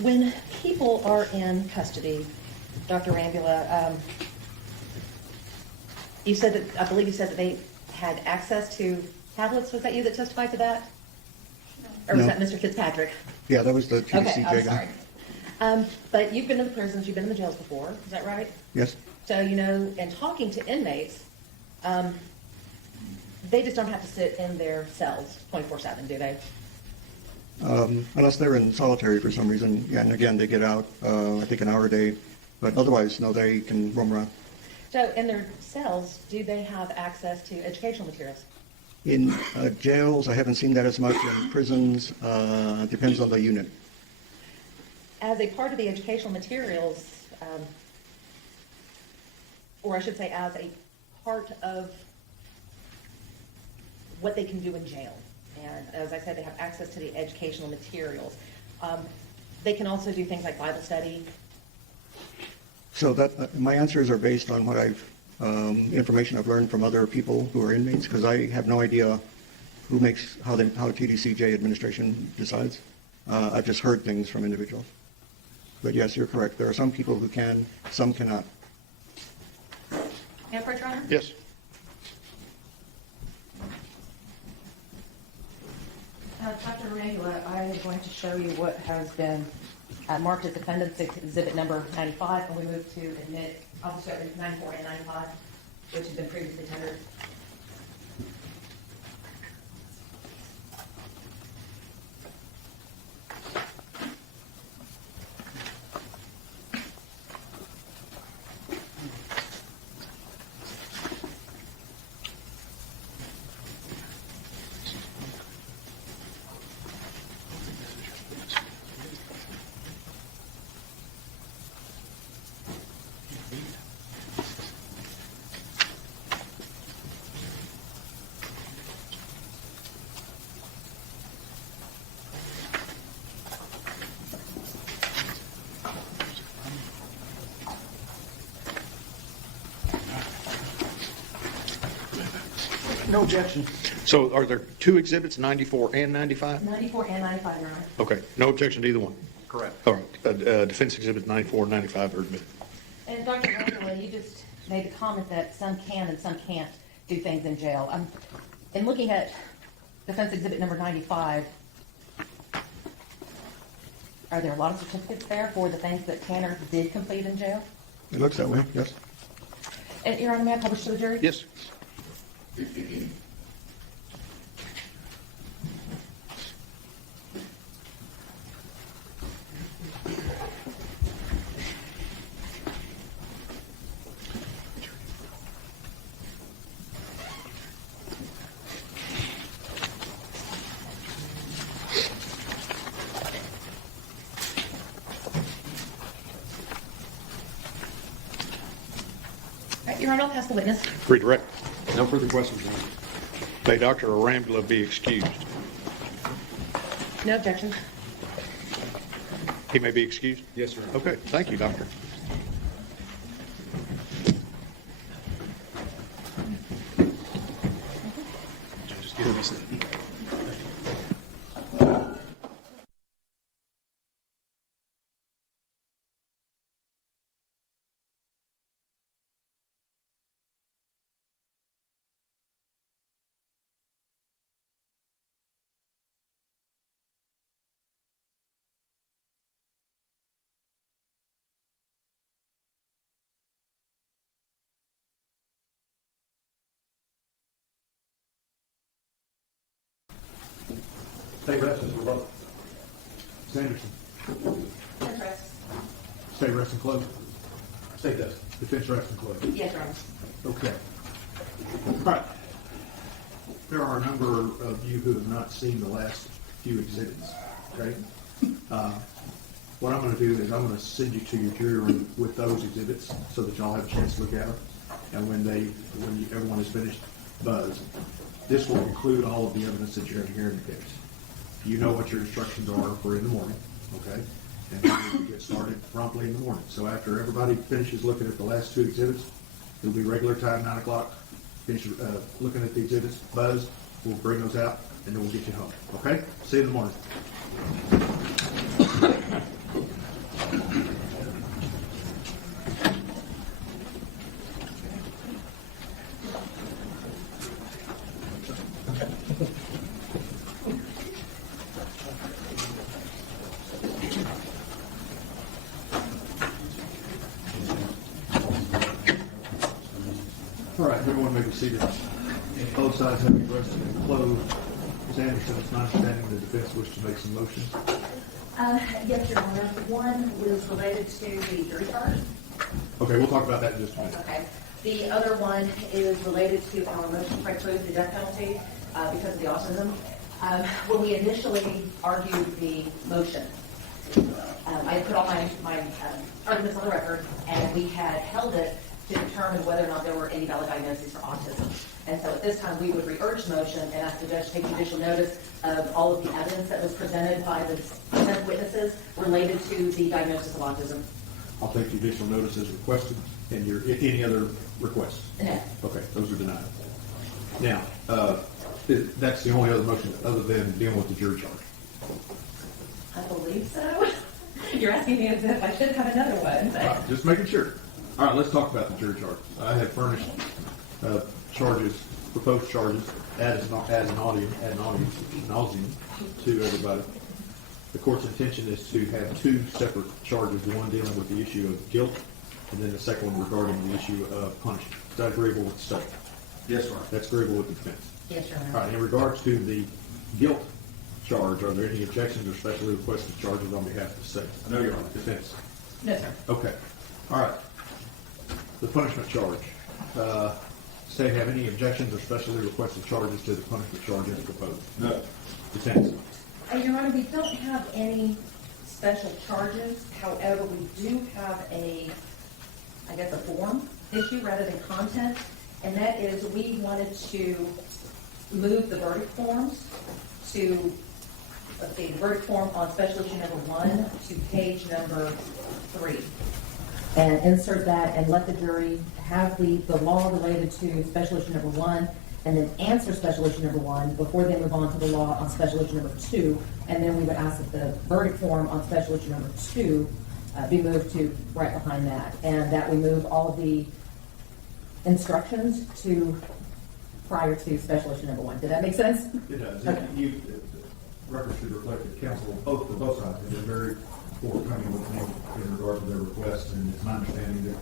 When people are in custody, Dr. Rambula, you said that, I believe you said that they had access to tablets. Was that you that testified to that? Or was No. that Mr. Fitzpatrick? Yeah, that was the TDC Okay, I'm guy. sorry. But you've been in the prisons, you've been in the jails before, is that right? Yes. So, you know, in talking to inmates, they just don't have to sit in their cells 24/7, do they? Unless they're in solitary for some reason. Yeah, and again, they get out, I think an hour a day. But otherwise, no, they can roam around. So in their cells, do they have access to educational materials? In jails, I haven't seen that as much. In prisons, depends on the unit. As a part of the educational materials, or I should say as a part of what they can do in jail. And as I said, they have access to the educational materials. They can also do things like Bible study. So that my answers are based on what information I've learned from other people who are inmates, because I have no idea how TDCJ administration decides. I've just heard things from individuals. But yes, you're correct. There are some people who can, some cannot. May I approach, Your Honor? Yes. Dr. Remangula, I am going to show you what has been marked as Defendant's Exhibit number 95, and we move to admit, I'll start with 94 and 95, which have been previously tendered. No objection. So are there two exhibits, 94 and 95? 94 and 95, Your Honor. Okay, no objection to either one. Correct. All right, defense exhibits 94 and 95 are admitted. And Dr. Angela, you just made the comment that some can and some can't do things in jail. In looking at defense exhibit number 95, are there a lot of certificates there for the things that Tanner did complete in jail? It looks that way, yes. And Your Honor, may I publish to the jury? Yes. All right, Your Honor, I'll pass the witness. Redirect. No further questions, Your Honor. May Dr. Arambula be excused? No objection. He may be excused? Yes, sir. Okay, thank you, Doctor. Just give me a second. Stay rest as we're Sanderson. Stay rest and close. Stay desk. Defense rest and close. Yes, Your Honor. Okay. All right. There are a number of you who have not seen the last few exhibits, okay? What I'm going to do is I'm going to send you to your jury room with those exhibits so that y'all have a chance to look at them. And when everyone is finished, buzz. This will include all of the evidence that you're going to hear in the case. You know what your instructions are for in the morning, okay? And we're going to get started promptly in the morning. So after everybody finishes looking at the last two exhibits, it'll be regular time, 9 o'clock. Finish looking at the exhibits, buzz, we'll bring those out, and then we'll get you home, okay? See you in the morning. All right, everyone may be seated. Both sides have been rested and closed. Ms. Anderson, it's my understanding the defense wishes to make some motions. Yes, Your Honor. One was related to the jury charge. Okay, we'll talk about that in just a minute. Okay. The other one is related to our motion to preclude the death penalty because of the autism. When we initially argued the motion, I put all my arguments on the record, and we had held it to determine whether or not there were any valid diagnoses for autism. And so at this time, we would re-urge the motion and ask the judge to take judicial notice of all of the evidence that was presented by the defense witnesses related to the diagnosis of autism. I'll take judicial notice as requested, and any other requests? No. Okay, those are denied. Now, that's the only other motion other than dealing with the jury charge. I believe so. You're asking me as if I should have another one. But... All right, just making sure. All right, let's talk about the jury charge. I have furnished charges, proposed charges, ad nauseam to everybody. The court's intention is to have two separate charges, one dealing with the issue of guilt, and then the second one regarding the issue of punishment. Is that agreeable with the state? Yes, sir. That's agreeable with the defense. Yes, Your All Honor. right, in regards to the guilt charge, are there any objections or specially requested charges on behalf of the state? I know you're on the defense. No, sir. Okay, all right. The punishment charge. State have any objections or specially requested charges to the punishment charge as proposed? No. Defense. Your Honor, we don't have any special charges. However, we do have a form issue rather than content. And that is, we wanted to move the verdict forms to, the verdict form on special issue number 1 to page number 3. And insert that and let the jury have the law related to special issue number 1, and then answer special issue number 1 before they move on to the law on special issue number 2. And then we would ask that the verdict form on special issue number 2 be moved to right behind that. And that we move all of the instructions to prior to special issue number 1. Did that make sense? It does. Okay. The record should reflect that counsel, for both sides, have been very forthcoming with me in regard to their request, and it's my understanding that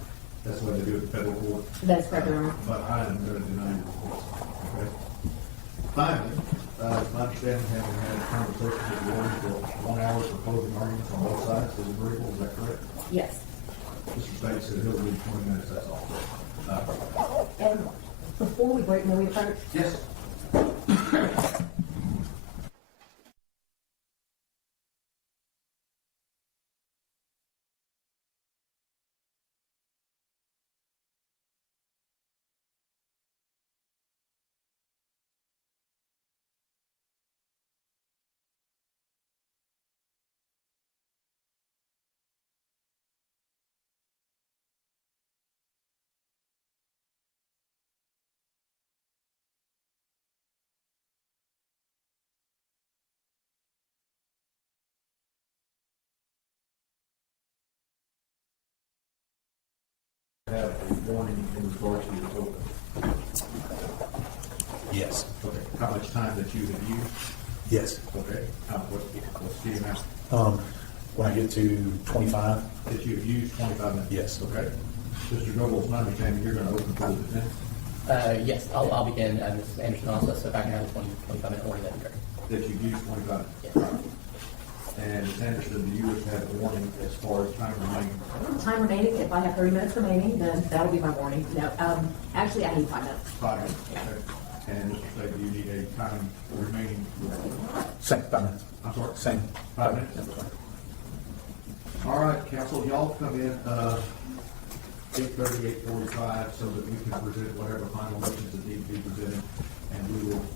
that's the way they do it in federal court. That's correct, Your Honor. But I am going to deny your request. Okay? Finally, it's my understanding, having had a conversation with the lawyer for 1 hour for closing arguments on both sides, is agreeable, is that correct? Yes. Mr. State said he'll leave 20 minutes, that's all. And before we break, may we have Yes. Have a warning in regard to your open. Yes. Okay, how much time that you have used? Yes. Okay, what's the amount When I get to 25, that you have used 25 minutes? Yes. Okay. Mr. Noble, it's my understanding you're going to open for the defense, Yes, I'll begin, Ms. Anderson also, so if I can have a 25-minute warning, that'd be great. that you've used 25 minutes? Yes. And Ms. Anderson, do you wish to have a warning as far as time remaining? time remaining. If I have 30 minutes remaining, then that'll be my warning. No, actually, I need 5 minutes. 5 minutes, okay. And Mr. State, do you need a time remaining? same, 5 minutes. I'm sorry? Same. 5 minutes? All right, counsel, y'all come in, 8:30, 8:45, so that we can present whatever final motions that need to be presented, and we will